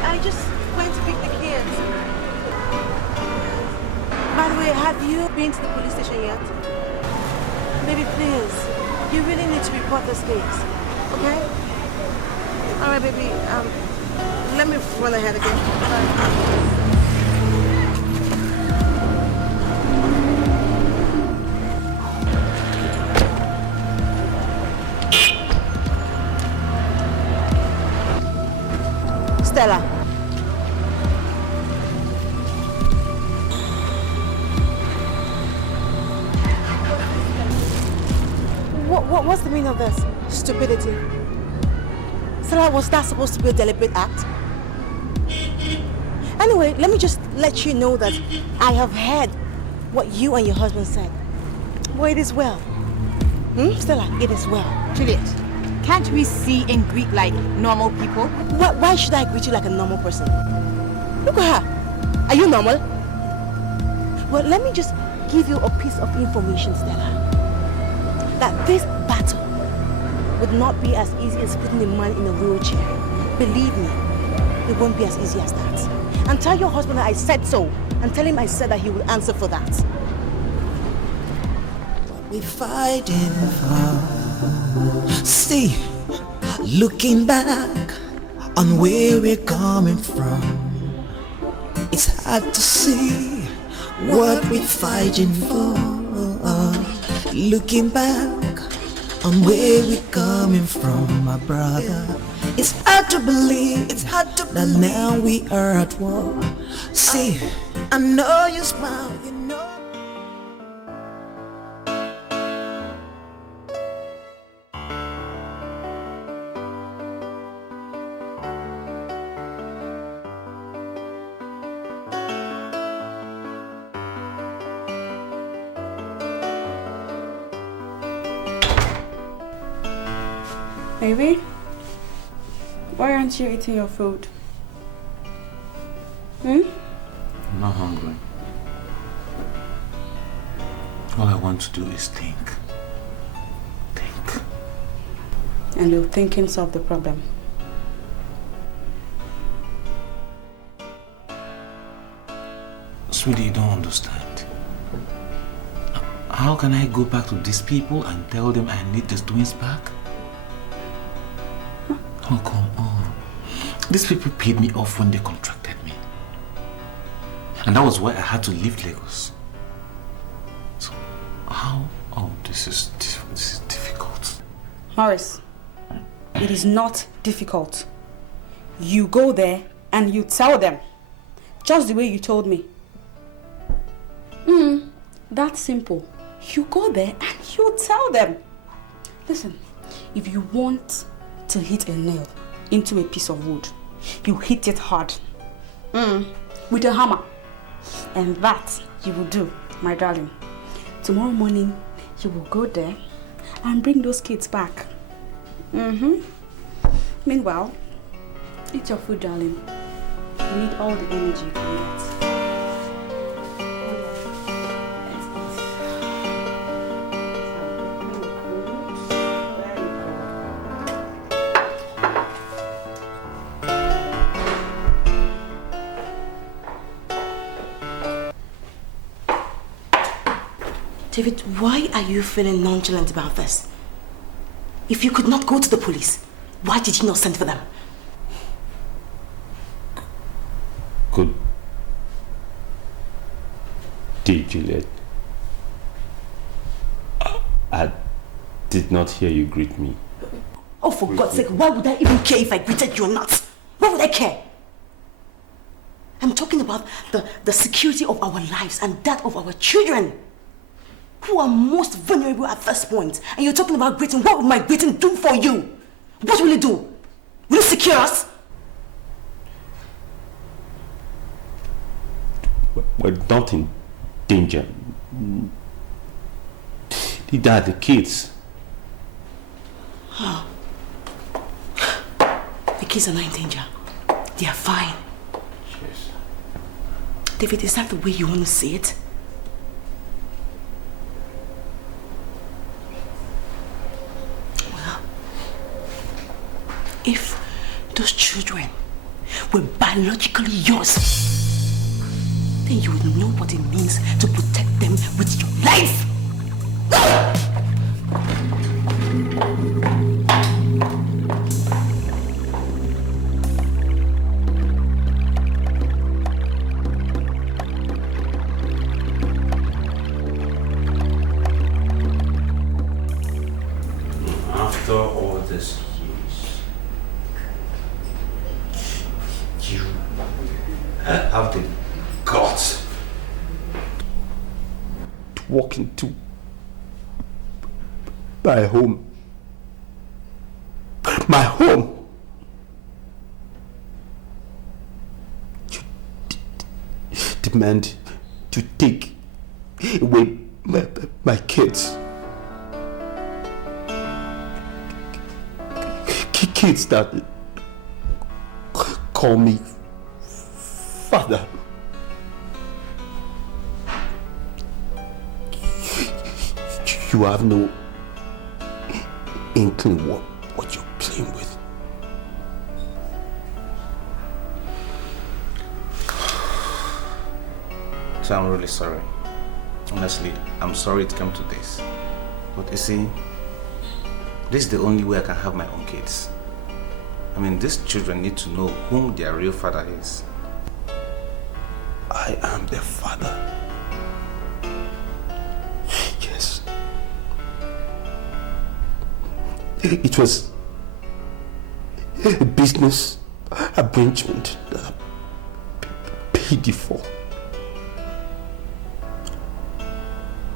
I just went to pick the kids. By the way, have you been to the police station yet? Baby, please. You really need to report this case. Okay? Alright, baby. Let me run ahead again. Stella. What's the meaning of this? Stupidity. Stella, was that supposed to be a deliberate act? Anyway, let me just let you know that I have heard what you and your husband said. Well, it is well. Stella, it is well. Juliet, can't we see and greet like normal people? Why should I greet you like a normal person? Look at her. Are you normal? Well, let me just give you a piece of information, Stella. That this battle would not be as easy as putting a man in a wheelchair. Believe me, it won't be as easy as that. And tell your husband that I said so, and tell him I said that he will answer for that. What we fighting for. See, looking back on where we're coming from, it's hard to see what we're fighting for. Looking back on where we're coming from, my brother, it's hard to believe, that now we are at war. See, I know you smile, you Baby, why aren't you eating your food? I'm not hungry. All I want to do is think. Think. And will thinking solve the problem? Sweetie, you don't understand. How can I go back to these people and tell them I need these twins back? Oh, come on. These people paid me off when they contracted me. And that was why I had to leave Lagos. So, how? Oh, this is difficult. Morris, it is not difficult. You go there and you tell them. Just the way you told me. That's simple. You go there and you tell them. Listen, if you want to hit a nail into a piece of wood, you hit it hard. With a hammer. And that you will do, my darling. Tomorrow morning, you will go there and bring those kids back. Meanwhile, eat your food, darling. You need all the energy you can get. David, why are you feeling nonchalant about this? If you could not go to the police, why did you not send for them? Good day, Juliet. I did not hear you greet me. Oh, for God's sake, why would I even care if I greeted you or not? Why would I care? I'm talking about the security of our lives and that of our children, who are most vulnerable at this point. And you're talking about greeting. What will my greeting do for you? What will it do? Will it secure us? We're not in danger. These are the kids. Oh. The kids are not in danger. They are fine. Yes. David, is that the way you want to see it? Well, if those children were biologically yours, then you would know what it means to protect them with your life. After all this years, you have the guts to walk into my home. My home. You demand to take away my kids. Kids that call me father. You have no inkling what you're playing with. So I'm really sorry. Honestly, I'm sorry it came to this. But you see, this is the only way I can have my own kids. I mean, these children need to know whom their real father is. I am their father. Yes. It was a business arrangement that I paid you for.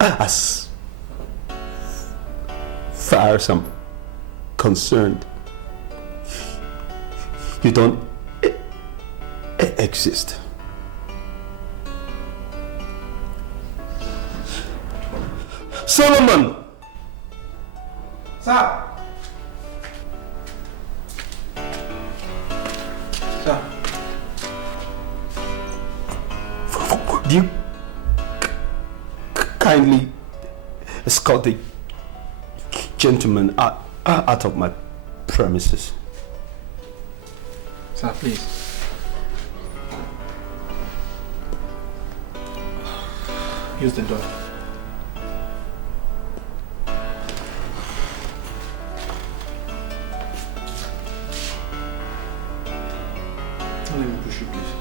As far as I'm concerned, you don't exist. Solomon! Sir! Sir. Would you kindly escort the gentleman out of my premises? Sir, please. Use the door. Let me push you, please.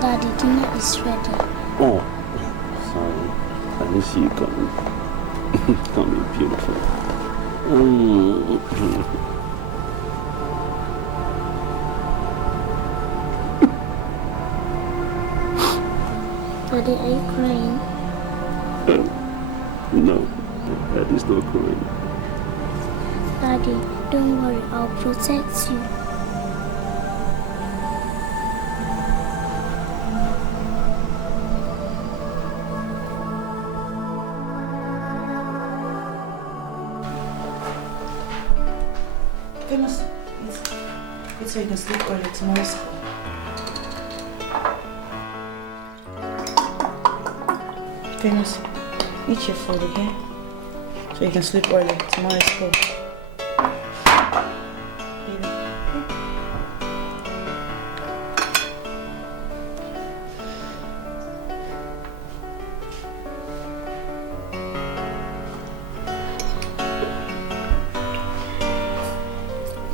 Daddy, dinner is ready. Oh, sorry. I didn't see you coming. Coming, beautiful. Daddy, are you crying? No, Daddy's not crying. Daddy, don't worry, I'll protect you. Famous, it's so you can sleep early tomorrow's school. Famous, eat your food, okay? So you can sleep early tomorrow's school.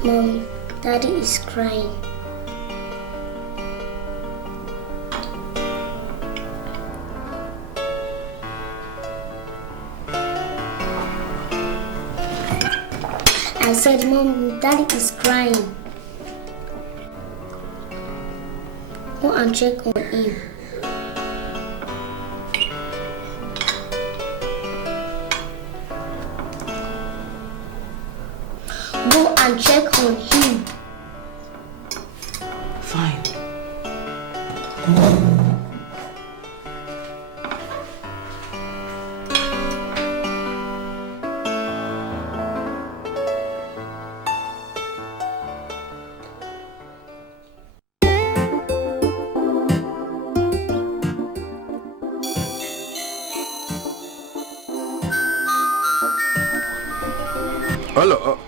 Mommy, Daddy is crying. I said, Mom, Daddy is crying. Go and check on him. Go and check on him. Fine. Hello,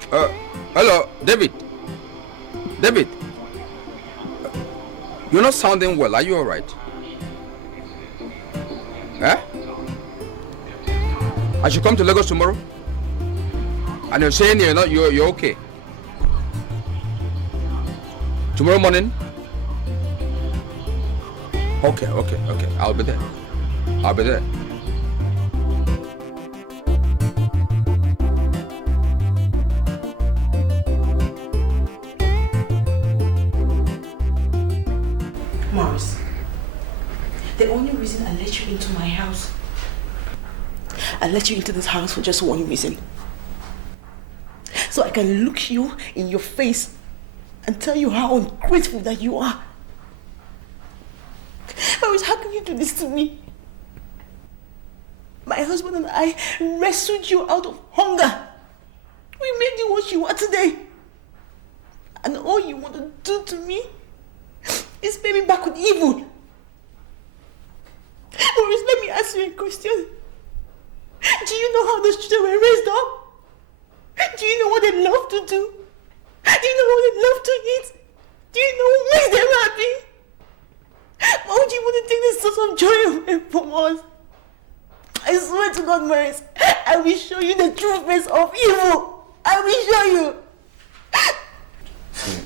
hello, David. David, you're not sounding well. Are you all right? Eh? I should come to Lagos tomorrow, and you're saying you're okay. Tomorrow morning. Okay. I'll be there. Morris, the only reason I let you into my house, I let you into this house for just one reason. So I can look you in your face and tell you how ungrateful that you are. Morris, how can you do this to me? My husband and I rescued you out of hunger. We made you what you are today. And all you want to do to me is pay me back with evil. Morris, let me ask you a question. Do you know how those children were raised up? Do you know what they love to do? Do you know what they love to eat? Do you know what makes them happy? Why would you want to take this source of joy away from us? I swear to God, Morris, I will show you the true face of evil. I will show you.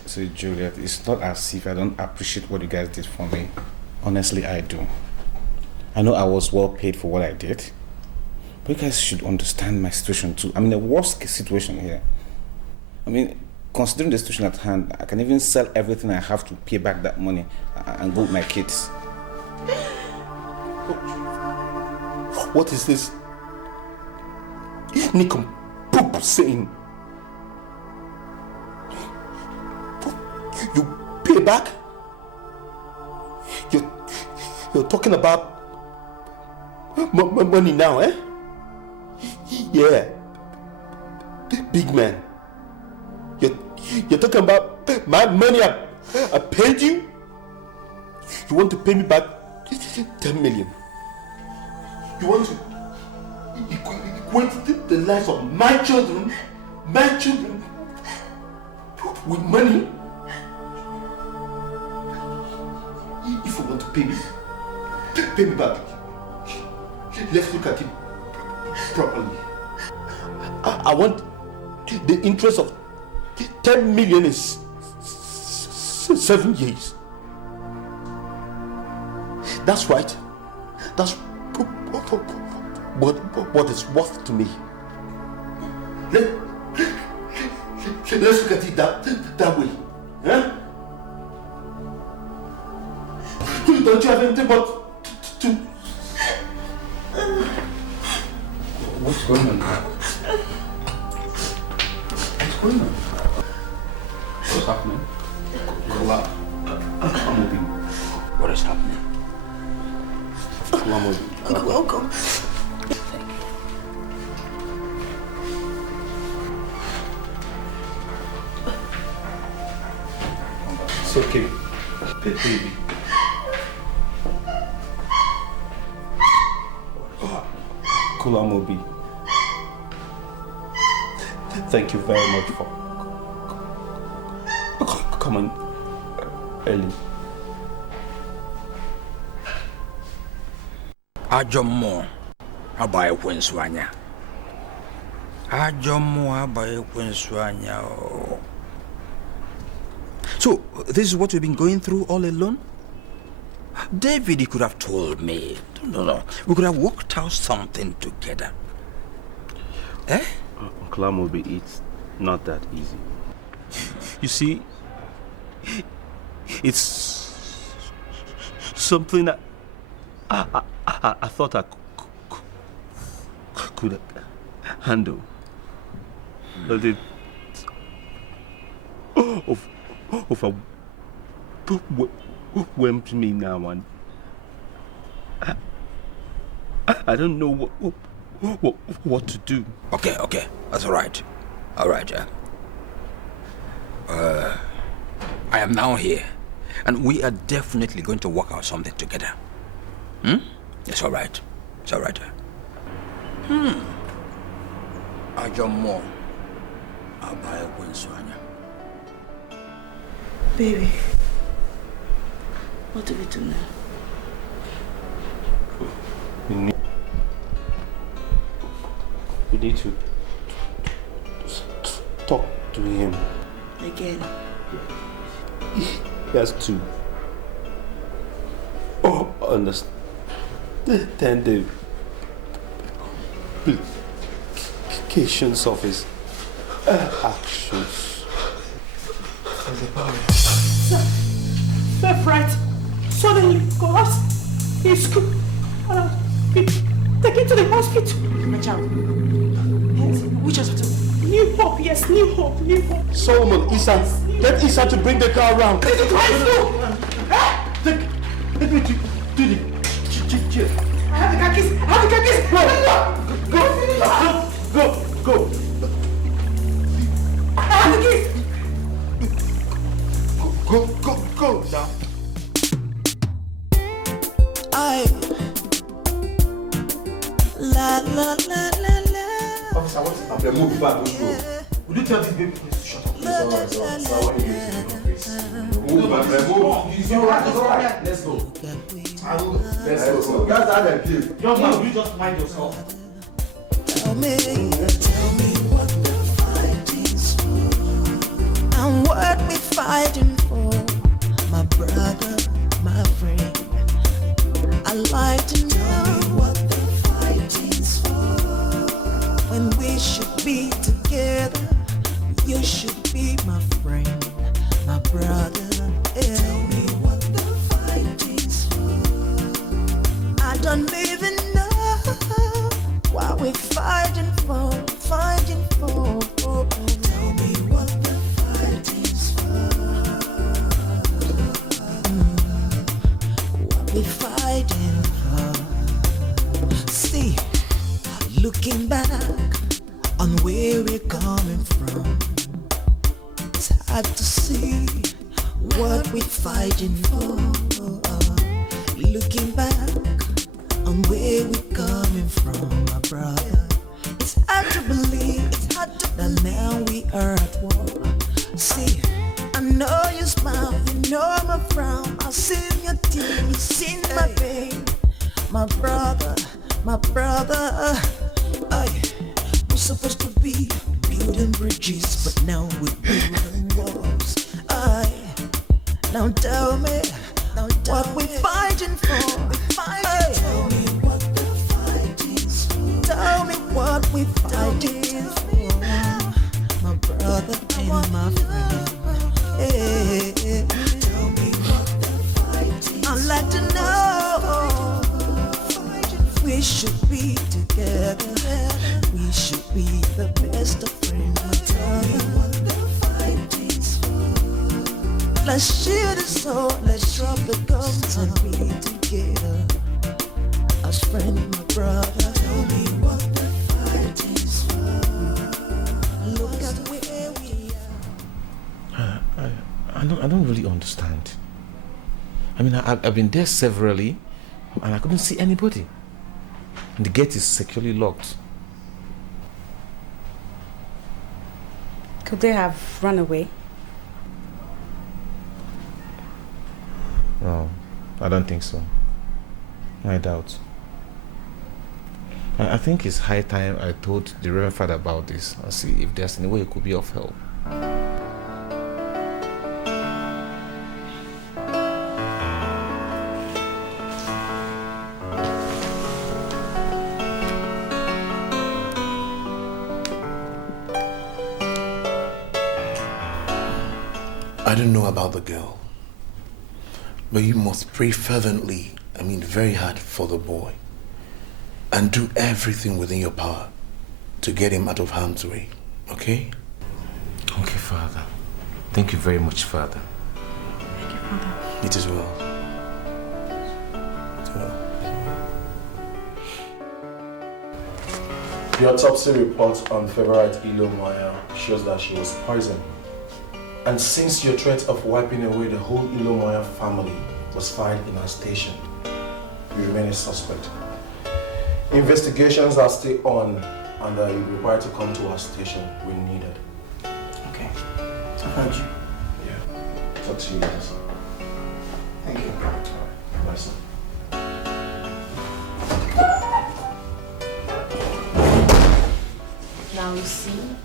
So Juliet, it's not as if I don't appreciate what you guys did for me. Honestly, I do. I know I was well paid for what I did. But you guys should understand my situation too. I'm in a worst situation here. I mean, considering the situation at hand, I can even sell everything I have to pay back that money and go with my kids. What is this? Nikom Poop saying? You pay back? You're talking about money now, eh? Yeah. Big man. You're talking about my money I paid you? You want to pay me back 10 million? You want to equate the lives of my children with money? If you want to pay me back. Let's look at it properly. I want the interest of 10 million in 7 years. That's right. That's what it's worth to me. Let's look at it that way. Huh? Don't you have anything but to... What's going on now? What's going on? What's happening? I'm moving. What is happening? Uncle. It's okay. Baby. Kulamobi. Thank you very much for coming early. Ajomo abaye kwenswanya. So, this is what we've been going through all alone? David, you could have told me. No. We could have worked out something together. Eh? Uncle Amobi, it's not that easy. You see, it's something that I thought I could handle. But it overwhelmed me now, and I don't know what to do. Okay, that's all right. I am now here, and we are definitely going to work out something together. It's all right. Ajomo abaye kwenswanya. Baby, what do we do now? We need to talk to him. Again? He has to understand the implications of his actions. Left, right. Suddenly collapse. He's taken to the hospital. My child. Which hospital? New Hope, yes, New Hope. Solomon, Isa, get Isa to bring the car around. Take me to the chair. I have the car keys. Go. I have the keys. Go now. La. Officer, what's happening? Move back, let's go. Would you tell this baby please to shut up? It's alright. I want you to face. Move back, move. It's alright. Let's go. Let's go. Guys, I have you. Young man, you just mind yourself. Tell me what the fighting's for, and what we're fighting for, my brother, my friend. I like to know what the fighting's for. When we should be together, you should be my friend, my brother. Tell me what the fighting's for. I don't Looking back on where we're coming from, it's hard to see what we're fighting for. Looking back on where we're coming from, my brother, it's hard to believe that now we are at war. See, I know you smile, you know my frown, I've seen your tears, you've seen my pain, my brother. We're supposed to be building bridges, but now we're building walls. Now tell me what we're fighting for. Tell me what the fight is for. Tell me what we're fighting for, my brother and my friend. Hey, tell me what the fight is. I'd like to know. We should be together. We should be the best of friends. Tell me what the fight is for. Let's share the soul. Let's drop the guns and be together as friends, my brother. Tell me what the fight is for. Look at where we are. I don't really understand. I mean, I've been there severally, and I couldn't see anybody. And the gate is securely locked. Could they have run away? No, I don't think so. I doubt. I think it's high time I told the Reverend Father about this and see if there's any way it could be of help. I don't know about the girl, but you must pray fervently, very hard for the boy, and do everything within your power to get him out of harm's way, okay? Okay, Father. Thank you very much, Father. Thank you, Father. It is well. The autopsy report on Favorite Ilo Maya shows that she was poisoned. And since your threat of wiping away the whole Ilo Maya family was filed in our station, you remain a suspect. Investigations are still on, and you'll be required to come to our station when needed. Okay. I've heard you. Yeah. Talk to you later, sir. Thank you. Bye, sir. Now you see.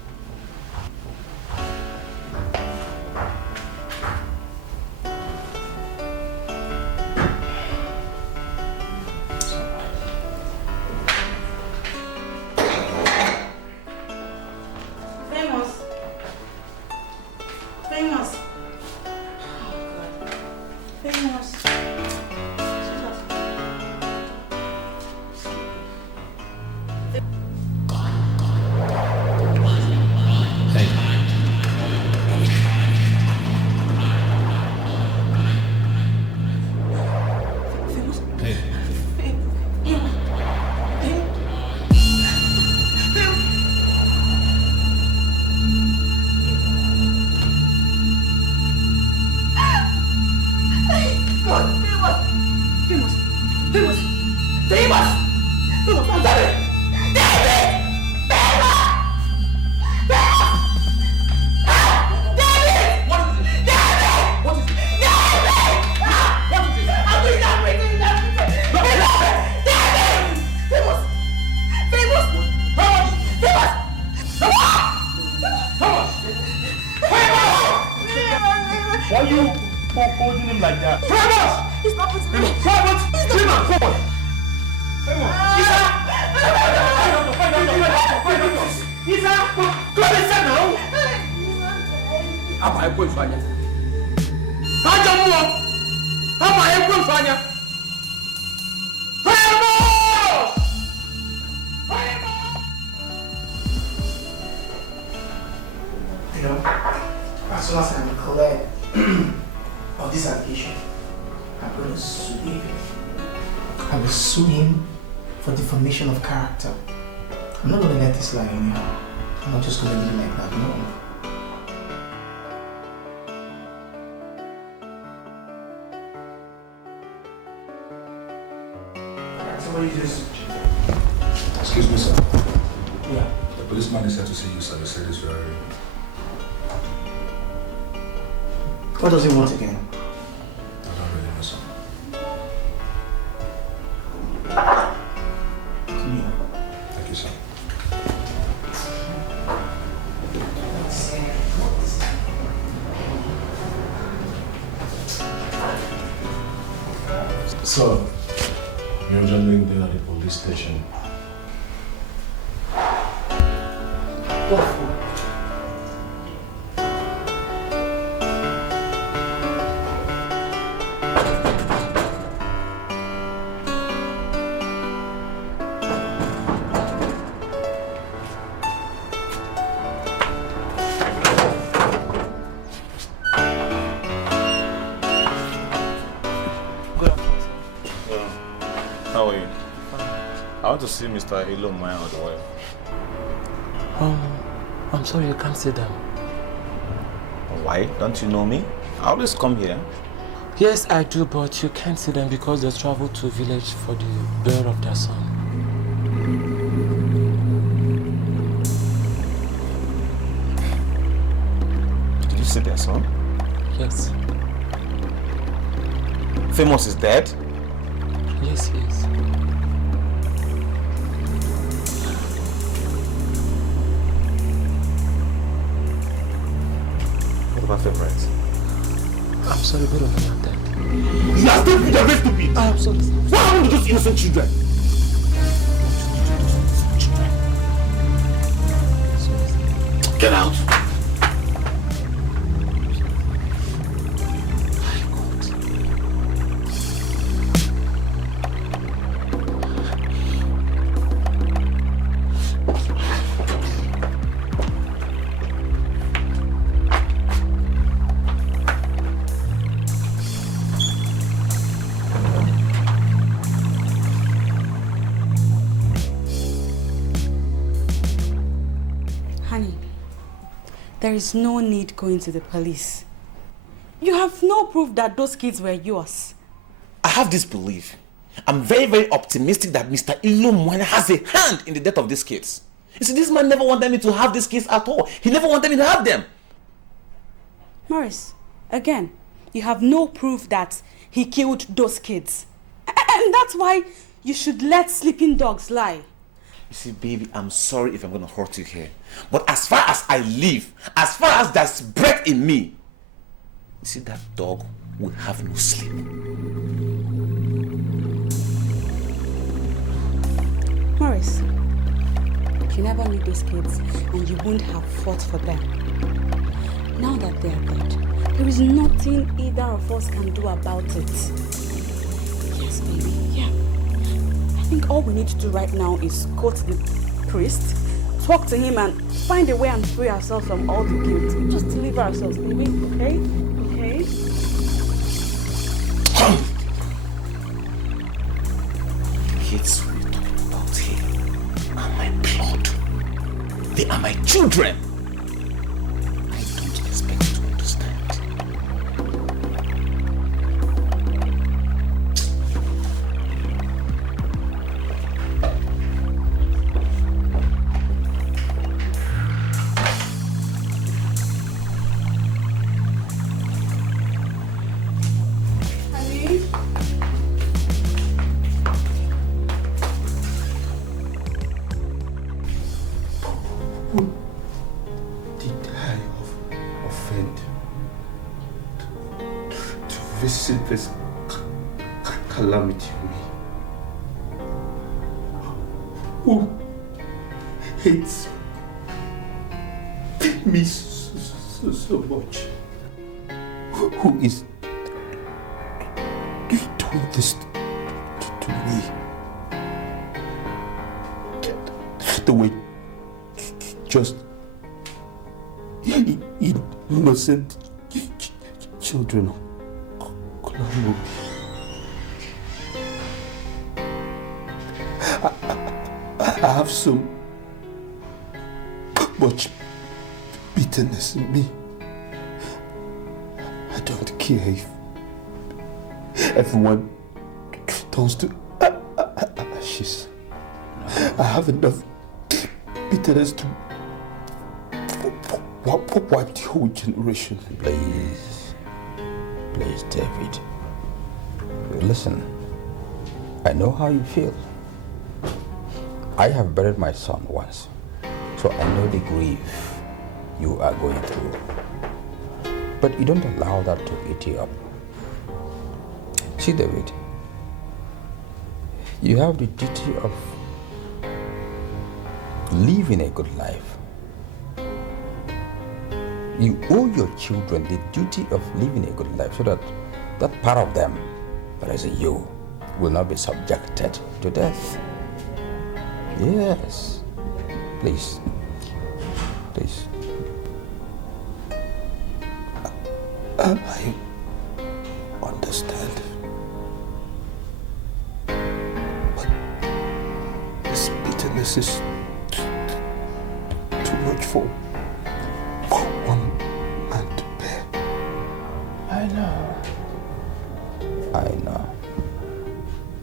As soon as I'm clear of this allegation, I'm going to sue him. I will sue him for defamation of character I'm not gonna let this lie anyhow. I'm not just gonna leave it like that, no. Somebody just... Excuse me, sir. Yeah. The policeman is here to see you, sir. They said it's very... What does he want again? I don't really know, sir. Come here. Thank you, sir. So, you're joining there at the police station. What for? How are you? I want to see Mr. Ilo Maya or the wife. I'm sorry, I can't see them. Why? Don't you know me? I always come here. Yes, I do, but you can't see them because they traveled to village for the birth of their son. Did you see their son? Yes. Famous is dead? Yes, he is. What about favorites? I'm sorry, both of them are dead. You are stupid! You are very stupid! I am sorry. What happened to those innocent children? Get out! There is no need going to the police. You have no proof that those kids were yours. I have this belief. I'm very, very optimistic that Mr. Ilo Mwana has a hand in the death of these kids. You see, this man never wanted me to have these kids at all. He never wanted me to have them. Morris, again, you have no proof that he killed those kids. And that's why you should let sleeping dogs lie. You see, baby, I'm sorry if I'm going to hurt you here. But as far as I live, as far as there's breath in me, you see, that dog will have no sleep. Morris, you never knew those kids and you wouldn't have fought for them. Now that they are dead, there is nothing either of us can do about it. Yes, baby, yeah. I think all we need to do right now is go to the priest, talk to him and find a way and free ourselves from all the guilt. Just deliver ourselves, baby, okay? Okay? Kids we're talking about here are my blood. They are my children. I don't expect you to understand. Visit this calamity me. Who hates me so much? Who is doing this to me? The way just innocent children. I have so much bitterness in me. I don't care if everyone turns to ashes. I have enough bitterness to wipe the whole generation. Please, David. Listen, I know how you feel. I have buried my son once, so I know the grief you are going through. But you don't allow that to eat you up. See, David, you have the duty of living a good life. You owe your children the duty of living a good life so that that part of them that is in you will not be subjected to death. Yes. Please. I understand. But this bitterness is too much for one man to bear. I know.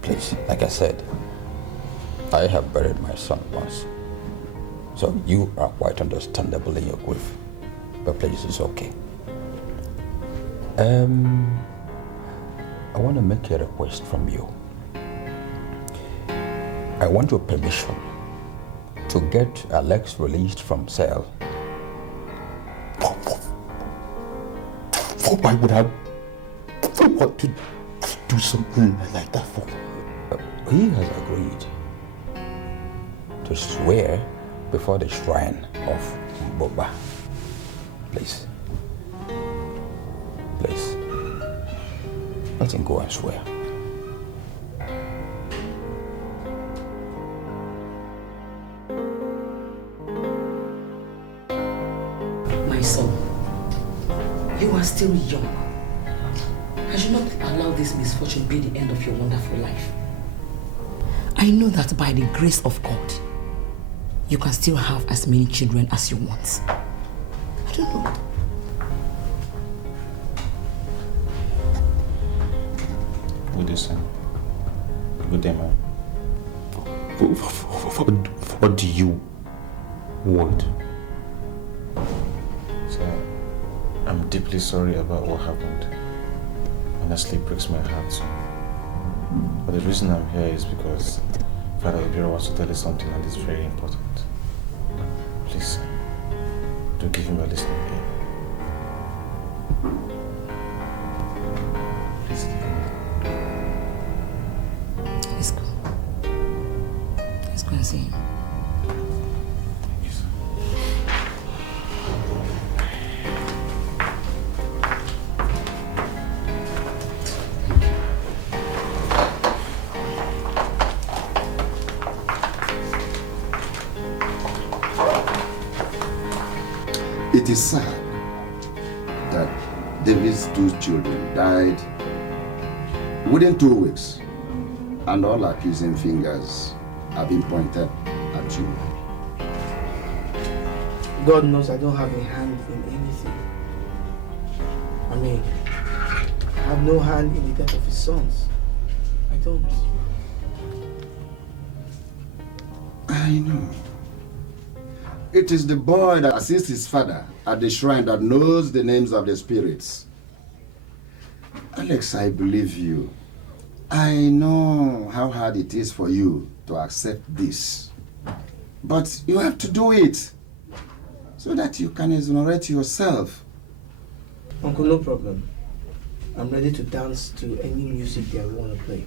Please, like I said, I have buried my son once. So you are quite understandable in your grief. But please, it's okay. I want to make a request from you. I want your permission to get Alex released from cell. Why would I want to do something like that for? He has agreed to swear before the shrine of Ubah. Please. Let him go and swear. My son, you are still young. I should not allow this misfortune be the end of your wonderful life. I know that by the grace of God, you can still have as many children as you want. I don't know. Good day, man. What do you want? Sir, I'm deeply sorry about what happened. Honestly, it breaks my heart. But the reason I'm here is because Father Ubah wants to tell you something that is very important. Please, sir, do give him a listening ear. Please give him. Let's go and see him. It is sad that David's 2 children died within 2 weeks, and all accusing fingers have been pointed at you. God knows I don't have a hand in anything. I mean, I have no hand in the death of his sons. I don't. I know. It is the boy that assists his father at the shrine that knows the names of the spirits. Alex, I believe you. I know how hard it is for you to accept this. But you have to do it so that you can exonerate yourself. Uncle, no problem. I'm ready to dance to any music they want to play.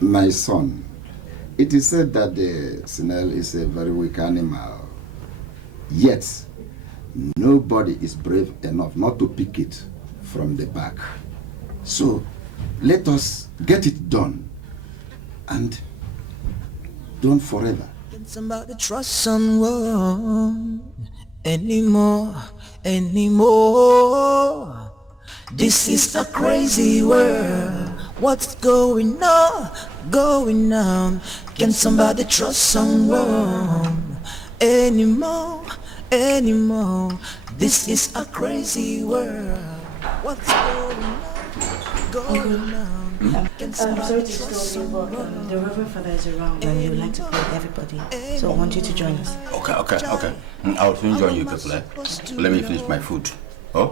My son, it is said that the snail is a very weak animal. Yet, nobody is brave enough not to pick it from the back. So, let us get it done. And don't forever. Can somebody trust someone anymore? This is a crazy world. What's going on? Can somebody trust someone anymore? anymore. This is a crazy world. What's going on? Going on? I'm sorry to disturb you, but the Reverend Father is around and he would like to pray with everybody. So I want you to join us. Okay. I'll soon join you, people. Let me finish my food. Oh?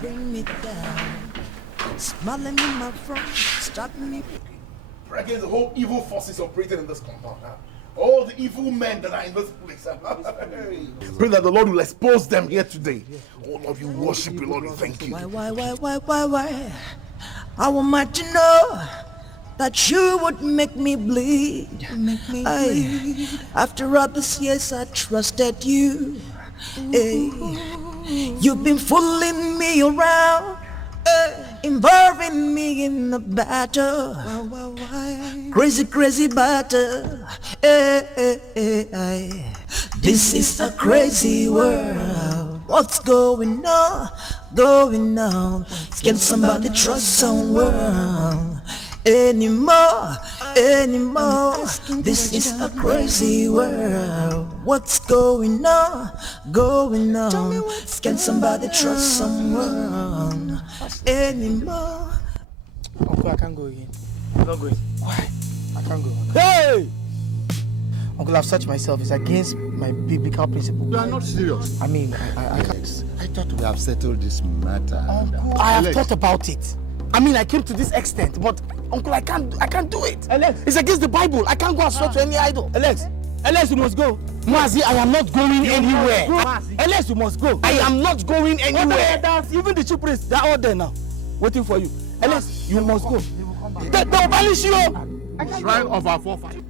Bring me down. Smiling in my front, stopping me. Pray against the whole evil forces operating in this compound. All the evil men that are in this place. Pray that the Lord will expose them here today. Oh Lord, you worship you, Lord, we thank you. Why? I want to know that you would make me bleed. After all these years I trusted you. Hey, you've been fooling me around, involving me in the battle. Crazy battle. This is a crazy world. What's going on? Can somebody trust someone anymore? This is a crazy world. What's going on? Can somebody trust someone anymore? Uncle, I can't go again. I'm not going. Why? I can't go. Hey! Uncle, I've searched myself. It's against my biblical principle. You are not serious. I mean, I can't. I thought we have settled this matter. Uncle, I have thought about it. I mean, I came to this extent, but Uncle, I can't do it. Alex, it's against the Bible. I can't go and swear to any idol. Alex, you must go. Mazi, I am not going anywhere. Alex, you must go. I am not going anywhere. Even the chief priests, they are all there now, waiting for you. Alex, you must go. They will banish you. Shrine of our forefathers.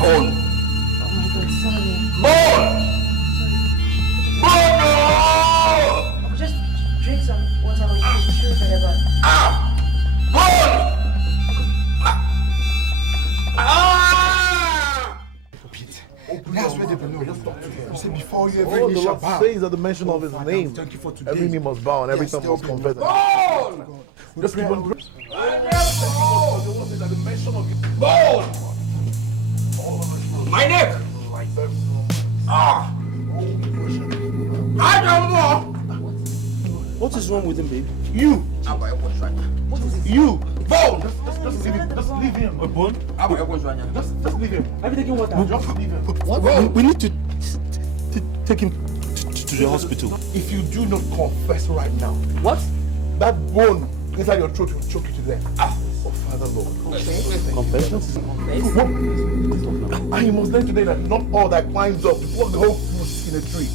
Bone. Oh my God, sorry. Bone! Just drink some water or you can chew whatever. Bone! That's where they belong. You say before you every knee shall bow. Says at the mention of his name, every knee must bow and every tongue must confess. Just keep on praying. Bone! My neck! I don't know! What is wrong with him, babe? You! What is you! Bone! Just leave him. Just leave him. A bone? Just leave him. Have you taken water? Just leave him. We need to take him to the hospital. If you do not confess right now, what? That bone inside your throat will choke you to death. Oh, Father Lord. Confession? And you must learn today that not all that climbs up to pluck the whole fruit in a tree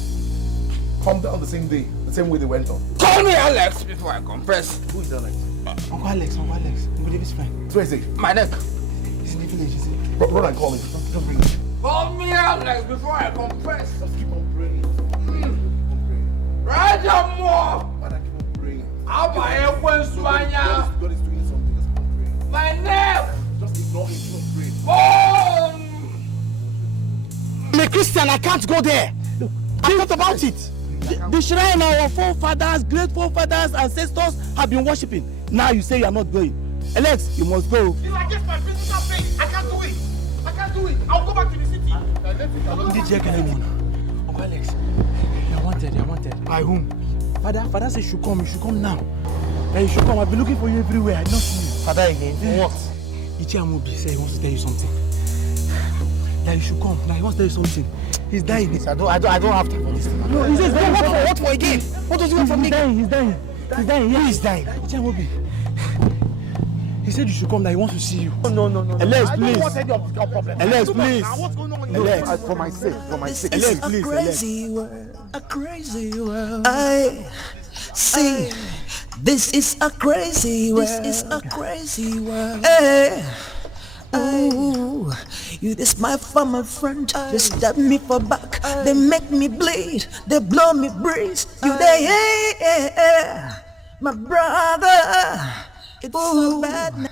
come down the same day, the same way they went on. Call me Alex before I confess. Who is Alex? Uncle Alex. Uncle David's friend. So where is he? My neck. He's in the village, is he? Run and call him. Just bring him. Call me Alex before I confess. Just keep on praying. Right more. Father, keep on praying. God is doing something. Just keep on praying. My neck. Just ignore him. Keep on praying. I'm a Christian. I can't go there. I thought about it. The shrine our forefathers, great forefathers, ancestors have been worshipping. Now you say you are not going. Alex, you must go. It's against my physical faith. I can't do it. I'll go back to the city. Uncle Alex, you're wanted. By whom? Father says you should come now. That you should come. I've been looking for you everywhere. I don't see you. Father again. For what? Ichiamobi said he wants to tell you something. That you should come. Now he wants to tell you something. He's dying. I don't have time for this thing. No, he says what for again? What does he want from me? He's dying. Who is dying? Ichiamobi. He said you should come. That he wants to see you. No. Alex, please. Alex, please. What's going on? Alex, for my sake. Alex, please. A crazy world. I see. This is a crazy world. Hey. Ooh, you this my former friend. They stab me for back. They make me bleed. They blow me breeze. You they my brother. It's so bad now.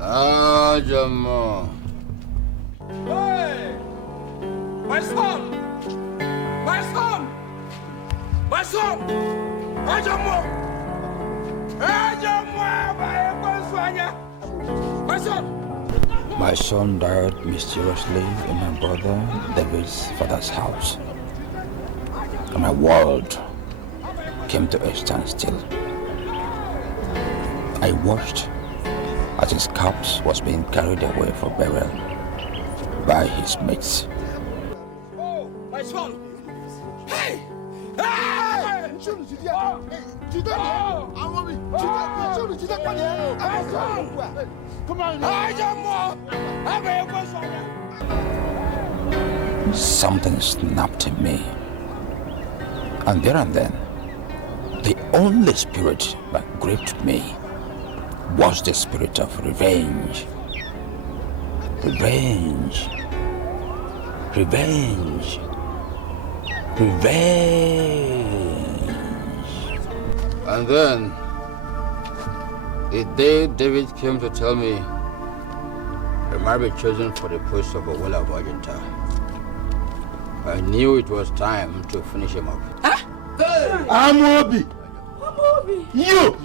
Ajamo. Hey! My son! My son died mysteriously in my brother David's father's house. And my world came to a standstill. I watched as his corpse was being carried away for burial by his mates. Oh, my son! Hey! Hey! Something snapped in me. And there and then, the only spirit that gripped me was the spirit of revenge. Revenge. Revenge. Revenge. And then, the day David came to tell me I might be chosen for the post of a Wella of Argenta, I knew it was time to finish him up. Amobi! You!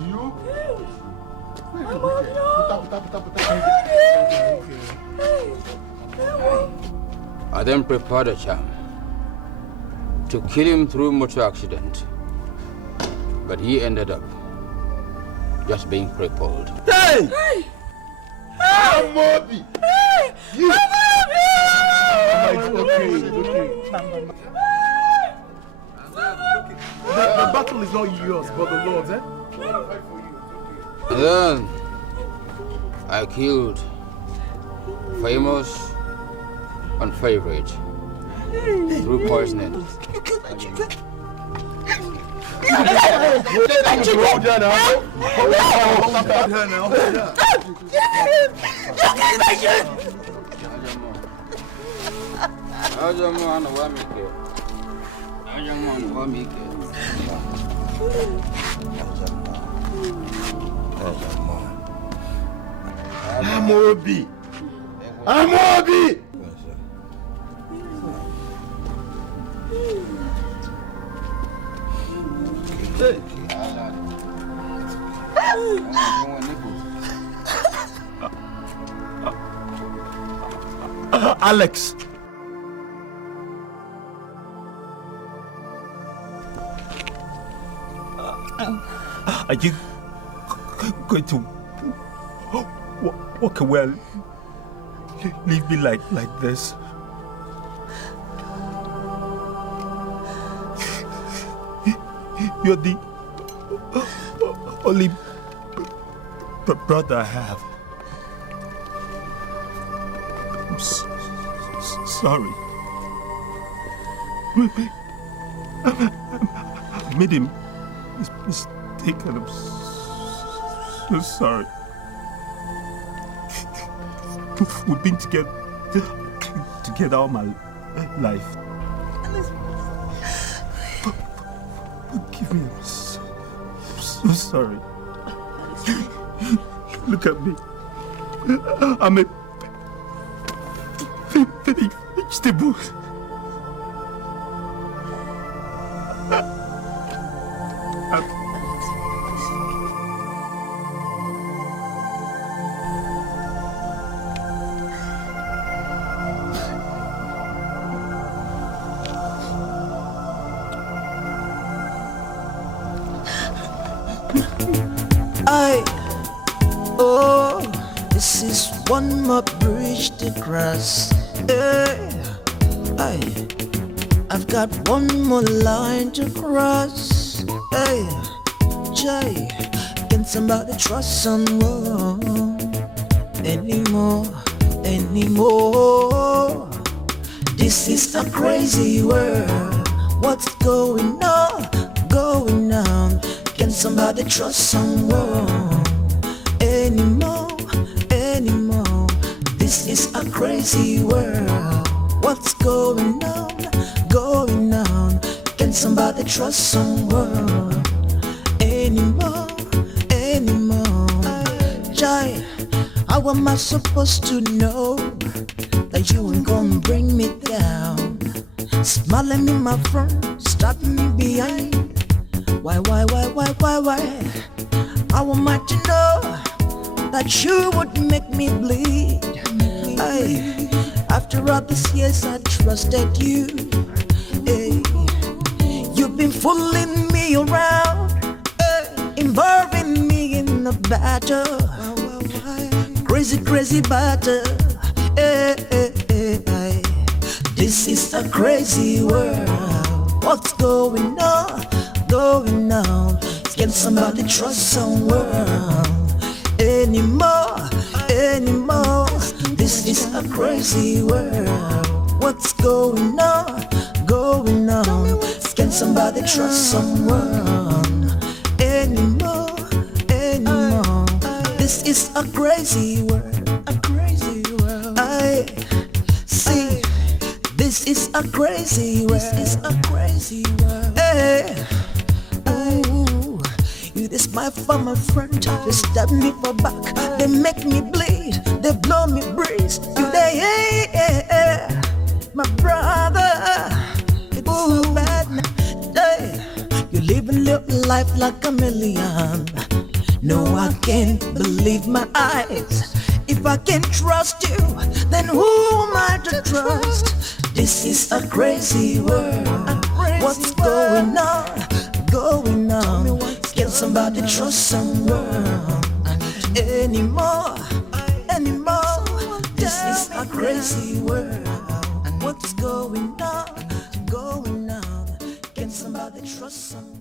I then prepared a charm to kill him through motor accident, but he ended up just being crippled. Hey! Amobi! You! The battle is not yours, but the Lord's, eh? And then I killed famous and favorite through poisoning. Amobi! Amobi! Alex! Are you going to walk away? Leave me like this? You're the only brother I have. I'm sorry. I made him mistaken. I'm so sorry. We've been together all my life. Forgive me. I'm so sorry. Look at me. I'm a vegetable. This is one more bridge to cross. I've got one more line to cross. Jay, can somebody trust someone anymore? This is a crazy world. What's going on? Can somebody trust someone anymore? This is a crazy world. What's going on? Can somebody trust someone anymore? Jai, how am I supposed to know that you ain't gonna bring me down? Smiling in my front, stabbing me behind. Why? How am I to know that you would make me bleed? Aye. After all these years I trusted you. Hey. You've been fooling me around, involving me in a battle. Crazy battle. This is a crazy world. What's going on? Can somebody trust someone anymore? This is a crazy world. What's going on? Can somebody trust someone anymore? This is a crazy world. I see. This is a crazy world. Hey. Ooh. You this my for my front, they stab me for back, they make me bleed, they blow me breeze. You they my brother, it's so bad now. Hey. You live a little life like a million. No, I can't believe my eyes. If I can't trust you, then who am I to trust? This is a crazy world. What's going on? Can somebody trust someone anymore? This is a crazy world. What's going on? Can somebody trust someone?